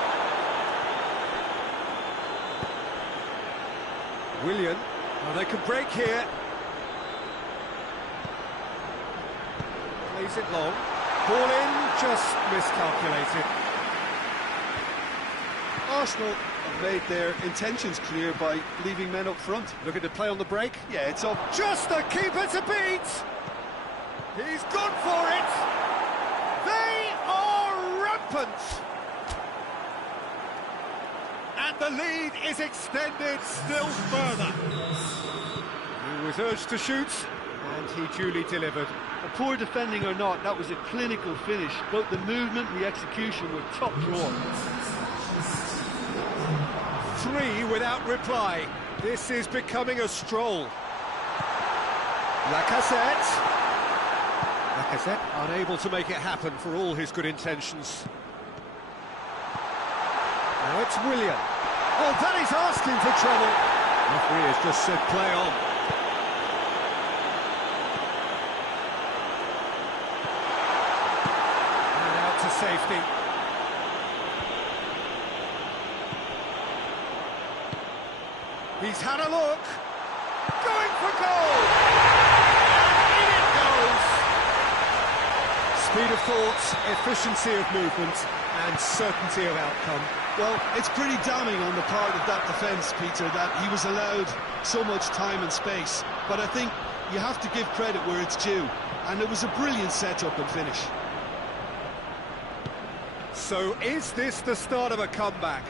Willian. Oh, they can break here. Plays it long. Ball in, just miscalculated. Arsenal have made their intentions clear by leaving men up front. Looking to play on the break. Yeah, it's up. Just the keeper to beat! He's gone for it! They are rampant! And the lead is extended still further. He was urged to shoot, and he duly delivered. Poor defending or not, that was a clinical finish. Both the movement and the execution were top drawer. 3 without reply. This is becoming a stroll. Lacazette. Lacazette unable to make it happen for all his good intentions. Now it's Willian. Oh, that is asking for trouble. The referee has just said play on. And out to safety. He's had a look. Going for goal. And in it goes. Speed of thought, efficiency of movement, and certainty of outcome. Well, it's pretty damning on the part of that defence, Peter, that he was allowed so much time and space. But I think you have to give credit where it's due. And it was a brilliant setup and finish. So is this the start of a comeback?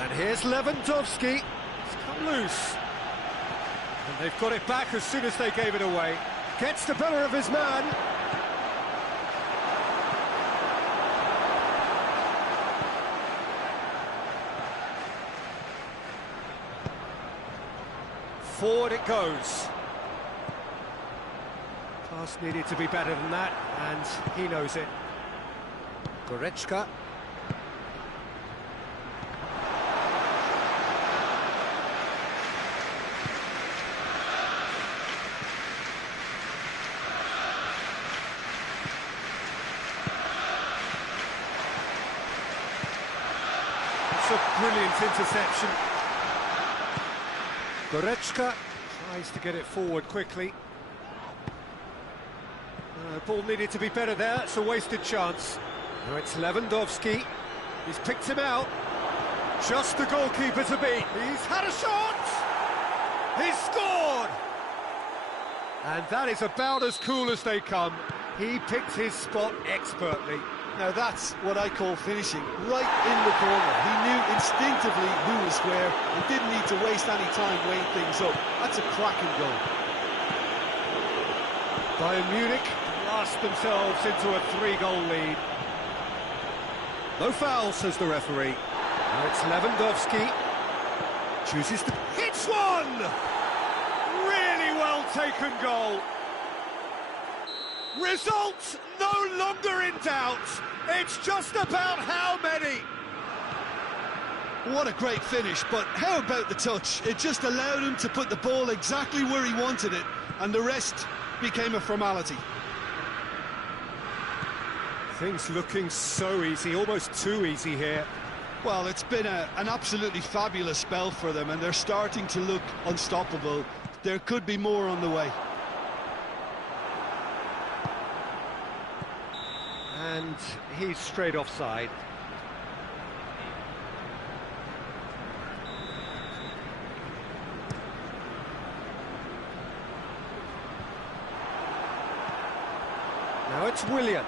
And here's Lewandowski. It's come loose. And they've got it back as soon as they gave it away. Gets the better of his man. Forward it goes. Pass needed to be better than that, and he knows it. Goretzka. It's a brilliant interception. Goretzka tries to get it forward quickly. Ball needed to be better there, it's a wasted chance. Now it's Lewandowski, he's picked him out. Just the goalkeeper to beat. He's had a shot! He's scored! And that is about as cool as they come. He picked his spot expertly. Now that's what I call finishing, right in the corner. He knew instinctively who was where and didn't need to waste any time weighing things up. That's a cracking goal. Bayern Munich blast themselves into a 3-goal lead. No foul, says the referee. Now it's Lewandowski. Chooses to... Hits one! Really well taken goal. Result no longer in doubt. It's just about how many. What a great finish, but how about the touch? It just allowed him to put the ball exactly where he wanted it, and the rest became a formality. Things looking so easy, almost too easy here. Well, it's been an absolutely fabulous spell for them, and they're starting to look unstoppable. There could be more on the way. And he's straight offside. Now it's Willian.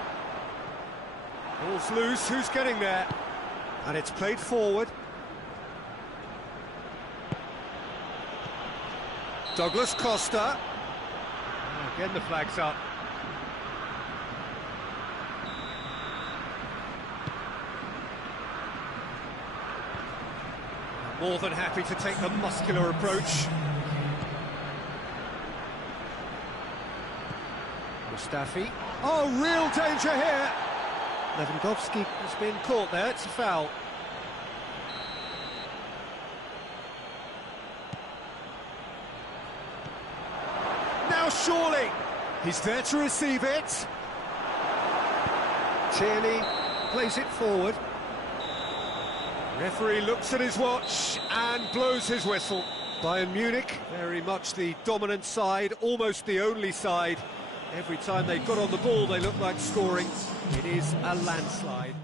Ball's loose, who's getting there? And it's played forward. Douglas Costa. Oh, again the flag's up. More than happy to take the muscular approach. Mustafi. Oh, real danger here. Lewandowski has been caught there, it's a foul. Now surely, He's there to receive it. Tierney plays it forward. Referee looks at his watch and blows his whistle. Bayern Munich, very much the dominant side, almost the only side. Every time they got on the ball, they looked like scoring. It is a landslide.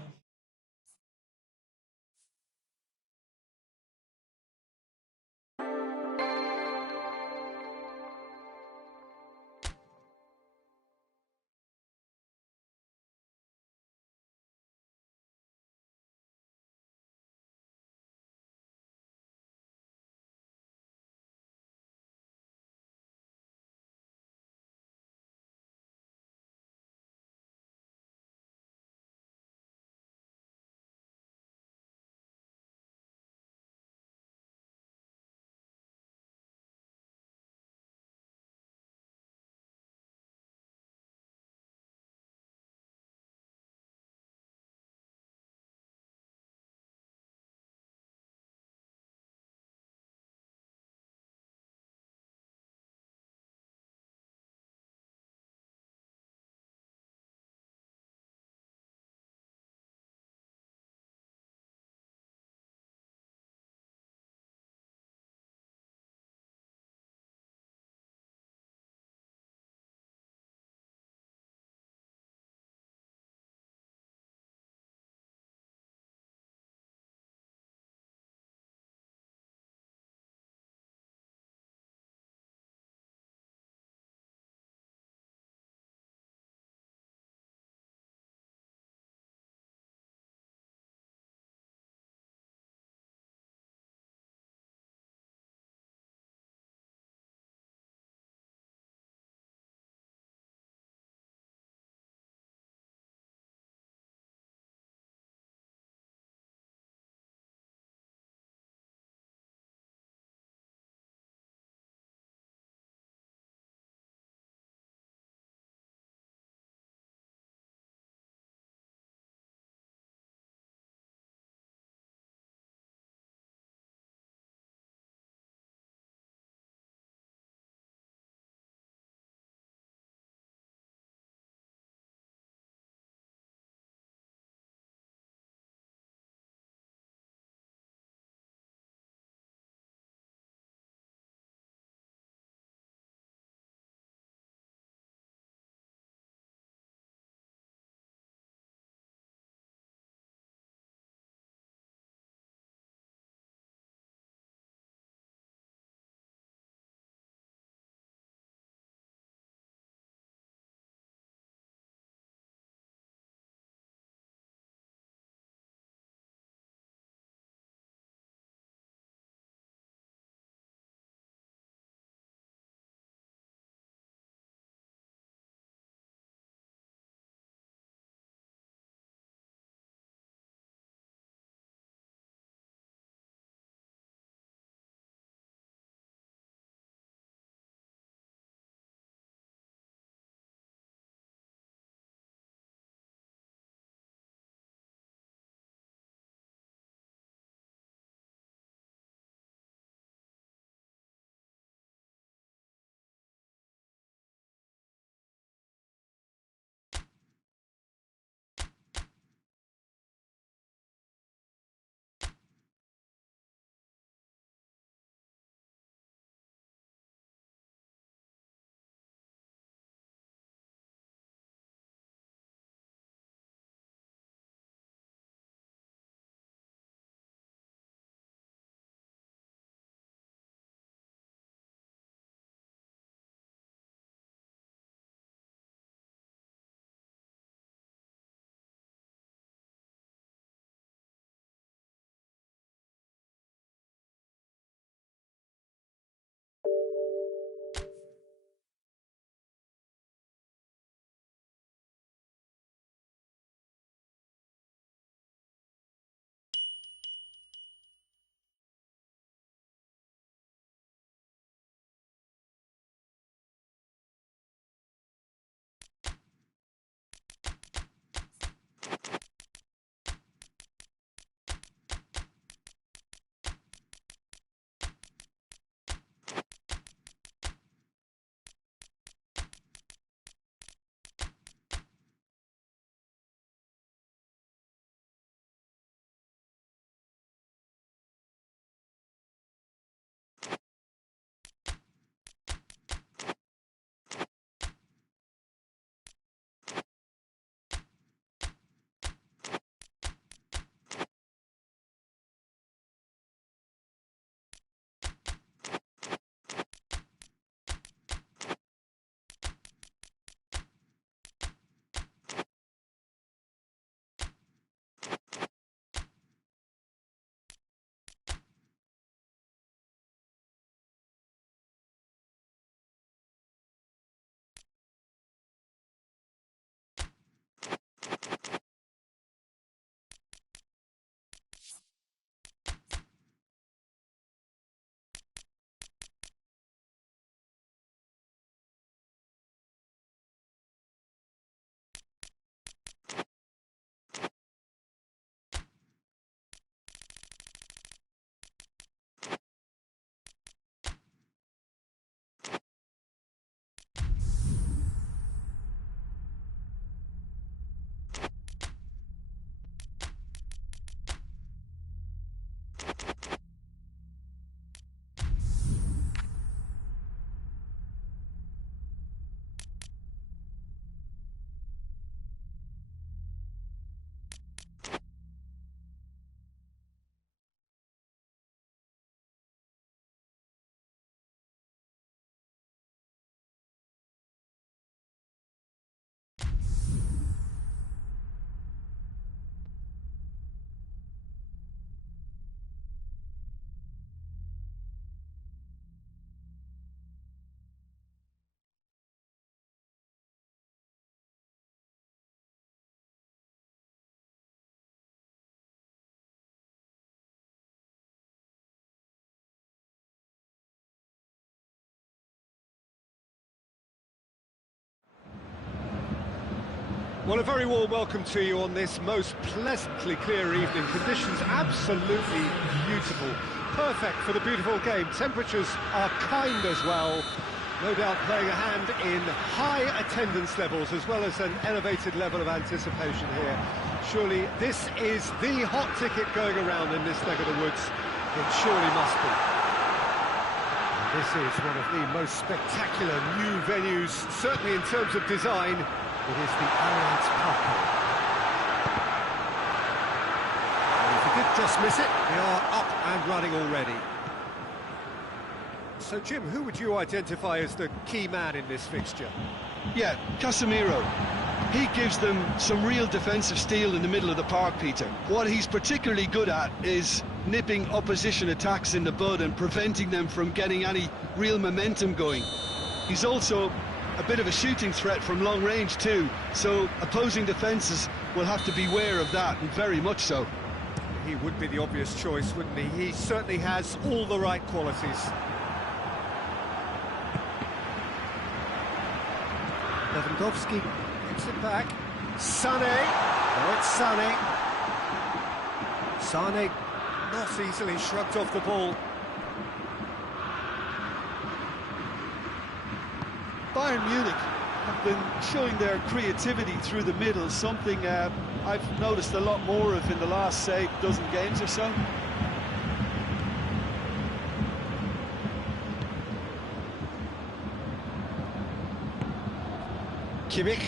Well, a very warm welcome to you on this most pleasantly clear evening. Conditions absolutely beautiful. Perfect for the beautiful game. Temperatures are kind as well. No doubt playing a hand in high attendance levels as well as an elevated level of anticipation here. Surely this is the hot ticket going around in this neck of the woods. It surely must be. And this is one of the most spectacular new venues, certainly in terms of design. It is the Allianz Park. And if you did just miss it, they are up and running already. So, Jim, who would you identify as the key man in this fixture? Yeah, Casemiro. He gives them some real defensive steel in the middle of the park, Peter. What he's particularly good at is nipping opposition attacks in the bud and preventing them from getting any real momentum going. He's also a bit of a shooting threat from long range too, so opposing defences will have to beware of that, and very much so. He would be the obvious choice, wouldn't he? He certainly has all the right qualities. Lewandowski gets it back. Sané. Oh, it's Sané. Sané not easily shrugged off the ball. Bayern Munich have been showing their creativity through the middle, something I've noticed a lot more of in the last, say, dozen games or so. Kimmich.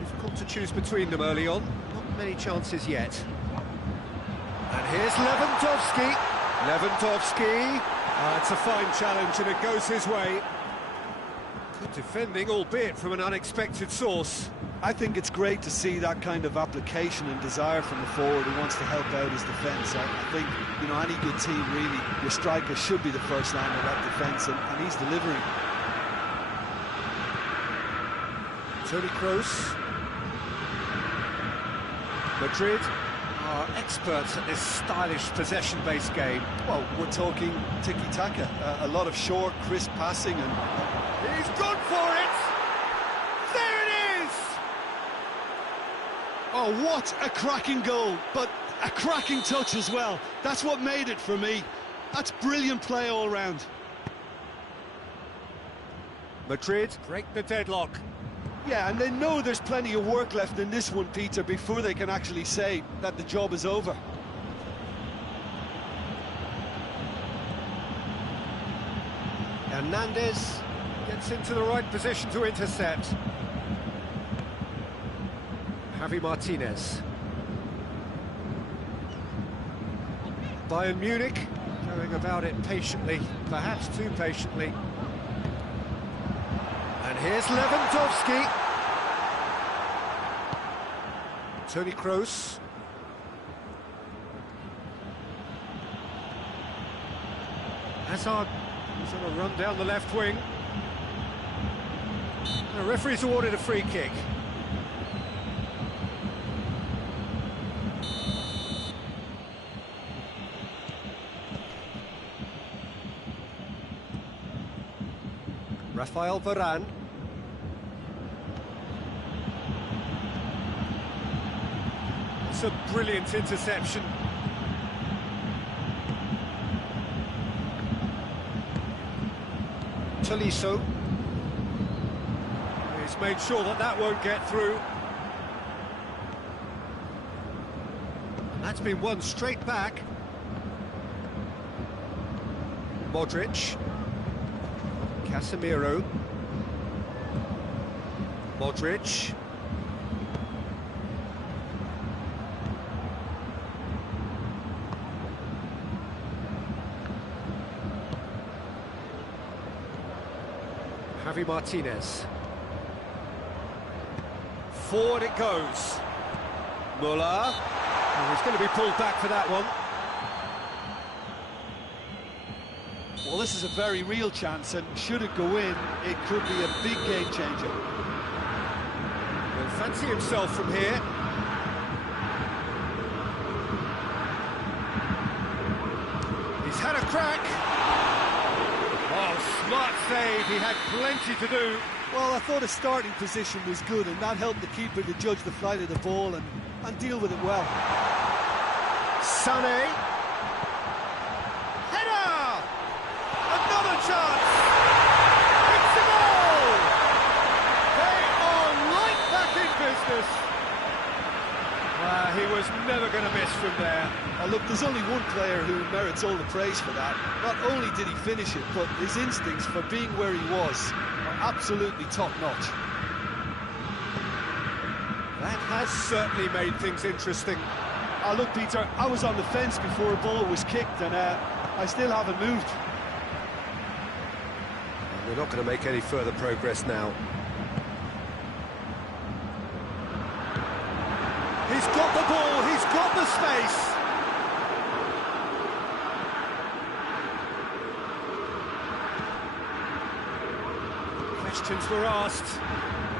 Difficult to choose between them early on. Not many chances yet. And here's Lewandowski. Lewandowski. It's a fine challenge and it goes his way. Good defending, albeit from an unexpected source. I think it's great to see that kind of application and desire from the forward who wants to help out his defence. I think, you know, any good team, really, your striker should be the first line of that defence, and he's delivering. Toni Kroos. Madrid are experts at this stylish possession-based game. Well, we're talking tiki-taka, a lot of short, crisp passing, and he's gone for it! There it is! Oh, what a cracking goal, but a cracking touch as well. That's what made it for me. That's brilliant play all round. Madrid break the deadlock. Yeah, and they know there's plenty of work left in this one, Peter, before they can actually say that the job is over. Hernandez gets into the right position to intercept. Javi Martinez. Bayern Munich going about it patiently, perhaps too patiently. And here's Lewandowski. Toni Kroos. Hazard is on a run down the left wing. The referee's awarded a free kick. Rafael Varane. It's a brilliant interception. Tolisso. He's made sure that that won't get through. And that's been won straight back. Modric. Casemiro. Modric. Javi Martinez. Forward it goes. Muller. Oh, he's going to be pulled back for that one. Well, this is a very real chance, and should it go in, it could be a big game changer. He'll fancy himself from here. He's had a crack. Oh, smart save. He had plenty to do. Well, I thought his starting position was good, and that helped the keeper to judge the flight of the ball and deal with it well. Sané. Header! Another chance! It's a goal! They are right back in business. He was never going to miss from there. Look, there's only one player who merits all the praise for that. Not only did he finish it, but his instincts for being where he was are absolutely top-notch. That has certainly made things interesting. Look, Peter, I was on the fence before a ball was kicked, and I still haven't moved. We're not going to make any further progress now. He's got the ball, he's got the space. Questions were asked,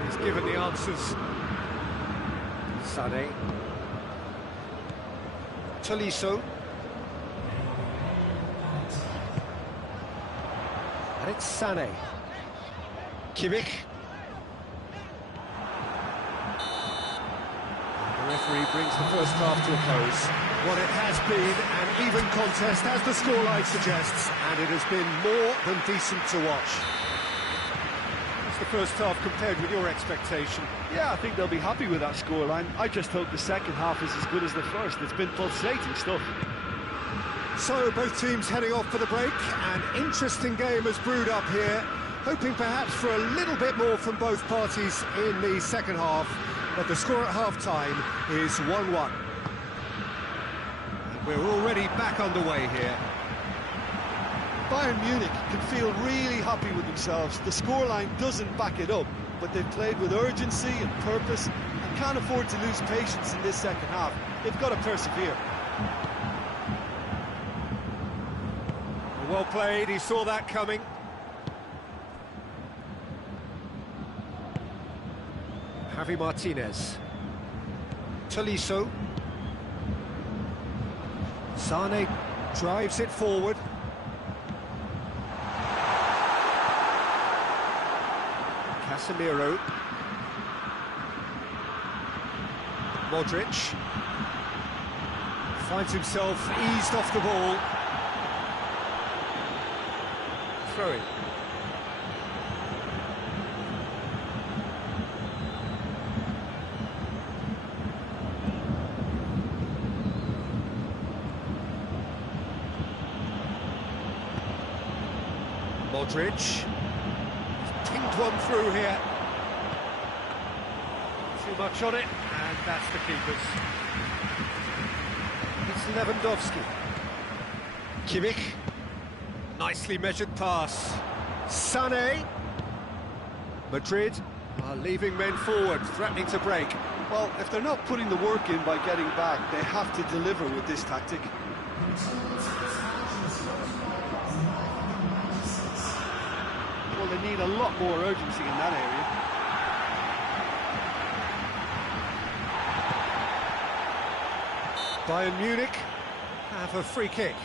he's given the answers. Sané. Tolisso. And it's Sané. Kimmich. The referee brings the first half to a close. Well, it has been an even contest, as the scoreline suggests, and it has been more than decent to watch. What's the first half compared with your expectation? Yeah, I think they'll be happy with that scoreline. I just hope the second half is as good as the first. It's been pulsating stuff. So, both teams heading off for the break. An interesting game has brewed up here, hoping perhaps for a little bit more from both parties in the second half. But the score at half-time is 1-1. And we're already back underway here. Bayern Munich can feel really happy with themselves. The scoreline doesn't back it up, but they've played with urgency and purpose and can't afford to lose patience in this second half. They've got to persevere. Well played, he saw that coming. Javi Martinez. Tolisso. Sané drives it forward. Casemiro. Modric. Finds himself eased off the ball. Throw it. Modric. Pinged one through here. Too much on it, and that's the keeper's. It's Lewandowski. Kimmich. Nicely measured pass. Sané. Madrid are leaving men forward, threatening to break. Well, if they're not putting the work in by getting back, they have to deliver with this tactic. Well, they need a lot more urgency in that area. Bayern Munich have a free kick.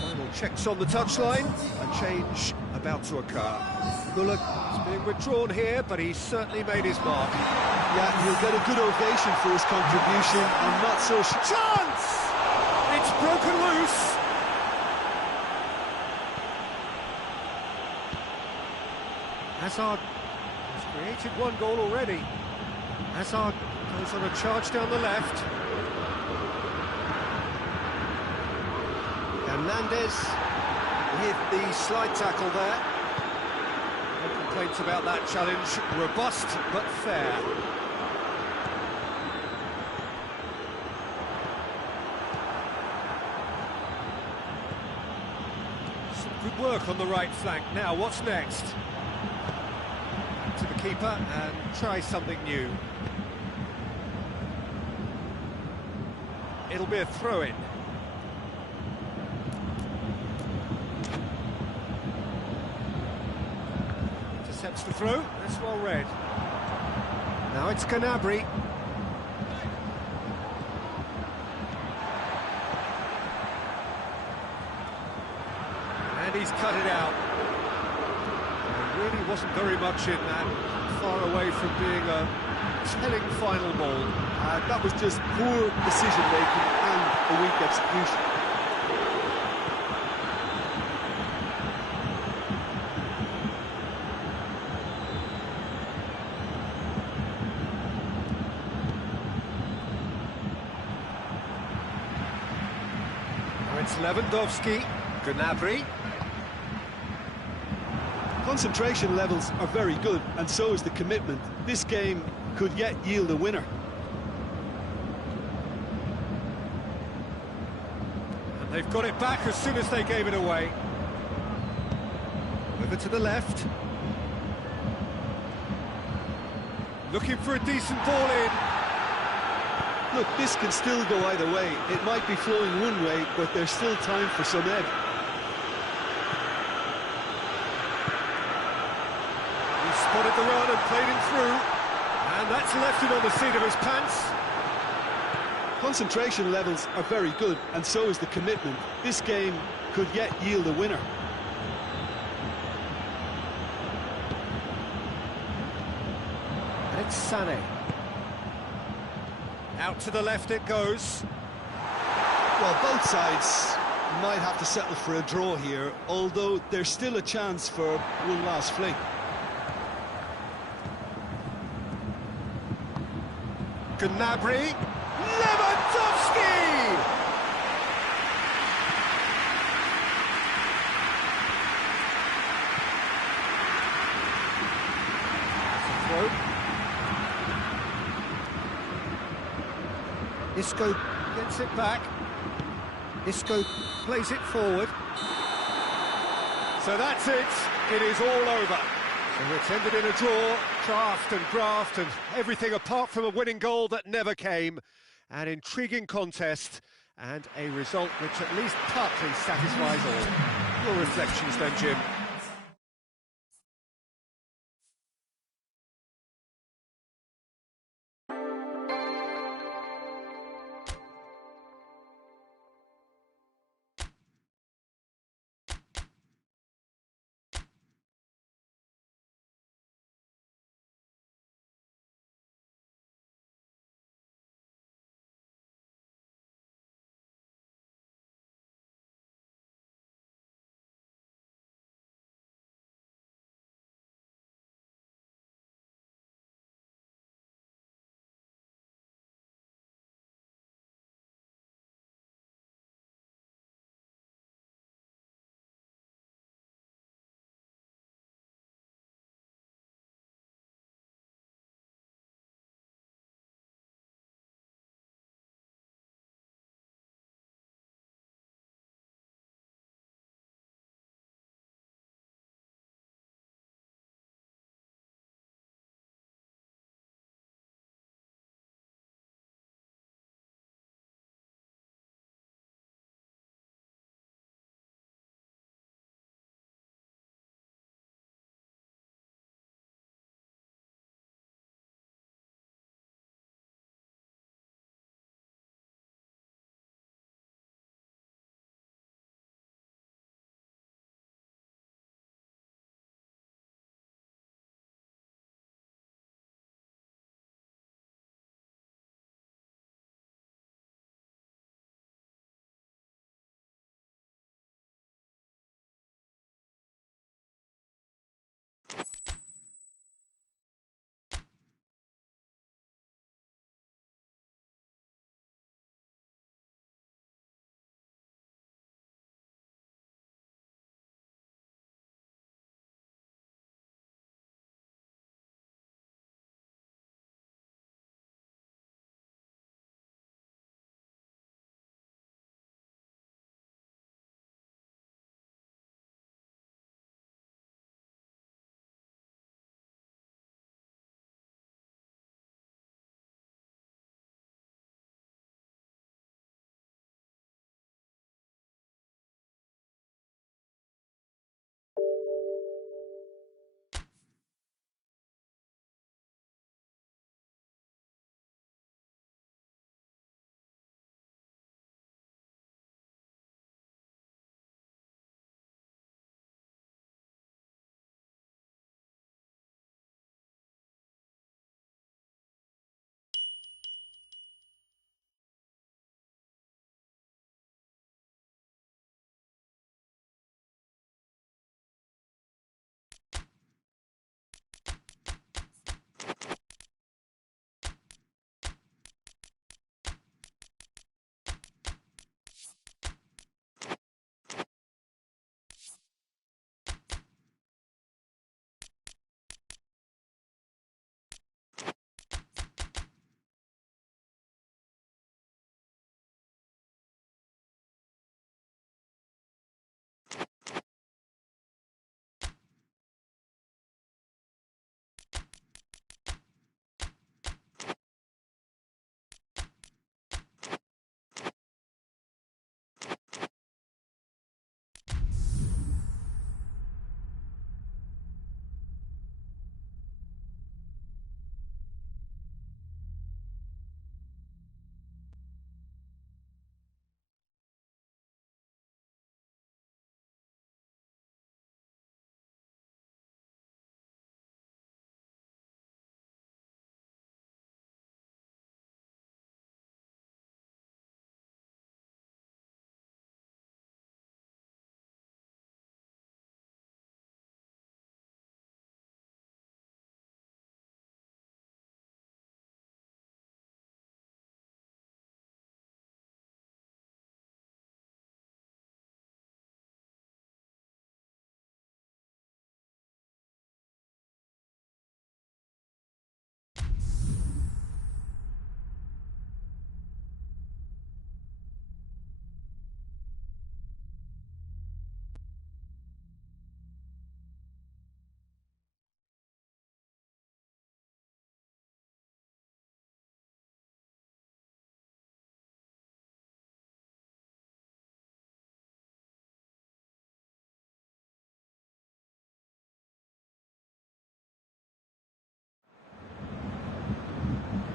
Final checks on the touchline. A change about to occur. Müller is being withdrawn here, but he's certainly made his mark. Yeah, he'll get a good ovation for his contribution. I'm not so sure. Chance! It's broken loose. Hazard has created one goal already. Hazard goes on a charge down the left. Hernandez with the slide tackle there. No complaints about that challenge. Robust but fair. Some good work on the right flank. Now, what's next? To the keeper and try something new. It'll be a throw-in. Intercepts the throw, that's well read. Now it's Gnabry. And he's cut it out. There really wasn't very much in that, far away from being a telling final ball. That was just poor decision-making and a weak execution. It's Lewandowski, Gnabry. Concentration levels are very good, and so is the commitment. This game could yet yield a winner. And they've got it back as soon as they gave it away. Over to the left. Looking for a decent ball in. Look, this can still go either way. It might be flowing one way, but there's still time for some ebb. He spotted the run and played him through. And that's left him on the seat of his pants. Concentration levels are very good, and so is the commitment. This game could yet yield a winner. And it's Sané. Out to the left it goes. Well, both sides might have to settle for a draw here, although there's still a chance for one last fling. Gnabry. Lewandowski! Throw. Isco gets it back. Isco plays it forward. So that's it. It is all over. So it's ended in a draw, draft and graft and everything apart from a winning goal that never came. An intriguing contest and a result which at least partly satisfies all. Your reflections then, Jim?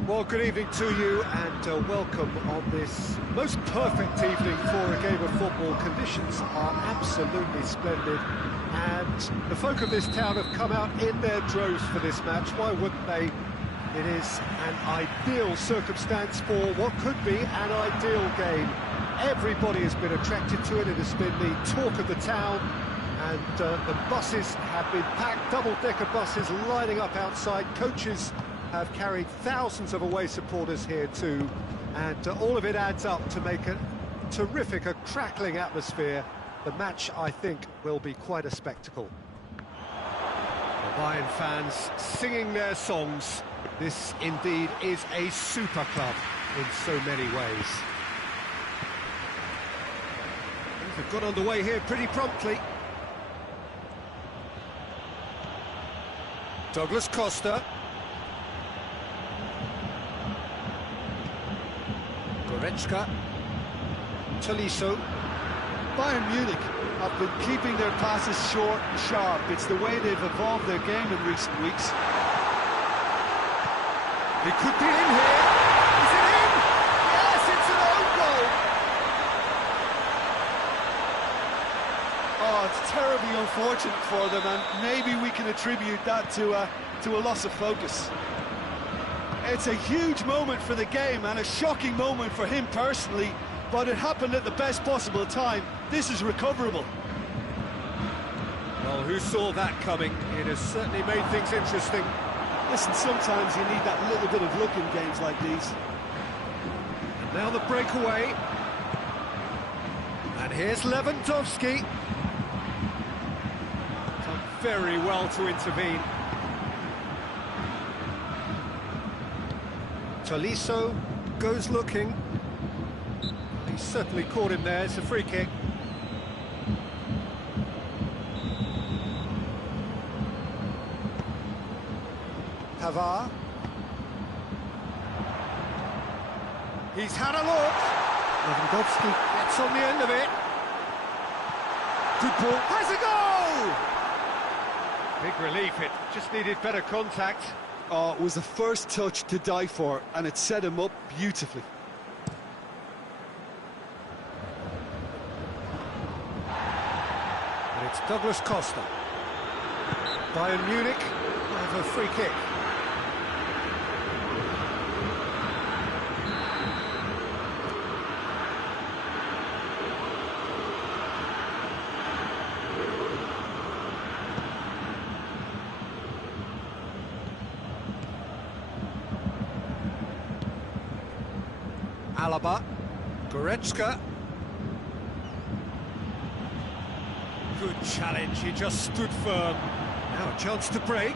Well, good evening to you and welcome on this most perfect evening for a game of football. Conditions are absolutely splendid and the folk of this town have come out in their droves for this match. Why wouldn't they? It is an ideal circumstance for what could be an ideal game. Everybody has been attracted to it. It has been the talk of the town and the buses have been packed, double-decker buses lining up outside. Coaches have carried thousands of away supporters here too, and all of it adds up to make a terrific, a crackling atmosphere. The match, I think, will be quite a spectacle. The Bayern fans singing their songs. This indeed is a super club in so many ways. Things have got underway here pretty promptly. Douglas Costa. Goretzka, Tolisso. Bayern Munich have been keeping their passes short and sharp. It's the way they've evolved their game in recent weeks. It could be in here. Is it in? Yes, it's an own goal. Oh, it's terribly unfortunate for them, and maybe we can attribute that to a loss of focus. It's a huge moment for the game and a shocking moment for him personally, but it happened at the best possible time. This is recoverable. Well, who saw that coming? It has certainly made things interesting. Listen, sometimes you need that little bit of luck in games like these. And now the breakaway. And here's Lewandowski. Done very well to intervene. Tolisso goes looking. He's certainly caught him there. It's a free kick. Pavard. He's had a look. Lewandowski gets on the end of it. Good ball. Has a goal! Big relief. It just needed better contact. Oh, it was the first touch to die for, and it set him up beautifully. And it's Douglas Costa. Bayern Munich have a free kick. Alaba, Goretzka. Good challenge, he just stood firm. Now a chance to break.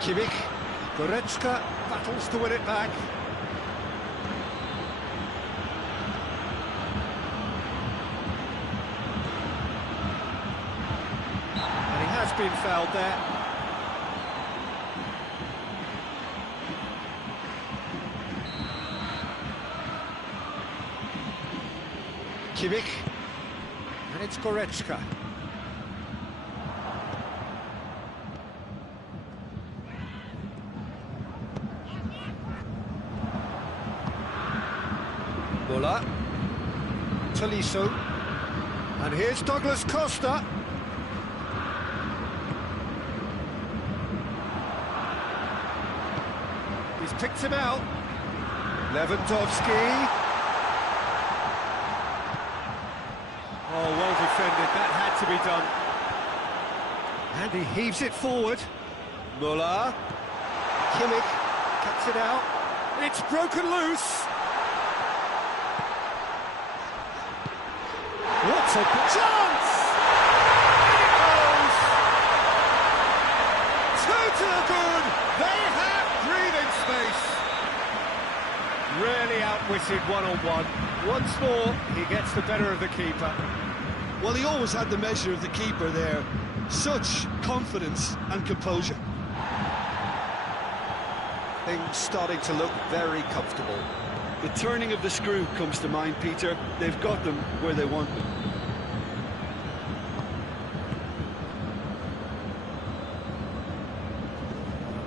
Kimmich, Goretzka battles to win it back. Been fouled there. Kimmich, and it's Goretzka. Muller, Tolisso, and here's Douglas Costa. He's picked him out. Lewandowski. Oh, well defended. That had to be done. And he heaves it forward. Muller. Kimmich cuts it out. It's broken loose. What a chance! In it goes! Two to the good. They have breathing space. Really outwitted one-on-one. Once more, he gets the better of the keeper. Well, he always had the measure of the keeper there. Such confidence and composure. Things starting to look very comfortable. The turning of the screw comes to mind, Peter. They've got them where they want them.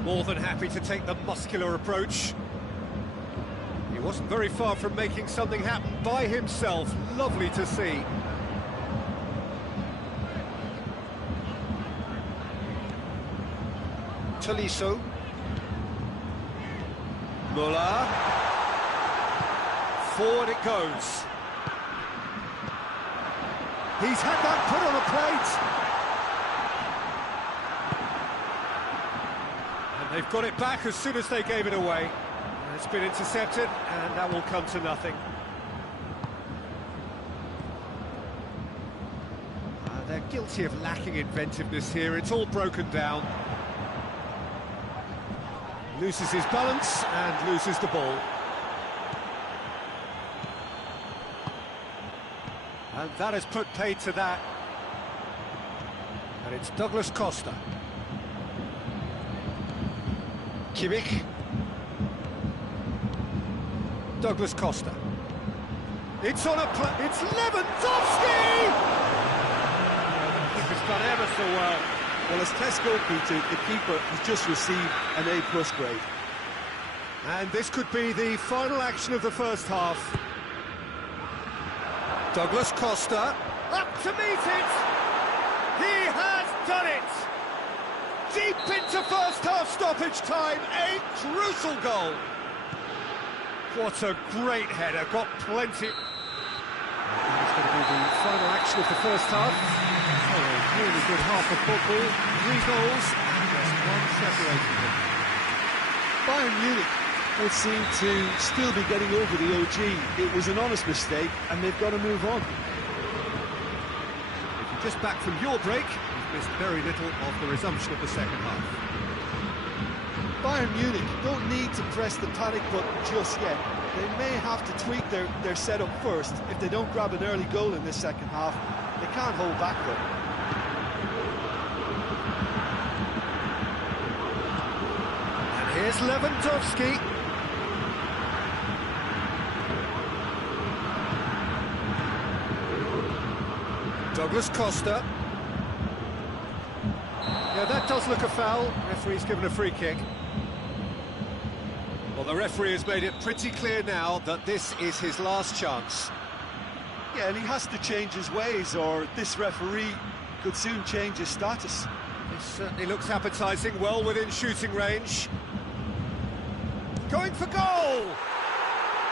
More than happy to take the muscular approach. He wasn't very far from making something happen by himself. Lovely to see. Tolisso. Muller. Forward it goes. He's had that put on a plate. And they've got it back as soon as they gave it away. And it's been intercepted, and that will come to nothing. They're guilty of lacking inventiveness here. It's all broken down. Loses his balance and loses the ball. And that has put paid to that. And it's Douglas Costa. Kimmich. Douglas Costa. It's on a it's Lewandowski! Keeper's done ever so well. Well, as test goalkeeper, the keeper has just received an A+ grade. And this could be the final action of the first half. Douglas Costa, up to meet it! He has done it! Deep into first half stoppage time, a crucial goal! What a great header, got plenty... It's going to be the final action of the first half. Oh, a really good half of football, 3 goals, and just one separating them. Bayern Munich would seem to still be getting over the OG. It was an honest mistake, and they've got to move on. If you're just back from your break, you've missed very little of the resumption of the second half. Bayern Munich don't need to press the panic button just yet. They may have to tweak their setup first. If they don't grab an early goal in this second half, they can't hold back though. And here's Lewandowski. Douglas Costa. Yeah, that does look a foul. Referee's given a free kick. Well, the referee has made it pretty clear now that this is his last chance. Yeah, and he has to change his ways, or this referee could soon change his status. This certainly looks appetising, well within shooting range. Going for goal!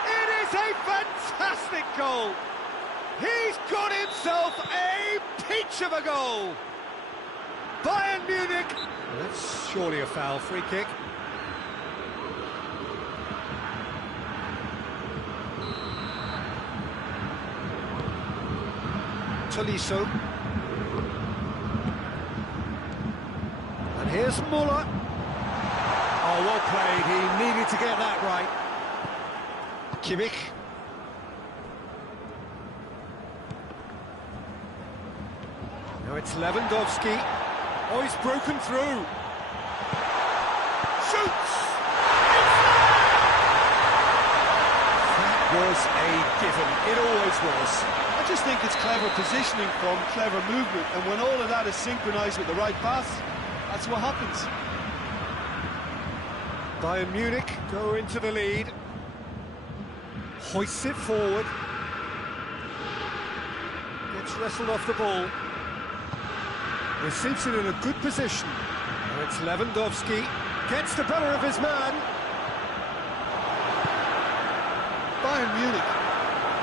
It is a fantastic goal! He's got himself a peach of a goal! Bayern Munich! Well, that's surely a foul, free kick. Tolisso. And here's Muller. Oh, well played, he needed to get that right. Kimmich. Now it's Lewandowski. Oh, he's broken through. Shoots! That was a given, it always was. I just think it's clever positioning from clever movement, and when all of that is synchronised with the right pass, that's what happens. Bayern Munich go into the lead. Hoists it forward. Gets wrestled off the ball. He seems in a good position. Now it's Lewandowski. Gets the better of his man. Bayern Munich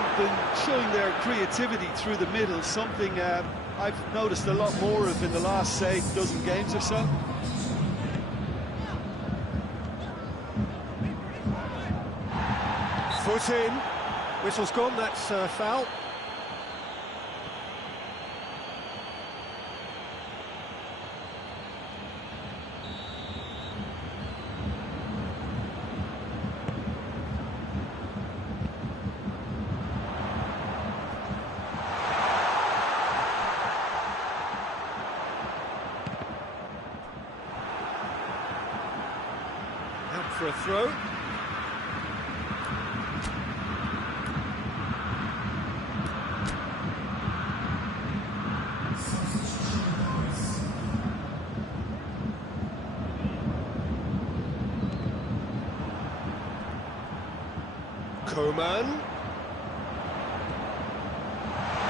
have been showing their creativity through the middle, something I've noticed a lot more of in the last, say, dozen games or so. Foot in. Whistle's gone, that's a foul. Out for a throw. Coman.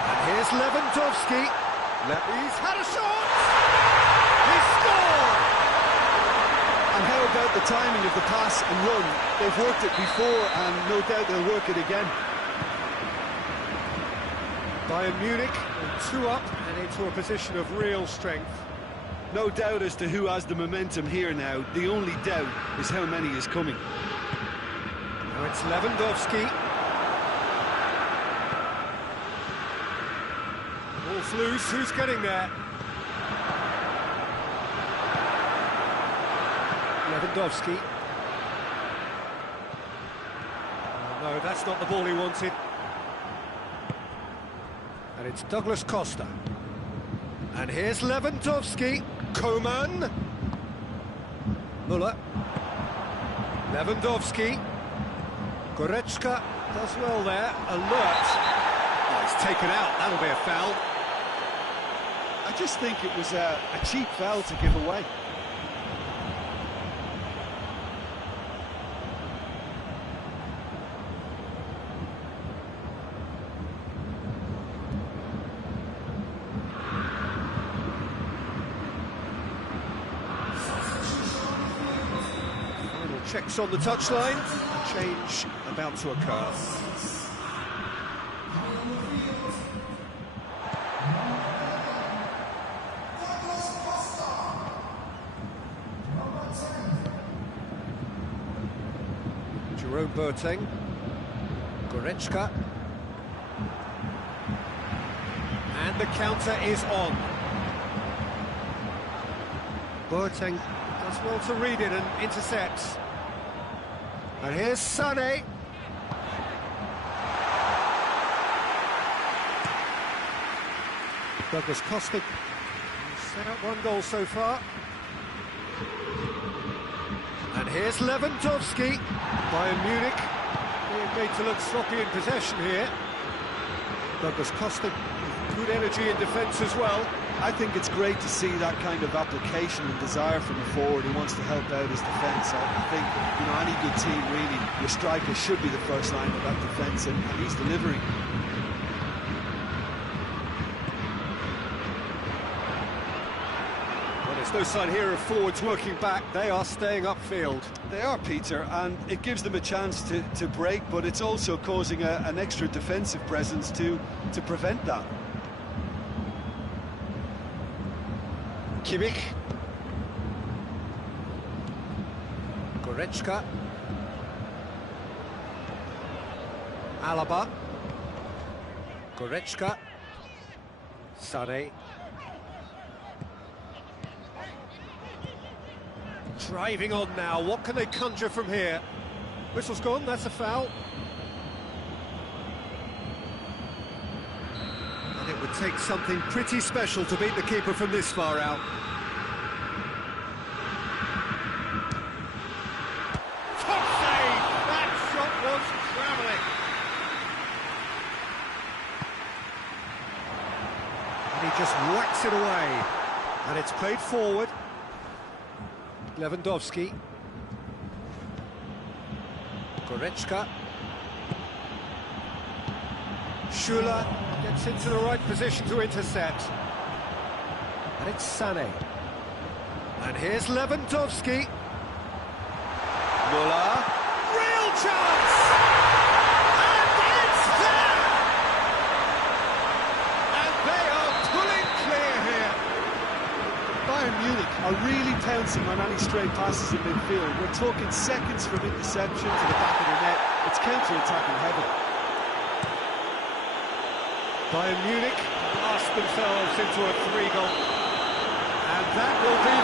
And here's Lewandowski. He's had a shot! He's scored! And how about the timing of the pass and run? They've worked it before, and no doubt they'll work it again. Bayern Munich on 2 up and into a position of real strength. No doubt as to who has the momentum here now. The only doubt is how many is coming. Now it's Lewandowski. Ball's loose, who's getting there? Lewandowski. Oh, no, that's not the ball he wanted. And it's Douglas Costa. And here's Lewandowski. Coman. Müller. Lewandowski. Goretzka does well there. Alert. Oh, he's taken out. That'll be a foul. I just think it was a cheap foul to give away. Checks on the touchline. Change about to occur. Jerome Boateng. Goretzka. And the counter is on. Boateng does well to read it and intercepts. And here's Sané. Douglas Costa set up 1 goal so far. And here's Lewandowski. Bayern Munich being made to look sloppy in possession here. Douglas Costa, good energy in defence as well. I think it's great to see that kind of application and desire from a forward who wants to help out his defence. I think, you know, any good team, really, your striker should be the first line of that defence, and he's delivering. Well, there's no sign here of forwards working back. They are staying upfield. They are, Peter, and it gives them a chance to break, but it's also causing an extra defensive presence to prevent that. Kimmich. Goretzka. Alaba. Goretzka. Sané. Driving on now, what can they conjure from here? Whistle's gone, that's a foul. And it would take something pretty special to beat the keeper from this far out. Top save! That shot was travelling. And he just whacks it away. And it's played forward. Lewandowski. Goretzka. Schüller gets into the right position to intercept. And it's Sané. And here's Lewandowski. Müller. Real chance! And it's there! And they are pulling clear here. Bayern Munich are really pouncing on any stray passes in midfield. We're talking seconds from interception to the back of the net. It's counter-attacking heavy. Bayern Munich blast themselves into a 3-goal. And that will be